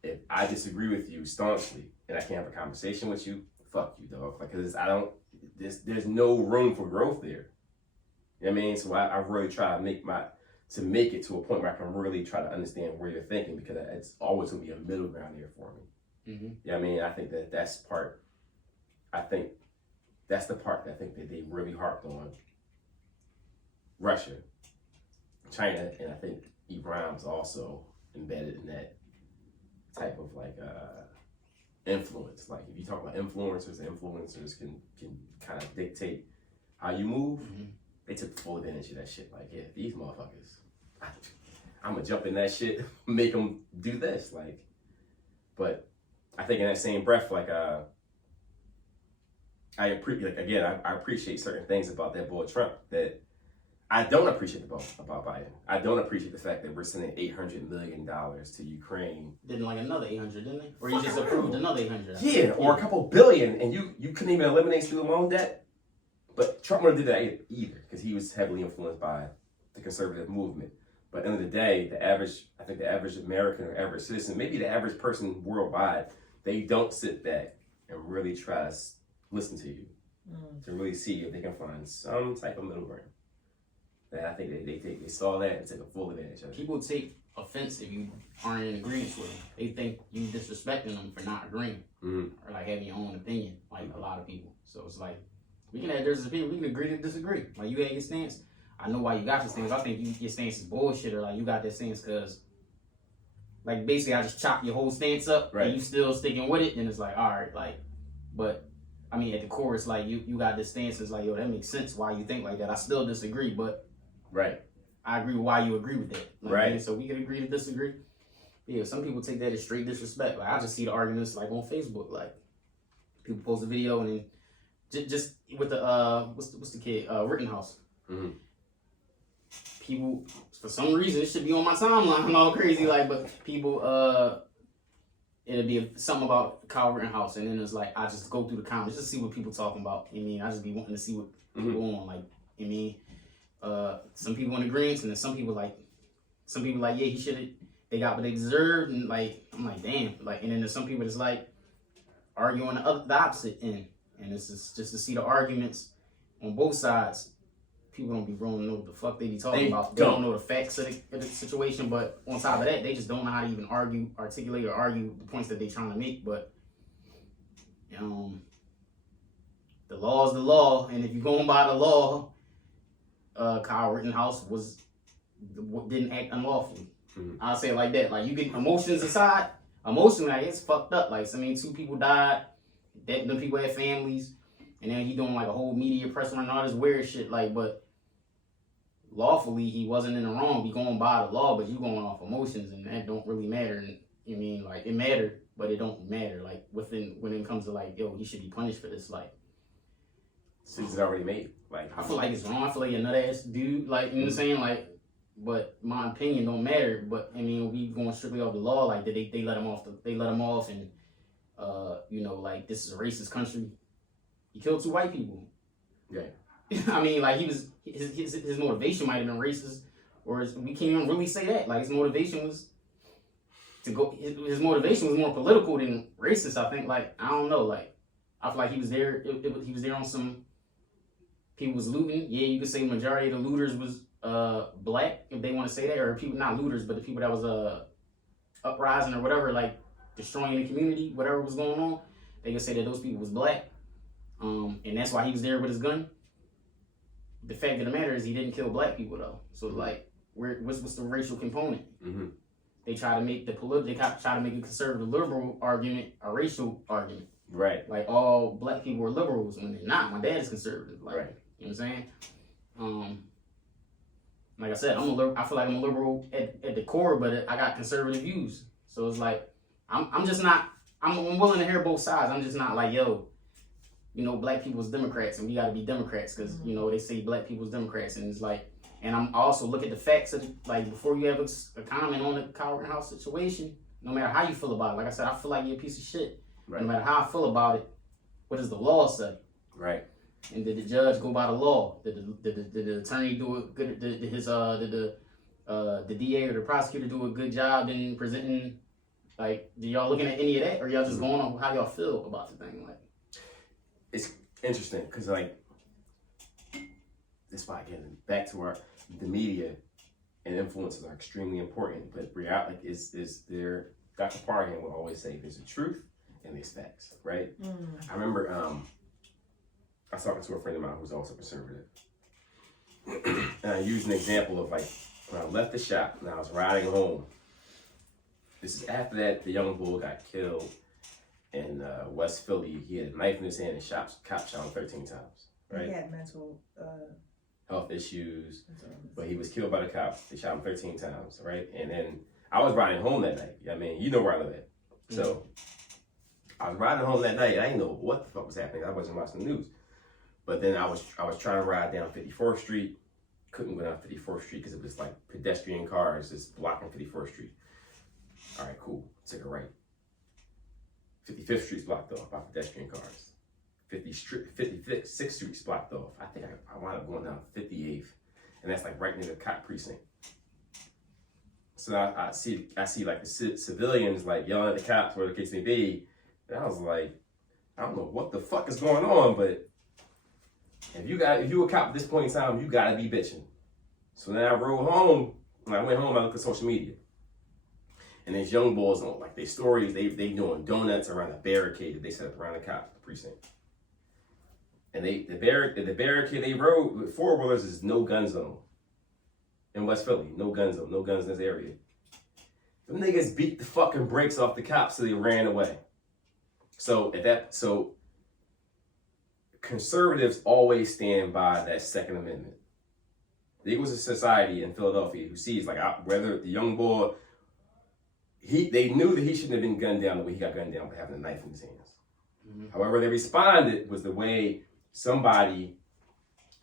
If I disagree with you staunchly and I can't have a conversation with you, fuck you, dog. Like, cause there's no room for growth there. You know what I mean? So I really try to make it to a point where I can really try to understand where you're thinking, because it's always gonna be a middle ground there for me. Mm-hmm. You know what I mean? I think that's the part that I think that they really harped on. Russia, China, and I think Iran's also embedded in that type of influence. Like if you talk about influencers can kind of dictate how you move. Mm-hmm. They took full advantage of that shit. Like, yeah, these motherfuckers, I'm gonna jump in that shit, make them do this. Like, but I think in that same breath, I appreciate certain things about that boy Trump that I don't appreciate about Biden. I don't appreciate the fact that we're sending $800 million to Ukraine. Didn't like another 800, didn't they? Or you just approved another 800? Yeah, or a couple billion, and you couldn't even eliminate student loan debt. But Trump wouldn't do that either, because he was heavily influenced by the conservative movement. But at the end of the day, the average American or average citizen, maybe the average person worldwide, they don't sit back and really try to listen to you, to really see if they can find some type of middle ground. And I think they saw that and took a full advantage of it. People take offense if you aren't in agreement with them. They think you disrespecting them for not agreeing, or like having your own opinion, like a lot of people. So it's like, we can have different opinions, we can agree to disagree. Like you had your stance, I know why you got your stance. I think your stance is bullshit, or like you got that stance because, like basically I just chopped your whole stance up, and you still sticking with it, and it's like, all right, like, but I mean, at the core, it's like you got this stance. It's like, yo, that makes sense. Why you think like that? I still disagree, but Right. I agree with why you agree with that. Like, Right. man, so we can agree to disagree. Yeah, some people take that as straight disrespect. Like I just see the arguments like on Facebook, like people post a video and then just with the what's the kid Rittenhouse. Mm-hmm. People for some reason it should be on my timeline. I'm all crazy like, but people it'll be something about Kyle Rittenhouse, and then it's like I just go through the comments just to see what people talking about. I mean, I just be wanting to see what people on like. I mean, some people in agreement, and then some people like yeah, he should have. They got what they deserved, and like I'm like damn, like, and then there's some people that's like arguing the opposite end, and it's just to see the arguments on both sides. People don't be wrong to know what the fuck they be talking about. They don't know the facts of the situation, but on top of that, they just don't know how to even articulate or argue the points that they trying to make. But the law is the law, and if you're going by the law, Kyle Rittenhouse didn't act unlawfully. Mm-hmm. I'll say it like that. Like you get emotions aside, emotionally, like, it's fucked up. Like I mean, 2 people died. Them people had families. And then he doing like a whole media press and all this weird shit. Like, but lawfully he wasn't in the wrong. Be going by the law, but you going off emotions, and that don't really matter. And I mean, like it mattered, but it don't matter. Like when it comes to like, yo, he should be punished for this. Like, Decision's already made. Like I feel like it's wrong. I feel like you're a nut ass dude. Like, you know what I'm saying? Like, but my opinion don't matter. But I mean, we going strictly off the law. Like, they let him off. They let him off, and you know, like this is a racist country. He killed 2 white people. Yeah. I mean, like his motivation might have been racist, or we can't even really say that. Like his motivation was to go. His motivation was more political than racist. I think. Like I don't know. Like I feel like he was there. He was there on some. People was looting. Yeah, you could say the majority of the looters was black, if they want to say that, or people not looters, but the people that was uprising or whatever, like destroying the community, whatever was going on. They could say that those people was black. And that's why he was there with his gun. The fact of the matter is he didn't kill black people though. So like, what's the racial component? Mm-hmm. They try to make they try to make a conservative liberal argument a racial argument. Right. Like all black people are liberals when they're not. My dad is conservative. Like, right. You know what I'm saying? Like I said, I feel like I'm a liberal at the core, but I got conservative views. So it's like I'm just not. I'm willing to hear both sides. I'm just not like, yo, you know, black people's Democrats and we got to be Democrats because, you know, they say black people's Democrats. And it's like, and I'm also look at the facts of, like, before you have a comment on the Kyle Rittenhouse situation, no matter how you feel about it. Like I said, I feel like you're a piece of shit. Right. No matter how I feel about it, what does the law say? Right. And did the judge go by the law? Did the attorney do a good, did the DA or the prosecutor do a good job in presenting, like, did y'all looking at any of that? Or y'all just going on how y'all feel about the thing? Like, it's interesting because, like, this why again back to the media and influences are extremely important. But reality is there. Dr. Parham will always say there's a truth and there's facts, right? I remember I was talking to a friend of mine who's also conservative, and I used an example of like when I left the shop and I was riding home. This is after that the young bull got killed. In West Philly, he had a knife in his hand and cop shot him 13 times. Right? He had mental health issues, but he was killed by the cops. They shot him 13 times, right? And then I was riding home that night. I mean, you know where I live at. So I was riding home that night, and I didn't know what the fuck was happening. I wasn't watching the news. But then I was trying to ride down 54th Street. Couldn't go down 54th Street because it was like pedestrian cars just blocking 54th Street. All right, cool. Take a right. 55th Street's blocked off by pedestrian cars. 56th Street's blocked off. I think I wound up going down 58th, and that's like right near the cop precinct. So I see like the civilians like yelling at the cops, where the case may be, and I was like, I don't know what the fuck is going on, but if you a cop at this point in time, you gotta be bitching. So then I rode home. When I went home, I looked at social media. And these young boys on like their stories, they doing donuts around a barricade that they set up around the cop precinct. And the barricade they rode with 4-wheelers is no gun zone. In West Philly, no gun zone, no guns in this area. Them niggas beat the fucking brakes off the cops so they ran away. So conservatives always stand by that Second Amendment. There was a society in Philadelphia who sees like whether the young boy, they knew that he shouldn't have been gunned down the way he got gunned down by having a knife in his hands. However, they responded was the way somebody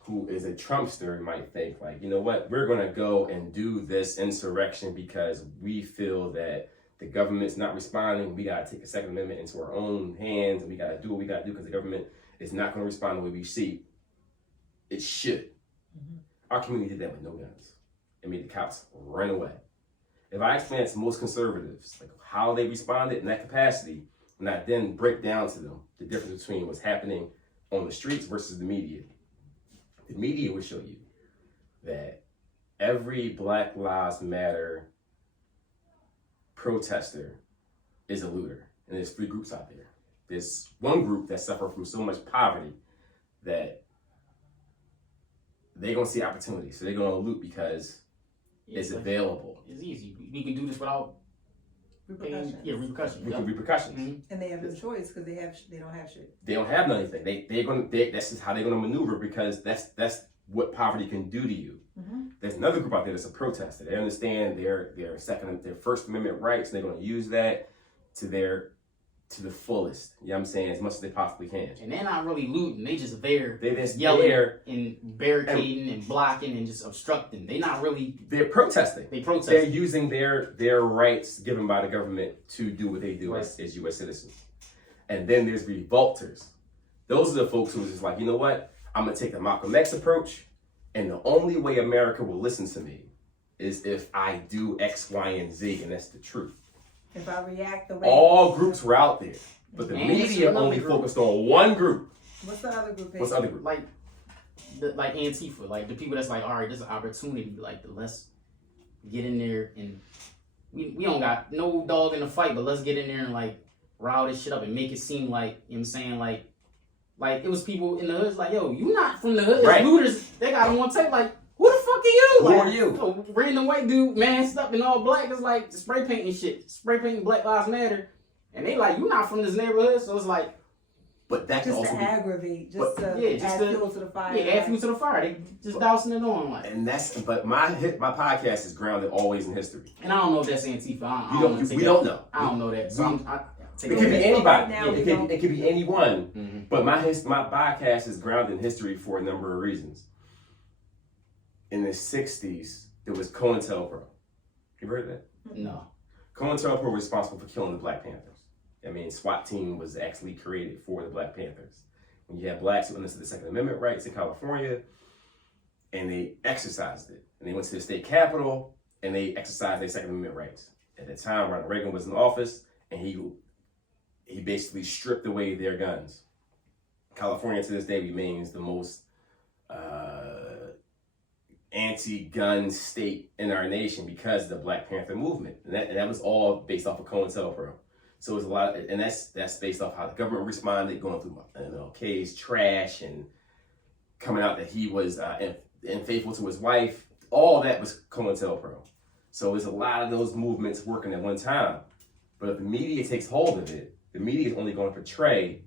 who is a Trumpster might think, like, you know what, we're going to go and do this insurrection because we feel that the government's not responding. We got to take the Second Amendment into our own hands, and we got to do what we got to do because the government is not going to respond the way we see it should. Our community did that with no guns. It made the cops run away. If I explain to most conservatives like how they responded in that capacity, and I then break down to them the difference between what's happening on the streets versus the media will show you that every Black Lives Matter protester is a looter. And there's 3 groups out there. There's one group that suffer from so much poverty that they're going to see opportunity. So they're going to loot because it's available. It's easy. We can do this without Repercussions. Repercussions. And they have no choice because they don't have shit. They don't have anything. That's just how they're gonna maneuver because that's what poverty can do to you. There's another group out there that's a protester. They understand their First Amendment rights, and they're gonna use that to the fullest. You know what I'm saying? As much as they possibly can. And they're not really looting. They just there. They're just yelling there and barricading and blocking and just obstructing. They're not really. They're protesting. They protest. They're using their rights given by the government to do what they do as U.S. citizens. And then there's revolters. Those are the folks who are just like, you know what? I'm gonna take the Malcolm X approach, and the only way America will listen to me is if I do X, Y, and Z, and that's the truth. If I react the way all groups were out there, but the media only focused on one group. What's the other group? What's the other group? Like Antifa, like the people that's like, all right, this is an opportunity, like let's get in there and we don't got no dog in the fight, but let's get in there and like rile this shit up and make it seem like, you know what I'm saying, like it was people in the hood like, yo, you not from the hood, right. Looters, they got them on tape like, who the fuck are you? Who are you? A random white dude masked up in all black is like spray painting shit, spray painting Black Lives Matter, and they like, you not from this neighborhood, so it's like, but that just also to aggravate, just to add fuel to the fire. Yeah, add fuel to the fire. They just dousing it on like. And but my podcast is grounded always in history. And I don't know if that's Antifa. We don't know. I don't know that. So it could be anybody. It could be anyone. Mm-hmm. But my podcast is grounded in history for a number of reasons. In the 60s, there was COINTELPRO. You heard of that? No. COINTELPRO was responsible for killing the Black Panthers. I mean, SWAT team was actually created for the Black Panthers. When you had blacks who understood the Second Amendment rights in California, and they exercised it. And they went to the state capitol, and they exercised their Second Amendment rights. At the time, Ronald Reagan was in office, and he basically stripped away their guns. California to this day remains the most anti-gun state in our nation because of the Black Panther movement. And that was all based off of COINTELPRO. So it's a lot, and that's based off how the government responded, going through MLK's trash and coming out that he was unfaithful to his wife. All that was COINTELPRO. So there's a lot of those movements working at one time. But if the media takes hold of it, the media is only going to portray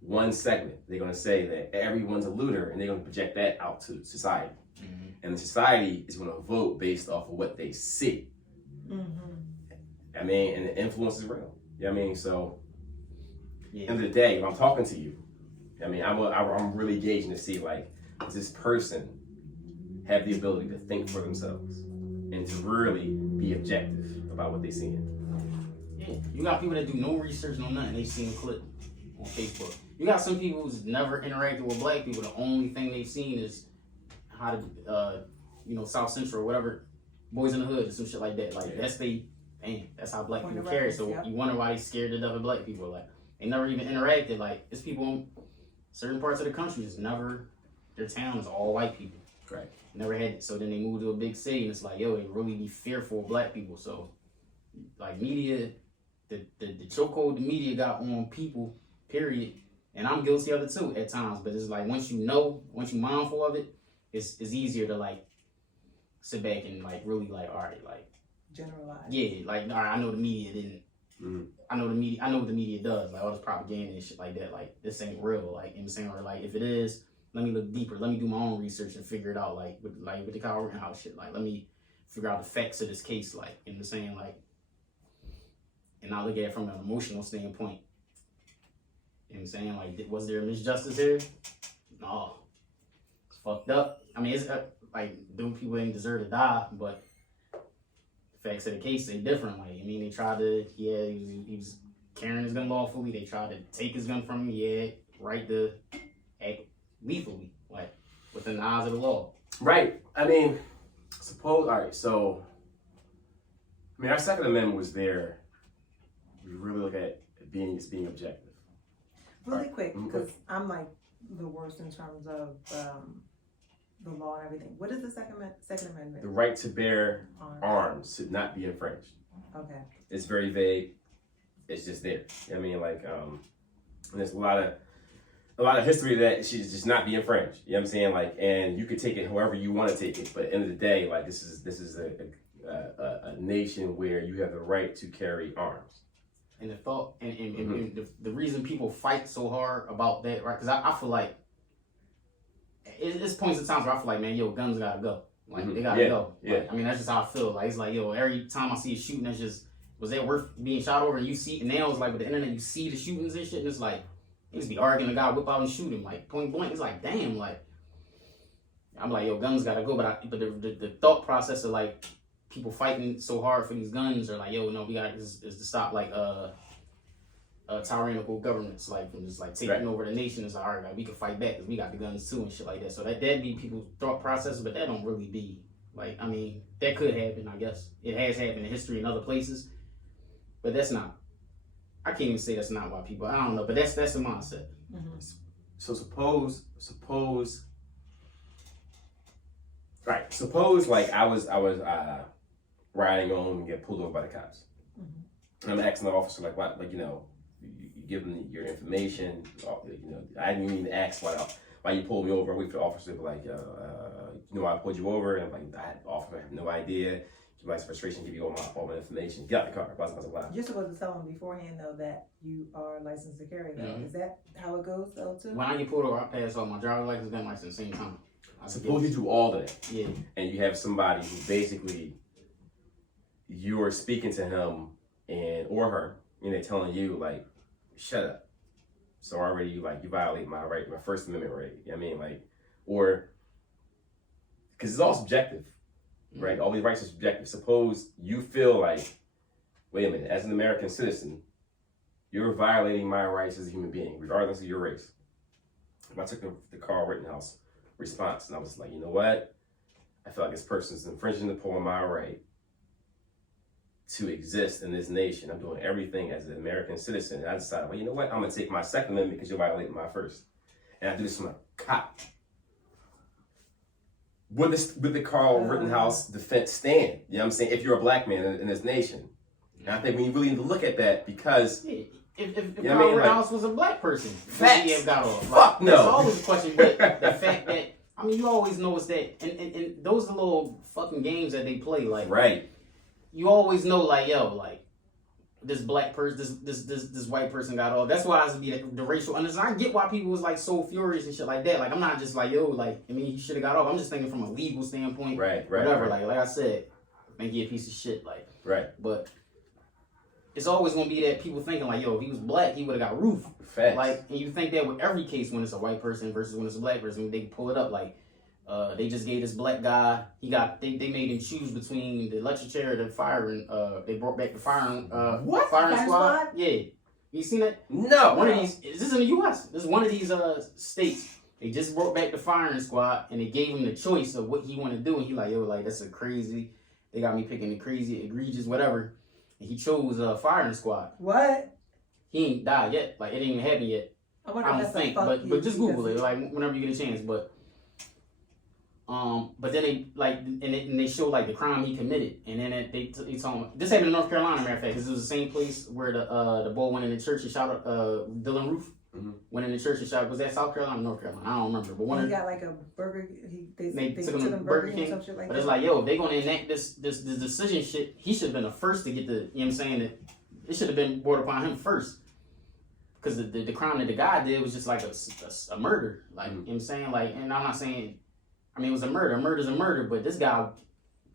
one segment. They're going to say that everyone's a looter, and they're going to project that out to society. Mm-hmm. And the society is going to vote based off of what they see. Mm-hmm. I mean, and the influence is real. You know what I mean? So, end of the day, if I'm talking to you, I mean, I'm really gauging to see, like, does this person have the ability to think for themselves and to really be objective about what they're seeing? Yeah, you got people that do no research, no nothing. They seen a clip on Facebook. You got some people who's never interacted with black people. The only thing they've seen is how to, South Central or whatever, Boys in the Hood or some shit like that. Like, that's how black people carry. So you wonder why they scared to death of black people. Like, they never even interacted. Like, it's people in certain parts of the country just never, their town is all white people. Right. Never had it. So then they moved to a big city, and it's like, yo, they really be fearful of black people. So, like, media, the chokehold the media got on people, period. And I'm guilty of it too at times. But it's like, once you're mindful of it, it's easier to, like, sit back and, like, really, like, all right, like, generalize. Yeah, like, all right, I know the media didn't I know what the media does, like all this propaganda and shit like that. Like this ain't real. Like, you know what I'm saying? Or like if it is, let me look deeper. Let me do my own research and figure it out. Like with the Kyle Rittenhouse shit. Like let me figure out the facts of this case. Like, you know what I'm saying? Like, and not look at it from an emotional standpoint. You know what I'm saying? Like, was there a misjustice here? No, it's fucked up. I mean, it's like them people didn't deserve to die, but facts of the case, they different. Like, I mean, they tried to, he was carrying his gun lawfully. They tried to take his gun from him. Right to act lethally, like within the eyes of the law. Right. I mean, all right. So, I mean, our Second Amendment was there. We really look at being objective. Really quick, because I'm like the worst in terms of the law and everything. What is the Second Amendment? The right to bear arms should not be infringed. Okay. It's very vague. It's just there. I mean, like, there's a lot of history that should just not be infringed. You know what I'm saying? Like, and you could take it however you want to take it, but at the end of the day, like, this is a nation where you have the right to carry arms. And the thought, and the reason people fight so hard about that, right? Because I feel like it's points in times where I feel like, man, yo, guns gotta go. Like, they gotta go. Like, I mean, that's just how I feel. Like, it's like, yo, every time I see a shooting, that's just, was that worth being shot over? And you see, and now it's like with the internet, you see the shootings and shit, and it's like, they just be arguing, the guy whip out and shoot him, like, point blank. It's like, damn, like, I'm like, yo, guns gotta go. But the thought process of, like, people fighting so hard for these guns, or like, yo, no, we got is to stop, like, tyrannical governments, like, from just, like, taking over the nation. It's like, all right, like, we can fight back because we got the guns too and shit like that. So that'd be people's thought process, but that don't really be, like, I mean, that could happen, I guess. It has happened in history in other places, but that's not, I can't even say that's not why people, I don't know, but that's the mindset. Mm-hmm. So suppose like I was riding home and get pulled over by the cops. Mm-hmm. And I'm asking the officer, like, what, like, you know, you give them your information, you know, I didn't even ask why you pulled me over. I wait for the officer to be like, you know, I pulled you over, and I'm like, officer, I have no idea. My frustration, give you all my information. Get out the car. Blah, blah, blah. You're supposed to tell them beforehand, though, that you are licensed to carry, though. Mm-hmm. Is that how it goes, though, too? When I get pulled over, I pass all my driver's license, gun license at the same time. Suppose you do all that. Yeah. And you have somebody who basically, you're speaking to him or her, and they're telling you, like, shut up. So already you violate my right, my First Amendment right. You know what I mean? Like, or, because it's all subjective. Right, all these rights are subjective. Suppose you feel like, wait a minute, as an American citizen, you're violating my rights as a human being, regardless of your race. I took the Carl Rittenhouse response, and I was like, you know what? I feel like this person's infringing upon my right to exist in this nation. I'm doing everything as an American citizen. And I decided, well, you know what? I'm gonna take my Second Amendment because you're violating my first, and I do this from a cop. Would the Carl Rittenhouse defense stand? You know what I'm saying? If you're a black man in this nation. And I think we really need to look at that because... If Carl Rittenhouse was a black person, facts. Would he have got off? Fuck no. That's always a question, but the fact that, I mean, you always know it's that, and those are little fucking games that they play, like... Right. You always know, like, yo, like, this black person, this white person got off. That's why I was be the racial understanding. I get why people was like so furious and shit like that. Like, I'm not just like, yo, like, I mean, he should have got off. I'm just thinking from a legal standpoint. Right. Whatever. Like I said, I think he a piece of shit. Like, right. But it's always gonna be that people thinking like, yo, if he was black, he would have got roof. Facts. Like, and you think that with every case when it's a white person versus when it's a black person, they pull it up like. They just gave this black guy. They made him choose between the electric chair and the firing. They brought back the firing. What? Firing squad? Yeah. You seen that? No. One of these. Is this in the U.S.? This is one of these states. They just brought back the firing squad and they gave him the choice of what he want to do. And he like, yo, like that's a crazy. They got me picking the crazy, egregious, whatever. And he chose firing squad. What? He ain't died yet. Like it ain't even happened yet. I don't think. But just Google it. Like whenever you get a chance. But then they show like the crime he committed, and then they told him this happened in North Carolina, matter of fact, because it was the same place where the boy went in the church and shot Dylan Roof. Mm-hmm. Went in the church and shot. Was that South Carolina or North Carolina? I don't remember. But he got like a burger. They took him to Burger King. Some shit like but that. It's like, yo, if they gonna enact this decision shit, he should have been the first to get the, you know what I'm saying, It should have been brought upon him first. Because the crime that the guy did was just like a murder. Like, you know what I'm saying? Like, and I'm not saying, I mean, it was a murder. A murder's a murder. But this guy,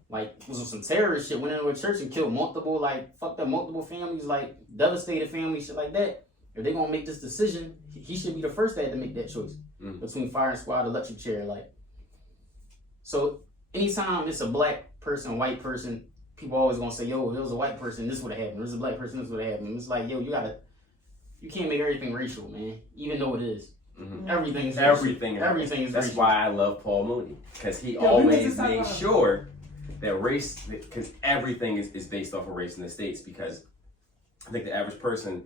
like, was on some terrorist shit. Went into a church and killed multiple, like, fucked up multiple families, like, devastated families, shit like that. If they're going to make this decision, he should be the first that had to make that choice. Between firing squad, electric chair, like. So, anytime it's a black person, white person, people always going to say, yo, if it was a white person, this would have happened. If it was a black person, this would have happened. It's like, yo, you can't make everything racial, man. Even though it is. Everything is racial. That's why I love Paul Mooney. Because he always makes sure that race, because everything is based off of race in the States. Because I think the average person,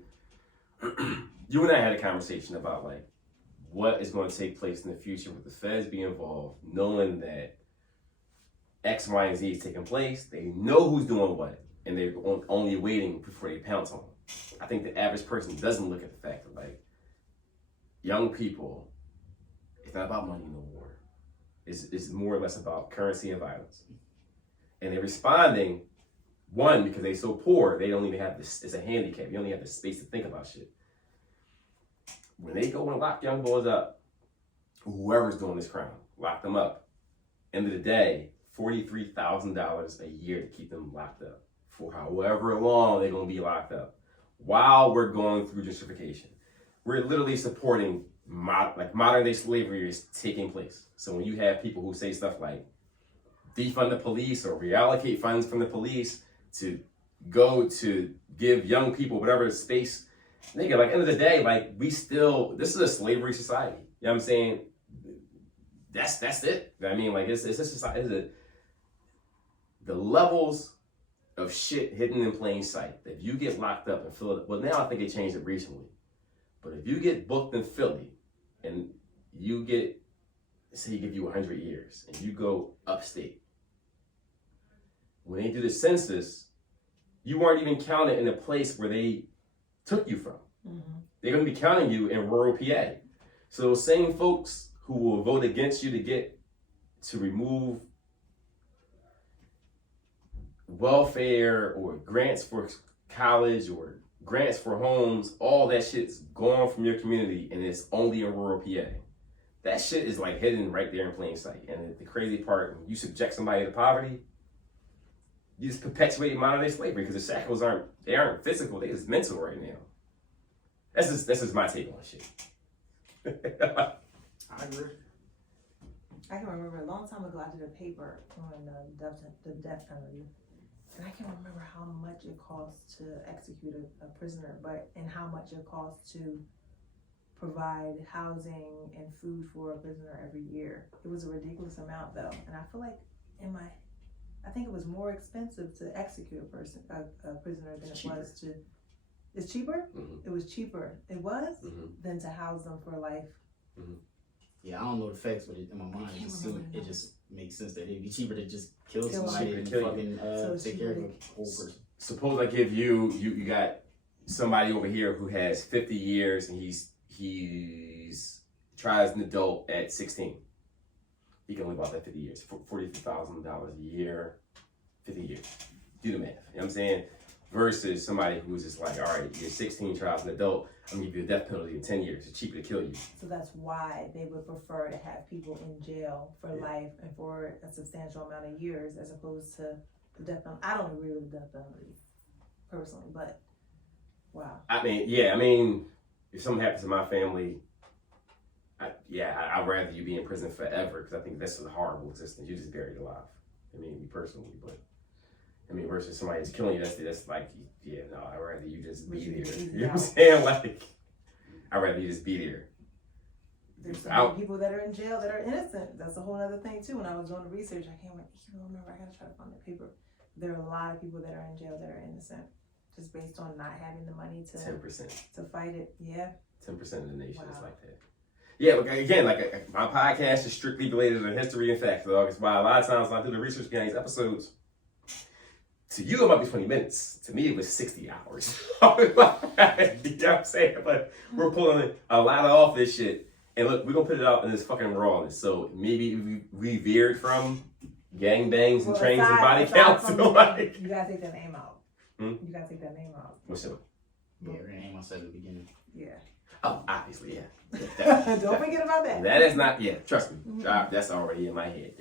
you and I had a conversation about, like, what is going to take place in the future with the feds being involved, knowing that X, Y, and Z is taking place. They know who's doing what, and they're only waiting before they pounce on them. I think the average person doesn't look at the fact that, like, young people, it's not about money no more. It's more or less about currency and violence. And they're responding, one, because they're so poor, they don't even have this, it's a handicap. You only have the space to think about shit. When they go and lock young boys up, whoever's doing this crime, lock them up. End of the day, $43,000 a year to keep them locked up for however long they're going to be locked up. While we're going through gentrification, we're literally supporting modern day slavery is taking place. So when you have people who say stuff like defund the police or reallocate funds from the police to go to give young people whatever space, nigga, like, end of the day, like, this is a slavery society. You know what I'm saying? That's it. I mean, like, it's a society. The levels of shit hidden in plain sight. If you get locked up in Philly, well, now I think they changed it recently. But if you get booked in Philly and you get, say, you give you 100 years and you go upstate, when they do the census, you weren't even counted in the place where they took you from. They're going to be counting you in rural PA. So those same folks who will vote against you to remove welfare or grants for college or grants for homes, all that shit's gone from your community and it's only in rural PA. That shit is, like, hidden right there in plain sight. And the crazy part, when you subject somebody to poverty, you just perpetuate modern day slavery because the shackles aren't physical, they just mental right now. That's just my take on shit. I agree. I can remember a long time ago I did a paper on the death penalty. And I can't remember how much it costs to execute a prisoner, and how much it costs to provide housing and food for a prisoner every year. It was a ridiculous amount though. And I feel like I think it was more expensive to execute a prisoner than it was to, it's cheaper? It was cheaper. It was? Than to house them for life. Yeah, I don't know the facts, but in my mind, it just makes sense that it'd be cheaper to just kill somebody and fucking take care of a whole person. Suppose I give you got somebody over here who has 50 years and he's tried as an adult at 16. He can live out that 50 years, $43,000 a year, 50 years. Do the math. You know what I'm saying? Versus somebody who's just like, all right, you're 16, try as an adult, I'm gonna give you a death penalty in 10 years. It's cheaper to kill you. So that's why they would prefer to have people in jail for life and for a substantial amount of years as opposed to the death penalty. I don't agree with the death penalty personally, but wow. I mean, if something happens to my family, I'd rather you be in prison forever because I think that's a horrible existence. You're just buried alive. I mean, me personally, but versus somebody that's killing you, that's like, I'd rather you just be there. You know what I'm saying? Like, I'd rather you just be there. There's so many people that are in jail that are innocent. That's a whole other thing too. When I was doing the research, I can't even remember. I gotta try to find the paper. There are a lot of people that are in jail that are innocent, just based on not having the money to 10% to fight it. Yeah, 10% of the nation is like that. Yeah, but again, like my podcast is strictly related to history and facts, dog. It's why a lot of times when I do the research behind these episodes, to you it might be 20 minutes. To me, it was 60 hours. You know what I'm saying? But we're pulling a lot off this shit. And look, we're gonna put it out in this fucking rawness. So maybe we veered from gangbangs and trains and body counts. So like, you gotta take that name out. You gotta take that name out. What's up? Yeah, her name I said at the beginning. Yeah. Oh, obviously, yeah. Don't forget about that. That is not, yeah, trust me. That's already in my head.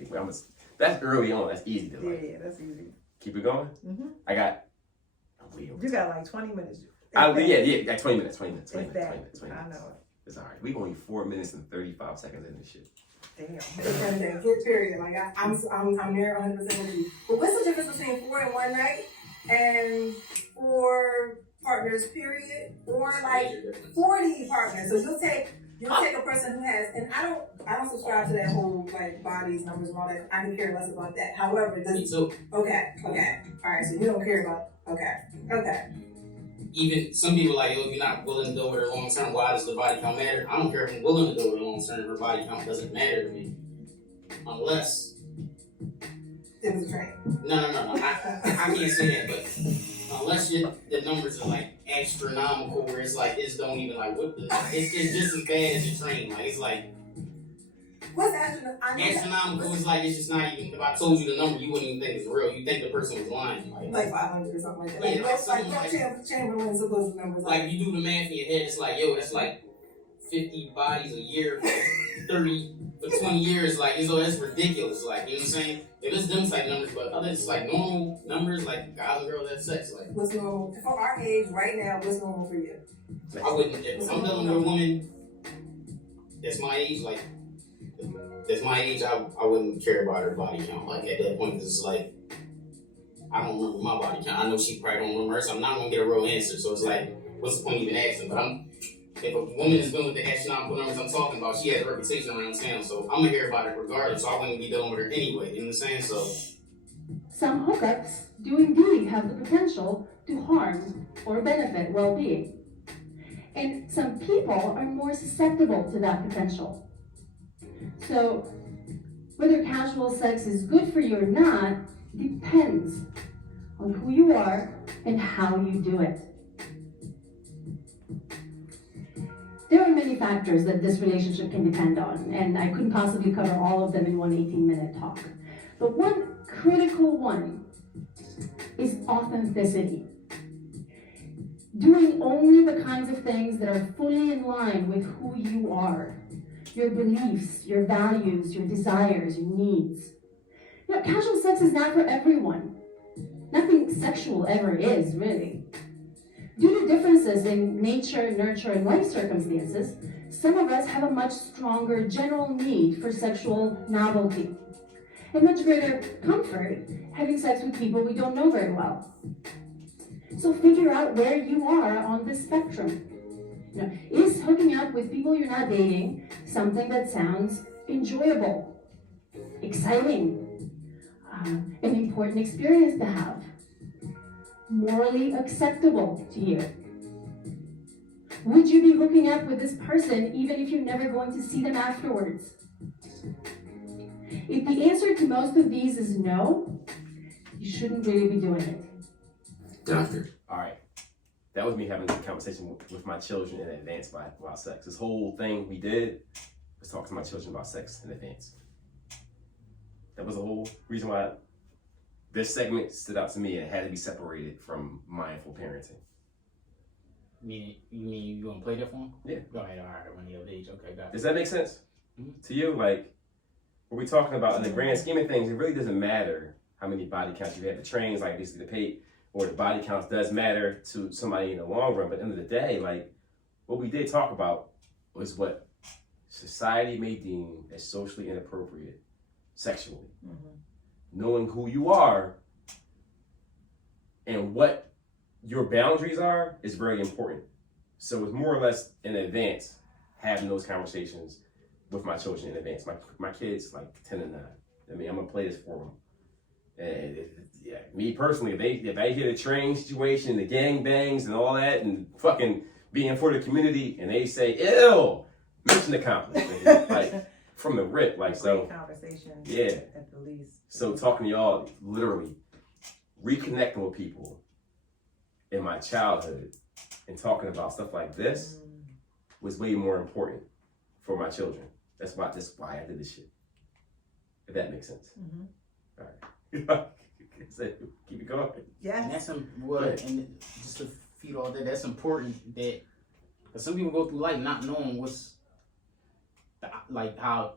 That's early on. That's easy to like. Yeah, that's easy. Keep it going. I got. You got like 20 minutes. Yeah, like 20 minutes. 20 minutes. I know it. It's all right. We only 4 minutes and 35 seconds in this shit. Damn. Good period. Like I'm there 100% with you. But what's the difference between 4 in one night and 4 partners period, or like 40 partners? So you'll take a person who has, and I don't subscribe to that whole like bodies, numbers, and all that. I can care less about that. However, Me too. Okay. All right. So you don't care about. Okay. Even some people like, yo, if you're not willing to go with her long term, why does the body count matter? I don't care if I'm willing to go with her long term. Her body count doesn't matter to me, unless it was a train. No. I can't say that, but unless the numbers are like astronomical, where it's like it's don't even like what the it's just as bad as a train. Like it's like what's astronomical? Astronomical is like it's just not even. If I told you the number, you wouldn't even think it's real. You think the person was lying. Like 500 or something like that. Yeah, like Chamberlain supposed numbers. Like you do the math in your head, it's like yo, that's like 50 bodies a year, 30 for 20 years. Like so that's ridiculous. Like you know what I'm saying? If it's them type numbers, but other it's like normal numbers, like guys and girls have sex. Like what's normal for our age right now? What's normal for you? I wouldn't. If I'm dealing with a woman that's my age, like that's my age, I wouldn't care about her body count. Like at that point, it's like I don't remember my body count. I know she probably don't remember her, so I'm not gonna get a real answer. So it's like, what's the point even asking? But if a woman is dealing with the astronomical numbers I'm talking about, she has a reputation around town, so I'm gonna hear about it regardless. So I wouldn't be dealing with her anyway. You know what I'm saying? So some hookups do indeed have the potential to harm or benefit well-being, and some people are more susceptible to that potential. So whether casual sex is good for you or not depends on who you are and how you do it. There are many factors that this relationship can depend on, and I couldn't possibly cover all of them in one 18-minute talk. But one critical one is authenticity. Doing only the kinds of things that are fully in line with who you are, your beliefs, your values, your desires, your needs. You know, casual sex is not for everyone. Nothing sexual ever is, really. Due to differences in nature, nurture, and life circumstances, some of us have a much stronger general need for sexual novelty, and much greater comfort having sex with people we don't know very well. So figure out where you are on this spectrum. You know, is hooking up with people you're not dating something that sounds enjoyable, exciting, an important experience to have, morally acceptable to you? Would you be hooking up with this person even if you're never going to see them afterwards? If the answer to most of these is no, you shouldn't really be doing it. Doctor. All right. That was me having a conversation with my children in advance about sex. This whole thing we did was talk to my children about sex in advance. That was the whole reason why this segment stood out to me, and it had to be separated from mindful parenting. you mean you gonna play that for him? Yeah. Go ahead. All right. When you're of age, okay, got it. Does that make sense to you? Like, what we're talking about in the grand scheme of things, it really doesn't matter how many body counts you have. The trains, like basically the pay, or the body counts does matter to somebody in the long run. But at the end of the day, like, what we did talk about was what society may deem as socially inappropriate sexually. Knowing who you are and what your boundaries are is very important. So it's more or less in advance having those conversations with my children in advance. My kids like 10 and 9. I mean, I'm gonna play this for them. And me personally, if I hear the train situation, the gang bangs and all that, and fucking being for the community, and they say, "Ew," mission accomplished. Like from the rip, like so. Conversations. Yeah. At the least. So talking to y'all, literally reconnecting with people in my childhood and talking about stuff like this was way more important for my children. That's why I did this shit. If that makes sense. All right. Keep it going. Yes. And that's and just to feed all that, that's important that because some people go through life not knowing what's like how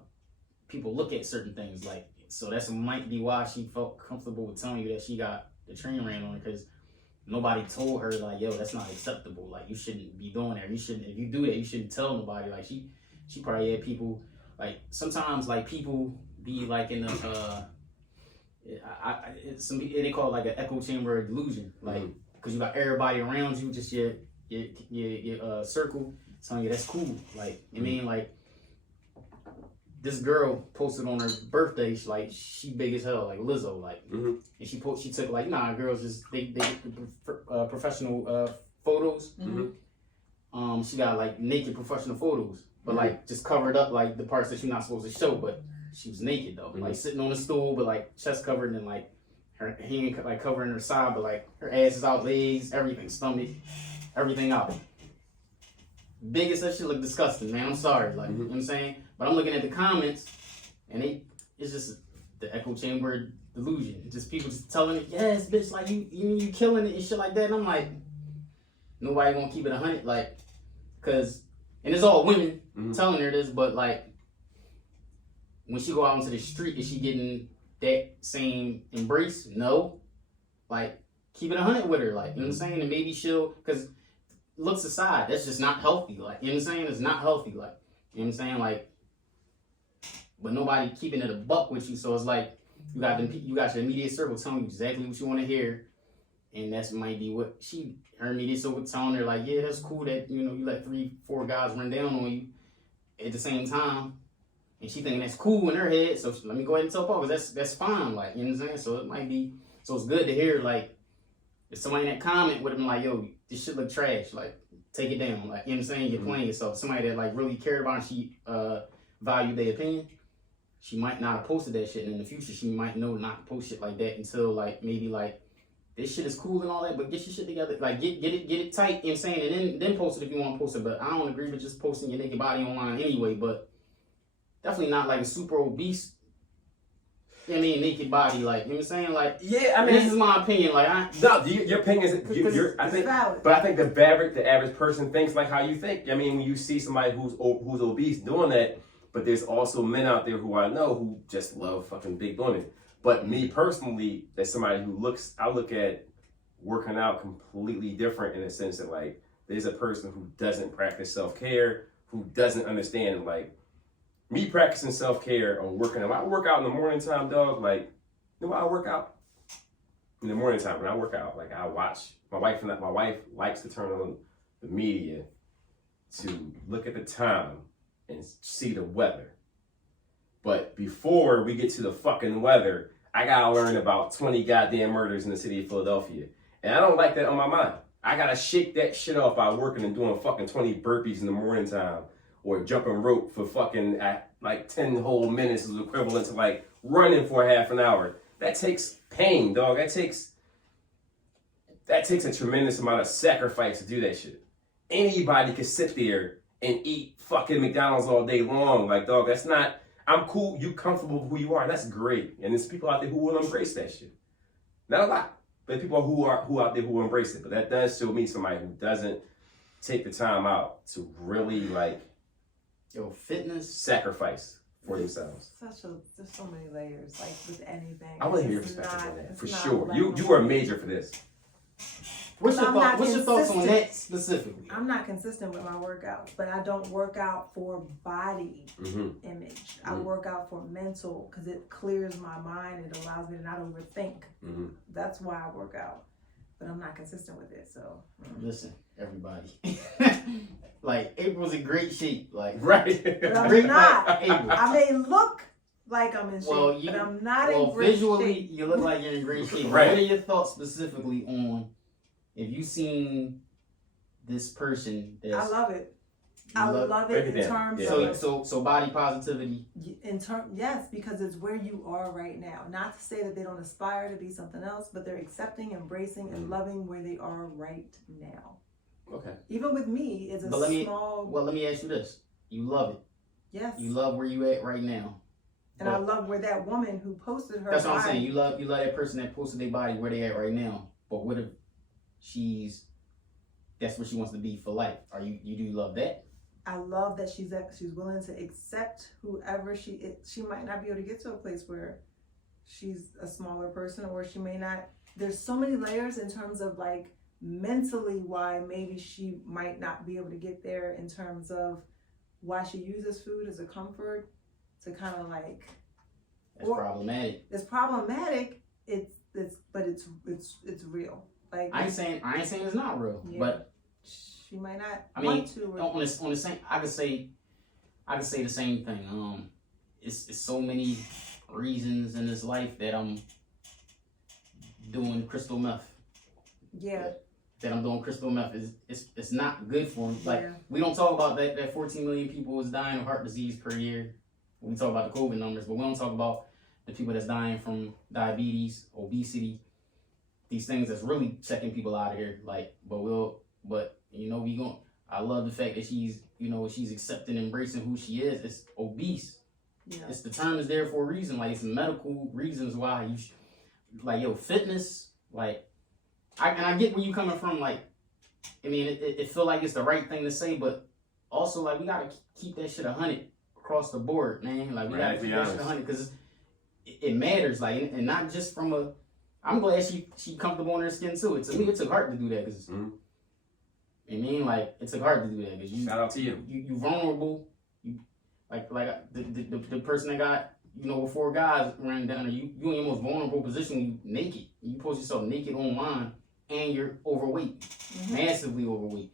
people look at certain things. Like, so that's might be why she felt comfortable with telling you that she got the train ran on her because nobody told her like, yo, that's not acceptable. Like, you shouldn't be doing that. You shouldn't. If you do that, you shouldn't tell nobody. Like, she probably had people like sometimes like people be like in the they call it like an echo chamber of delusion. Like, because you got everybody around you, just your circle telling you that's cool. Like, I mean, like this girl posted on her birthday, she big as hell, like Lizzo, like, and she took like, nah, girls just they professional photos. She got like naked professional photos, but like just covered up like the parts that you're not supposed to show, but she was naked though, like sitting on a stool, but like chest covered and like her hand like covering her side, but like her ass is out, legs, everything, stomach, everything out. Biggest that shit look disgusting, man. I'm sorry, like you know what I'm saying. But I'm looking at the comments, and it's just the echo chamber delusion. Just people just telling it, yes, bitch, like you killing it and shit like that. And I'm like, nobody gonna keep it 100, like, cause, and it's all women telling her this, but like, when she go out into the street, is she getting that same embrace? No. Like, keep it 100 with her, like, you know what I'm saying? And maybe she'll, cause looks aside, that's just not healthy, like, you know what I'm saying? It's not healthy, like, you know what I'm saying? Like, but nobody keeping it a buck with you, so it's like, you got your immediate circle telling you exactly what you want to hear, and that's might be what her immediate circle telling her, like, yeah, that's cool that, you know, you let 3-4 guys run down on you at the same time, and she thinking that's cool in her head, so let me go ahead and tell Paul, because that's fine, like, you know what I'm saying? So it might be, so it's good to hear, like, if somebody in that comment would have been like, yo, this shit look trash, like, take it down, like, you know what I'm saying? You're playing yourself. Somebody that, like, really cared about it, she valued their opinion, she might not have posted that shit, and in the future, she might know not to post shit like that until, like, maybe, like, this shit is cool and all that, but get your shit together, like, get it tight, you know what I'm saying? And then post it if you want to post it, but I don't agree with just posting your naked body online anyway, but definitely not, like, a super obese, I mean, naked body, like, you know what I'm saying? Like, yeah, I mean, this is my opinion. Like, no, your opinion is, I think, but I think the average person thinks like how you think. I mean, when you see somebody who's obese doing that, but there's also men out there who I know who just love fucking big women. But me personally, as somebody I look at working out completely different in the sense that, like, there's a person who doesn't practice self-care, who doesn't understand, like, me practicing self-care or working out. I work out in the morning time, dog. Like, you know why I work out? In the morning time, when I work out, like, I watch. My wife likes to turn on the media to look at the time and see the weather. But before we get to the fucking weather, I gotta learn about 20 goddamn murders in the city of Philadelphia. And I don't like that on my mind. I gotta shake that shit off by working and doing fucking 20 burpees in the morning time. Or jumping rope for fucking like 10 whole minutes is equivalent to like running for half an hour. That takes pain, dog. That takes a tremendous amount of sacrifice to do that shit. Anybody can sit there and eat fucking McDonald's all day long. Like, dog, that's not, I'm cool, you comfortable with who you are, that's great. And there's people out there who will embrace that shit. Not a lot, but people who out there who will embrace it. But that does show me somebody who doesn't take the time out to really, like, fitness sacrifice for themselves. There's so many layers, like with anything. I want to hear your perspective on that, for sure. You are a major for this. What's your thoughts on that specifically? I'm not consistent with my workouts, but I don't work out for body image. I work out for mental, because it clears my mind. It allows me to not overthink. That's why I work out. But I'm not consistent with it, so. Listen, everybody. Like, April's in great shape, like, right. But I'm not. I may look like I'm in shape, but I'm not in great visually, shape. you look like you're in great shape. Right. What are your thoughts specifically on if you seen this person that's... I love it. I love it in terms of... So body positivity. Yes, because it's where you are right now. Not to say that they don't aspire to be something else, but they're accepting, embracing, and loving where they are right now. Okay. Even with me, it's small... Well, let me ask you this. You love it. Yes. You love where you at right now. And I love where that woman who posted her That's what I'm body- saying. You love that person that posted their body where they at right now. But what if that's where she wants to be for life? You do love that? I love that she's willing to accept whoever she might not be able to get to a place where she's a smaller person, or she may not. There's so many layers in terms of like mentally why maybe she might not be able to get there, in terms of why she uses food as a comfort to kind of like. That's problematic. It's problematic. But it's real. Like I ain't saying it's not real, yeah. but she might not. I mean, want to, or, on the same, I could say the same thing. It's so many reasons in this life that I'm doing crystal meth. Yeah. That I'm doing crystal meth it's not good for them. Like, yeah. we don't talk about that 14 million people is dying of heart disease per year. We talk about the COVID numbers, but we don't talk about the people that's dying from diabetes, obesity, these things that's really checking people out of here. Like, but you know, I love the fact that she's accepting, embracing who she is. It's obese. Yeah. It's the term is there for a reason. Like, it's medical reasons why fitness. Like, I get where you coming from. Like, I mean, it feel like it's the right thing to say, but also like we gotta keep that shit 100 across the board, man. Like, we gotta keep that shit 100 because it matters. Like, and not just from a. I'm glad she comfortable in her skin too. To me, it took heart to do that because. I mean, like, it took heart to do that because you. Shout out to you. You vulnerable. You like the person that got before guys ran down there. You in your most vulnerable position. You naked. You post yourself naked online, and you're overweight, massively overweight.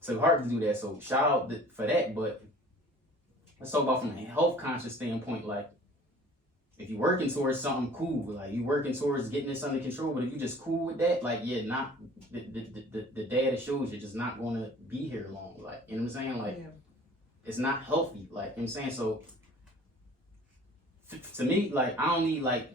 It took heart to do that. So shout out for that. But let's talk about from a health conscious standpoint. Like, if you're working towards something cool, like you working towards getting this under control, but if you just cool with that, like, yeah, not the data shows you're just not going to be here long. Like, you know what I'm saying? Like, it's not healthy. Like, you know what I'm saying? So to me, like, I don't need like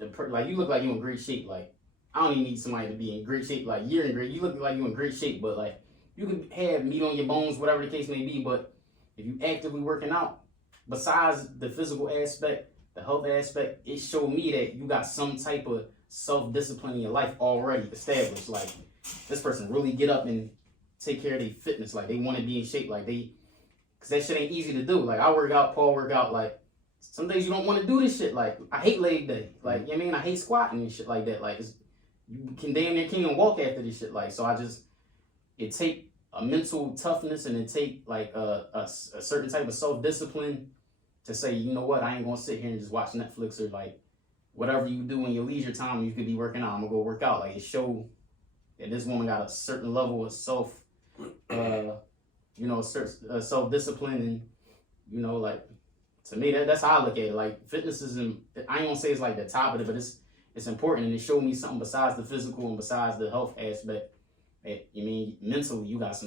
like you look like you in great shape. Like, I don't even need somebody to be in great shape. Like, you're in great. You look like you in great shape, but like you can have meat on your bones, whatever the case may be. But if you actively working out, besides the physical aspect, the health aspect, it showed me that you got some type of self-discipline in your life already established. Like, this person really get up and take care of their fitness. Like, they want to be in shape. Like, because that shit ain't easy to do. Like, I work out, Paul work out. Like, some days you don't want to do this shit. Like, I hate leg day. Like, you know what I mean? I hate squatting and shit like that. Like, you can damn near can't walk after this shit. Like, so it take a mental toughness, and it take like a certain type of self-discipline to say, you know what, I ain't gonna sit here and just watch Netflix, or like whatever you do in your leisure time. You could be working out. I'm gonna go work out. Like, it showed that this woman got a certain level of self-discipline, and like, to me, that's how I look at it. Like, fitness I ain't gonna say it's like the top of it, but it's important, and it showed me something besides the physical and besides the health aspect. Mentally, you got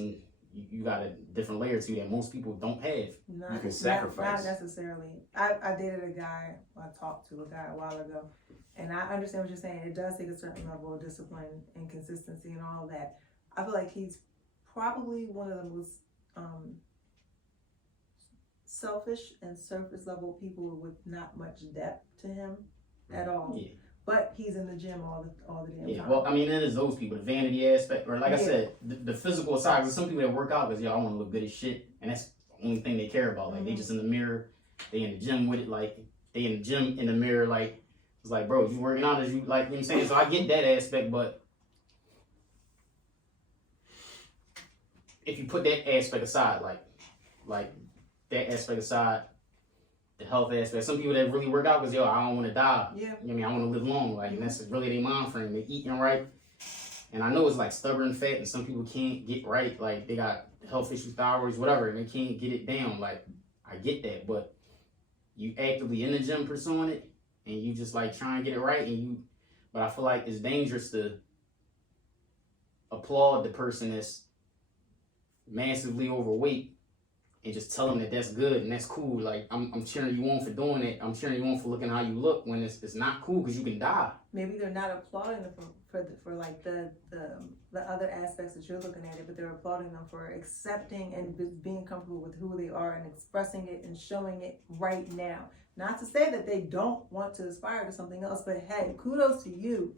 a different layer to you that most people don't have. You can sacrifice. Not necessarily. I dated a guy, I talked to a guy a while ago, and I understand what you're saying. It does take a certain level of discipline and consistency and all of that. I feel like he's probably one of the most selfish and surface level people with not much depth to him at all. Yeah. But he's in the gym all the damn time. Well, I mean, it is those people, the vanity aspect, or like I said, the physical side. There's some people that work out because, I want to look good as shit, and that's the only thing they care about. Like, they just in the mirror, they in the gym with it, like, they in the gym in the mirror, like, it's like, bro, you working out as you, like, you know what I'm saying? So I get that aspect, but if you put that aspect aside, like that aspect aside, the health aspect. Some people that really work out because, I don't want to die. Yeah. You know what I mean? I want to live long. Like, and that's really their mind frame. They're eating right. And I know it's like stubborn fat, and some people can't get right. Like, they got health issues, thyroids, whatever, and they can't get it down. Like, I get that. But you actively in the gym pursuing it, and you just like trying to get it right. But I feel like it's dangerous to applaud the person that's massively overweight and just tell them that that's good and that's cool. Like I'm cheering you on for doing it. I'm cheering you on for looking how you look when it's not cool because you can die. Maybe they're not applauding them for like the other aspects that you're looking at it, but they're applauding them for accepting and being comfortable with who they are and expressing it and showing it right now. Not to say that they don't want to aspire to something else, but hey, kudos to you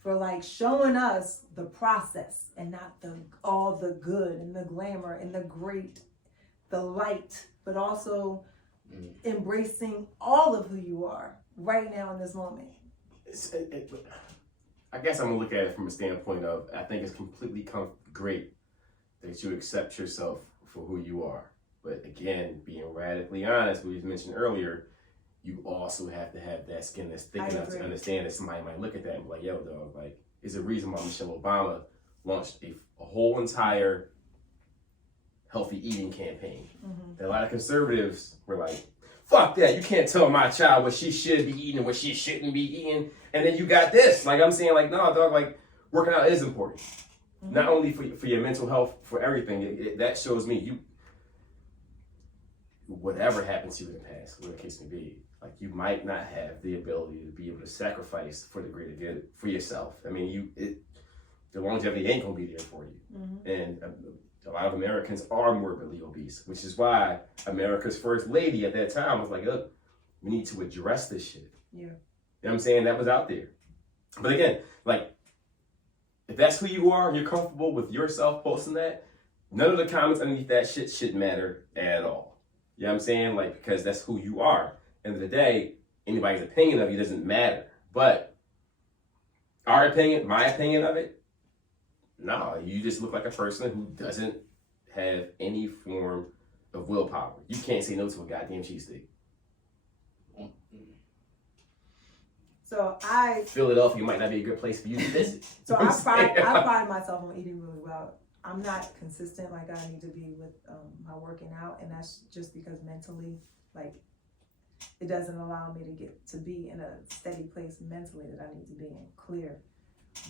for like showing us the process and not all the good and the glamour and the great, the light, but also embracing all of who you are right now in this moment. I guess I'm gonna look at it from a standpoint of I think it's completely great that you accept yourself for who you are. But again, being radically honest, we mentioned earlier, you also have to have that skin that's thick enough to understand that somebody might look at that and be like, yo, dog, like, there's a reason why Michelle Obama launched a whole entire healthy eating campaign. That a lot of conservatives were like, fuck that, you can't tell my child what she should be eating and what she shouldn't be eating. And then you got this. Like, I'm saying, like, no, dog, like, working out is important. Not only for your mental health, for everything. That shows me whatever happens to you in the past, whatever the case may be, like, you might not have the ability to be able to sacrifice for the greater good for yourself. I mean, the longevity ain't gonna be there for you. And a lot of Americans are morbidly obese, which is why America's first lady at that time was like, look, we need to address this shit. Yeah. You know what I'm saying? That was out there. But again, like, if that's who you are and you're comfortable with yourself posting that, none of the comments underneath that shit should matter at all. You know what I'm saying? Like, because that's who you are. End of the day, anybody's opinion of you doesn't matter. But our opinion, my opinion of it, no, you just look like a person who doesn't have any form of willpower. You can't say no to a goddamn cheesesteak. So Philadelphia might not be a good place for you to visit. So I pride myself on eating really well. I'm not consistent like I need to be with my working out, and that's just because mentally, like, it doesn't allow me to get to be in a steady place mentally that I need to be in, clear.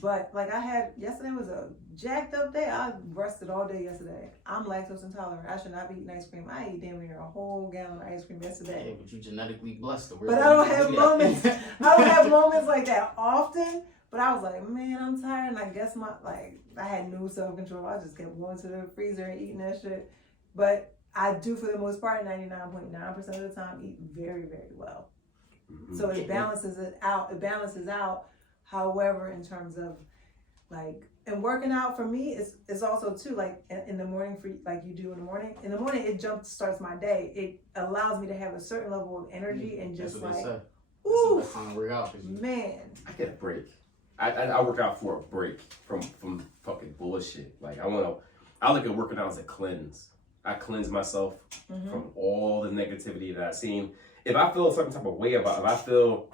But like yesterday was a jacked up day. I rested all day yesterday. I'm lactose intolerant. I should not be eating ice cream. I ate damn near a whole gallon of ice cream yesterday. Yeah, but you genetically blessed. But I don't have moments. I don't have moments like that often. But I was like, man, I'm tired, and I guess I had no self-control. I just kept going to the freezer and eating that shit. But I do, for the most part, 99.9% of the time, eat very, very well. So it balances it out. It balances out. However, in terms of like, and working out for me is also too, like in the morning, for like you do in the morning. In the morning, it jump starts my day. It allows me to have a certain level of energy and just like, ooh, man. I get a break. I work out for a break from fucking bullshit. Like, I look at working out as a cleanse. I cleanse myself from all the negativity that I've seen. If I feel a certain type of way about it, if I feel,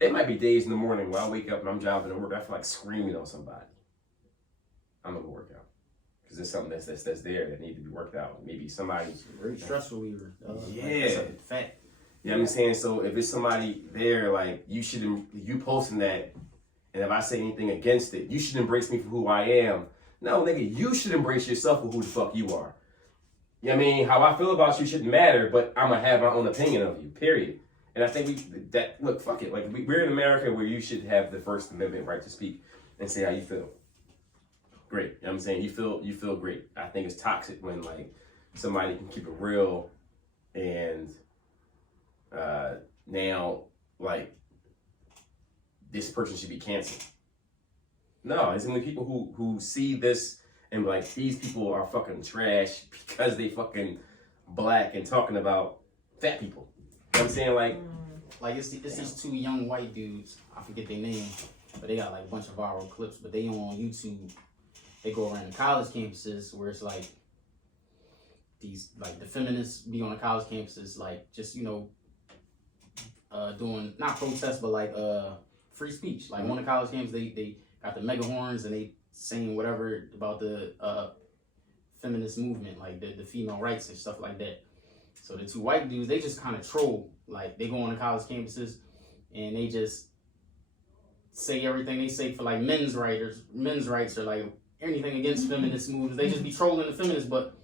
it might be days in the morning where I wake up and I'm driving to work, I feel like screaming on somebody, I'm gonna go work out. Because there's something that's there that needs to be worked out. Maybe somebody. Very stress reliever. Yeah. Fact. You know what I'm saying? So if it's somebody there, like, you posting that, and if I say anything against it, you should embrace me for who I am. No, nigga, you should embrace yourself for who the fuck you are. You know what I mean? How I feel about you shouldn't matter, but I'm gonna have my own opinion of you, period. And I think look, fuck it. Like, we're in America where you should have the First Amendment right to speak and say how you feel. Great. You know what I'm saying? You feel great. I think it's toxic when, like, somebody can keep it real and now, like, this person should be canceled. No, it's only people who see this and be like, these people are fucking trash because they fucking black and talking about fat people. You know what I'm saying? Like it's these two young white dudes, I forget their name, but they got like a bunch of viral clips, but they on YouTube. They go around the college campuses where it's like these, like, the feminists be on the college campuses, like, just, you know, doing, not protests, but like free speech. Like, on the college campuses, they got the mega horns and they saying whatever about the feminist movement, like the female rights and stuff like that. So the two white dudes, they just kind of troll. Like, they go on the college campuses and they just say everything they say for like men's rights or like anything against feminist movements. They just be trolling the feminists, but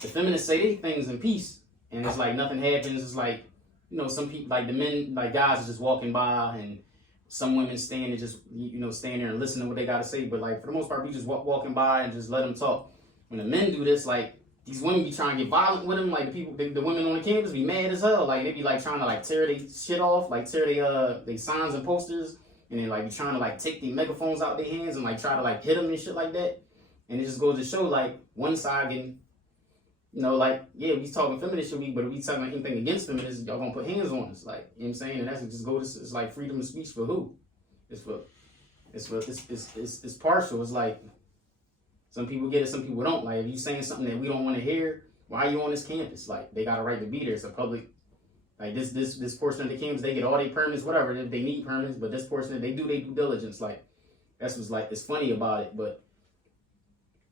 the feminists say they things in peace, and it's like nothing happens. It's like, you know, some people, like the men, like guys are just walking by, and some women stand and just, you know, stand there and listen to what they gotta say. But like for the most part, we just walking by and just let them talk. When the men do this, like these women be trying to get violent with them. Like the people, the women on the campus be mad as hell. Like they be like trying to like tear their shit off, like tear they signs and posters, and then like be trying to like take the megaphones out their hands and like try to like hit them and shit like that. And it just goes to show like one side getting, you know, like, yeah, we talking feminist shit, but if we talking anything against feminists, y'all gonna put hands on us, like, you know what I'm saying? And that's just go to, it's like freedom of speech for who? It's partial. It's like some people get it, some people don't. Like if you saying something that we don't want to hear, why are you on this campus? Like they got a right to be there. It's a public, like this portion of the campus, they get all their permits, whatever, if they need permits, but this portion, they do their due diligence. Like that's what's like, it's funny about it, but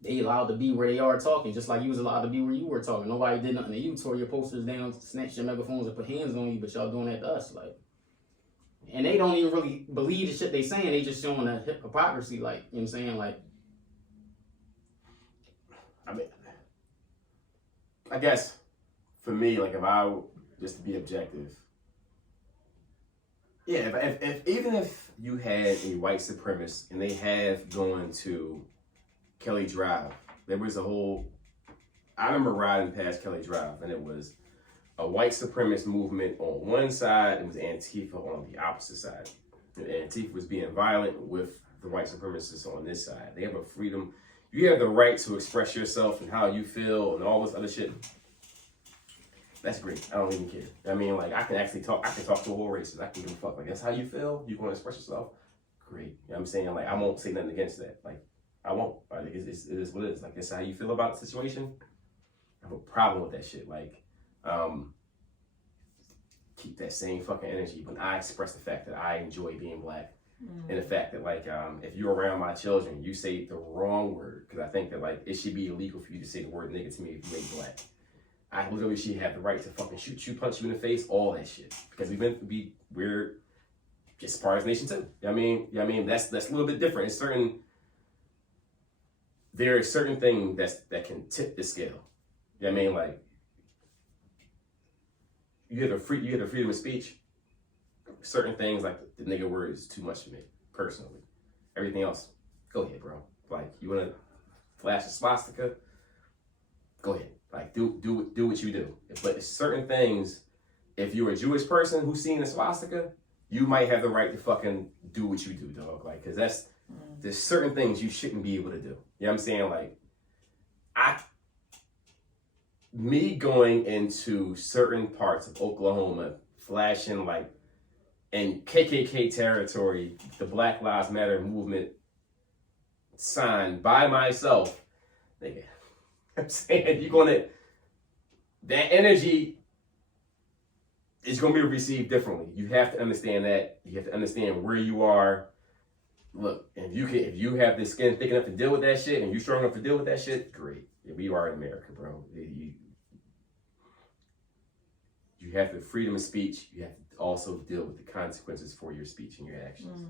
they allowed to be where they are talking, just like you was allowed to be where you were talking. Nobody did nothing to you, tore your posters down, snatched your megaphones and put hands on you, but y'all doing that to us. Like, and they don't even really believe the shit they saying. They just showing a hypocrisy, like, you know what I'm saying? Like, I mean, I guess for me, like if I just to be objective, yeah, if even if you had a white supremacist and they have gone to Kelly Drive, there was a whole, I remember riding past Kelly Drive and it was a white supremacist movement on one side, it was Antifa on the opposite side. And Antifa was being violent with the white supremacists on this side. They have a freedom, you have the right to express yourself and how you feel and all this other shit. That's great. I don't even care. I mean, like, I can actually talk, I can talk to a whole racist. I can give a fuck. Like, that's how you feel? You want to express yourself? Great. You know what I'm saying? Like, I won't say nothing against that. Like, I won't. Like, it is what it is. Like, that's how you feel about the situation. I have a problem with that shit. Like, keep that same fucking energy when I express the fact that I enjoy being black. And the fact that, like, if you're around my children, you say the wrong word, because I think that, like, it should be illegal for you to say the word nigga to me if you ain't black. I literally should have the right to fucking shoot you, punch you in the face, all that shit. Because we're just part of the nation too. You know what I mean? That's a little bit different. There are certain things that can tip the scale. You know what I mean? Like, you have the freedom of speech. Certain things like the nigga word is too much for me, personally. Everything else, go ahead, bro. Like, you wanna flash a swastika? Go ahead. Like, do what you do. But certain things, if you're a Jewish person who's seen a swastika, you might have the right to fucking do what you do, dog. Like, cause there's certain things you shouldn't be able to do. You know what I'm saying? Like, me going into certain parts of Oklahoma, flashing like in KKK territory, the Black Lives Matter movement sign by myself, nigga. I'm saying that energy is gonna be received differently. You have to understand that. You have to understand where you are. Look, if you have the skin thick enough to deal with that shit and you're strong enough to deal with that shit, great. Yeah, we are in America, bro. You have the freedom of speech. You have to also deal with the consequences for your speech and your actions.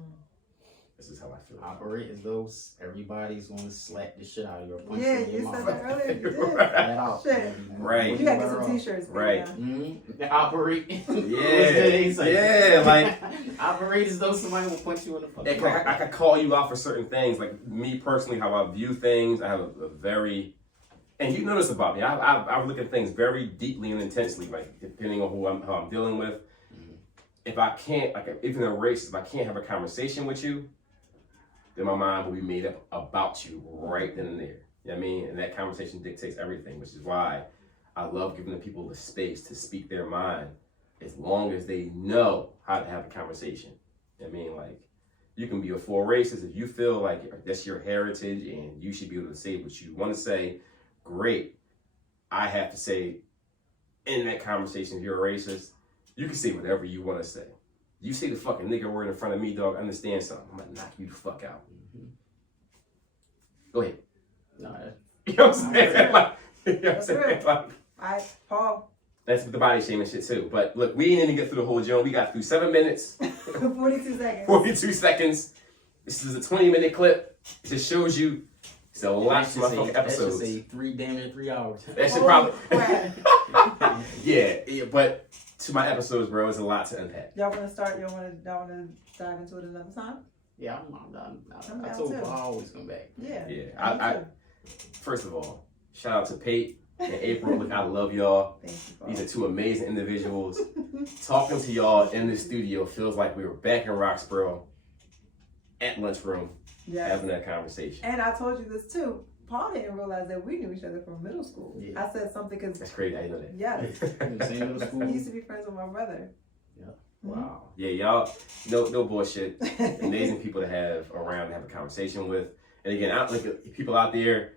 This is how I feel. Operate as though everybody's gonna slap the shit out of your punch. Yeah, in your you mouth. said that earlier. You did. Flat out, Shit. baby. Right. You gotta get some t-shirts. Right. Operate. Yeah, like operate as though somebody will punch you in the fucking mouth. I could call you out for certain things. Like me personally, how I view things. I have a very, and you know this about me. I look at things very deeply and intensely. Like depending on how I'm dealing with. If I can't, like even a race, if I can't have a conversation with you, then my mind will be made up about you right then and there. You know what I mean? And that conversation dictates everything, which is why I love giving the people the space to speak their mind as long as they know how to have a conversation. You know what I mean? Like, you can be a full racist if you feel like that's your heritage and you should be able to say what you want to say. Great. I have to say in that conversation, if you're a racist, you can say whatever you want to say. You say the fucking nigga word in front of me, dog, understand something. I'm gonna knock you the fuck out. Go ahead. No, you know what I'm saying? Like, you know what I'm saying? Like, Paul. That's the body shaming shit too. But look, we didn't even get through the whole joint. We got through 7 minutes. 42 seconds. 42 seconds. This is a 20-minute clip. It just shows you It's the last motherfucking episodes. That should say damn near 3 hours. That should Holy probably. crap. yeah, but to my episodes, bro, it's a lot to unpack. Y'all want to start? Y'all want to dive into it another time? Yeah, I told you I always come back. Yeah. Yeah. I first of all, shout out to Pate and April. Look, I love y'all. Thank you. These are two amazing individuals. Talking to y'all in the studio feels like we were back in Roxborough at lunchroom having that conversation. And I told you this too. Paul didn't realize that we knew each other from middle school. Yeah. I said something because That's crazy. I didn't know that. yes, Same middle school. he used to be friends with my brother. Wow. Yeah, y'all, no bullshit. Amazing people to have around to have a conversation with. And again, I like people out there,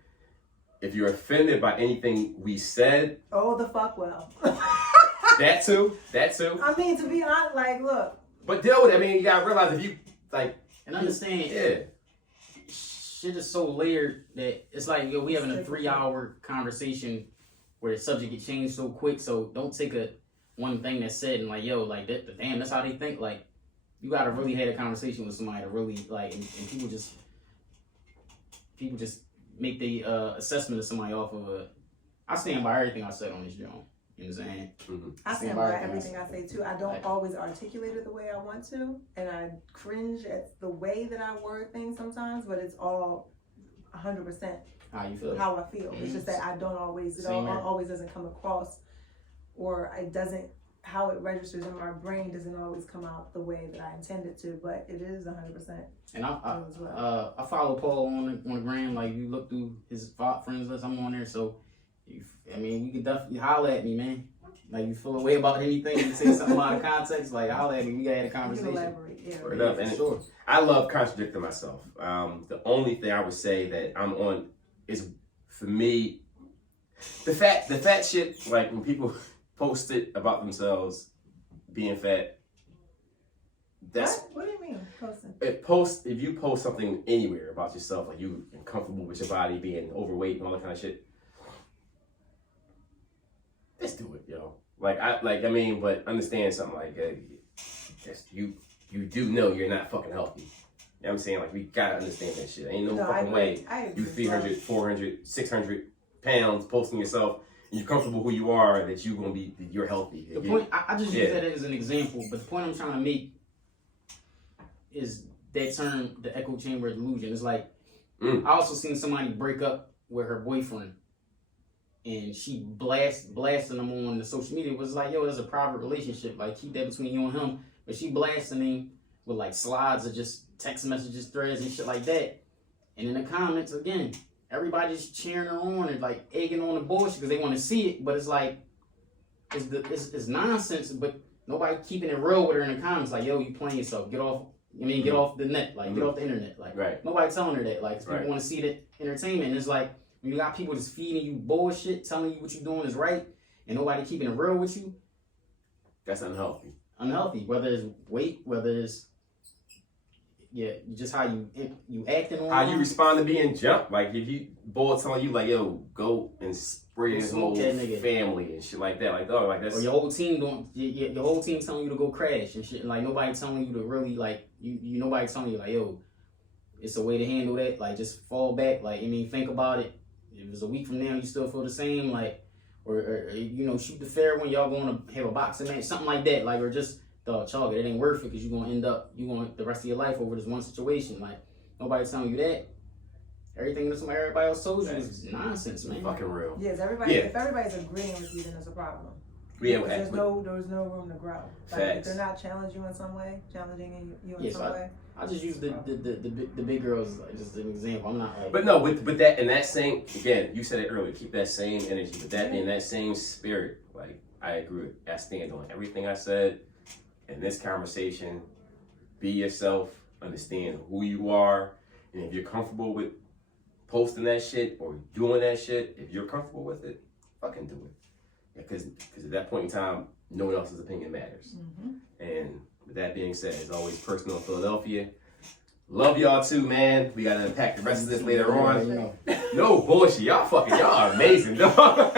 if you're offended by anything we said. Oh, the fuck well. That too. I mean, to be honest, like, look. But deal with it. I mean, you gotta realize if you, like. And understand, shit is so layered that it's like, yo, we having a 3-hour conversation where the subject get changed so quick. So don't take one thing that's said and like, yo, like that, damn, that's how they think. Like, you gotta really have a conversation with somebody to really like, and people just make the assessment of somebody off of I stand by everything I said on this joint. You know what I'm saying? Mm-hmm. I stand by everything I say too. I don't always articulate it the way I want to, and I cringe at the way that I word things sometimes. But it's all 100% how you feel. How I feel. It's just that I don't always. It always doesn't come across, or it doesn't. How it registers in my brain doesn't always come out the way that I intended to. But it is 100%. And I follow Paul on the gram. Like, you look through his friends list, I'm on there. So, I mean, you can definitely holler at me, man. Like, you feel a way about anything, you say something out of context, like, holler at me. We gotta have a conversation. Sure. I love contradicting myself. The only thing I would say that I'm on is, for me, the fat shit. Like, when people post it about themselves being fat. What do you mean posting? If you post something anywhere about yourself, like you uncomfortable with your body, being overweight and all that kind of shit, let's do it, yo. But understand something like you do know you're not fucking healthy. You know what I'm saying? Like, we gotta understand that shit. Ain't no fucking way you 300, 400, 600 pounds posting yourself and you're comfortable who you are, that you're healthy. The point, I just use that as an example, but the point I'm trying to make is that term, the echo chamber delusion. It's like, I also seen somebody break up with her boyfriend, and she blasting him on the social media. It was like, yo, there's a private relationship. Like, keep that between you and him. But she blasting him with like slides of just text messages, threads, and shit like that. And in the comments, again, everybody's cheering her on and like egging on the bullshit because they want to see it. But it's like, it's nonsense. But nobody keeping it real with her in the comments. Like, yo, you playing yourself. Get off. Get off the net. Like, get off the internet. Like, nobody telling her that. Like, people want to see the entertainment. And it's like, when you got people just feeding you bullshit, telling you what you're doing is right, and nobody keeping it real with you, that's unhealthy. Whether it's weight, whether it's just how you acting on. How you respond to being jumped. Like, if you boy telling you like, yo, go and spray his whole family and shit like that. Like, oh, like that's. Or your whole team your whole team telling you to go crash and shit. And like, nobody telling you to really like nobody telling you like, yo, it's a way to handle that. Like, just fall back. Like, think about it. If it's a week from now, you still feel the same. Like, or shoot the fair when y'all going to have a boxing match, something like that. Like, or just. Dog, chalk it ain't worth it because you're gonna end up the rest of your life over this one situation. Like, nobody's telling you that. Everything that everybody else told you is nonsense, man. Fucking real. Yes, if everybody's agreeing with you, then there's a problem. Yeah, there's no room to grow. Like, if they're not challenging you in some way, I just use the big girls like just an example. I'm not like. But no, with that and that same, again, you said it earlier. Keep that same energy, but that in that same spirit. Like, I agree. I stand on everything I said. In this conversation, be yourself, understand who you are, and if you're comfortable with posting that shit or doing that shit, if you're comfortable with it, fucking do it. Because at that point in time, no one else's opinion matters. And with that being said, as always, Personal Philadelphia. Love y'all too, man. We gotta unpack the rest of this later on. No bullshit. Y'all are amazing, dog.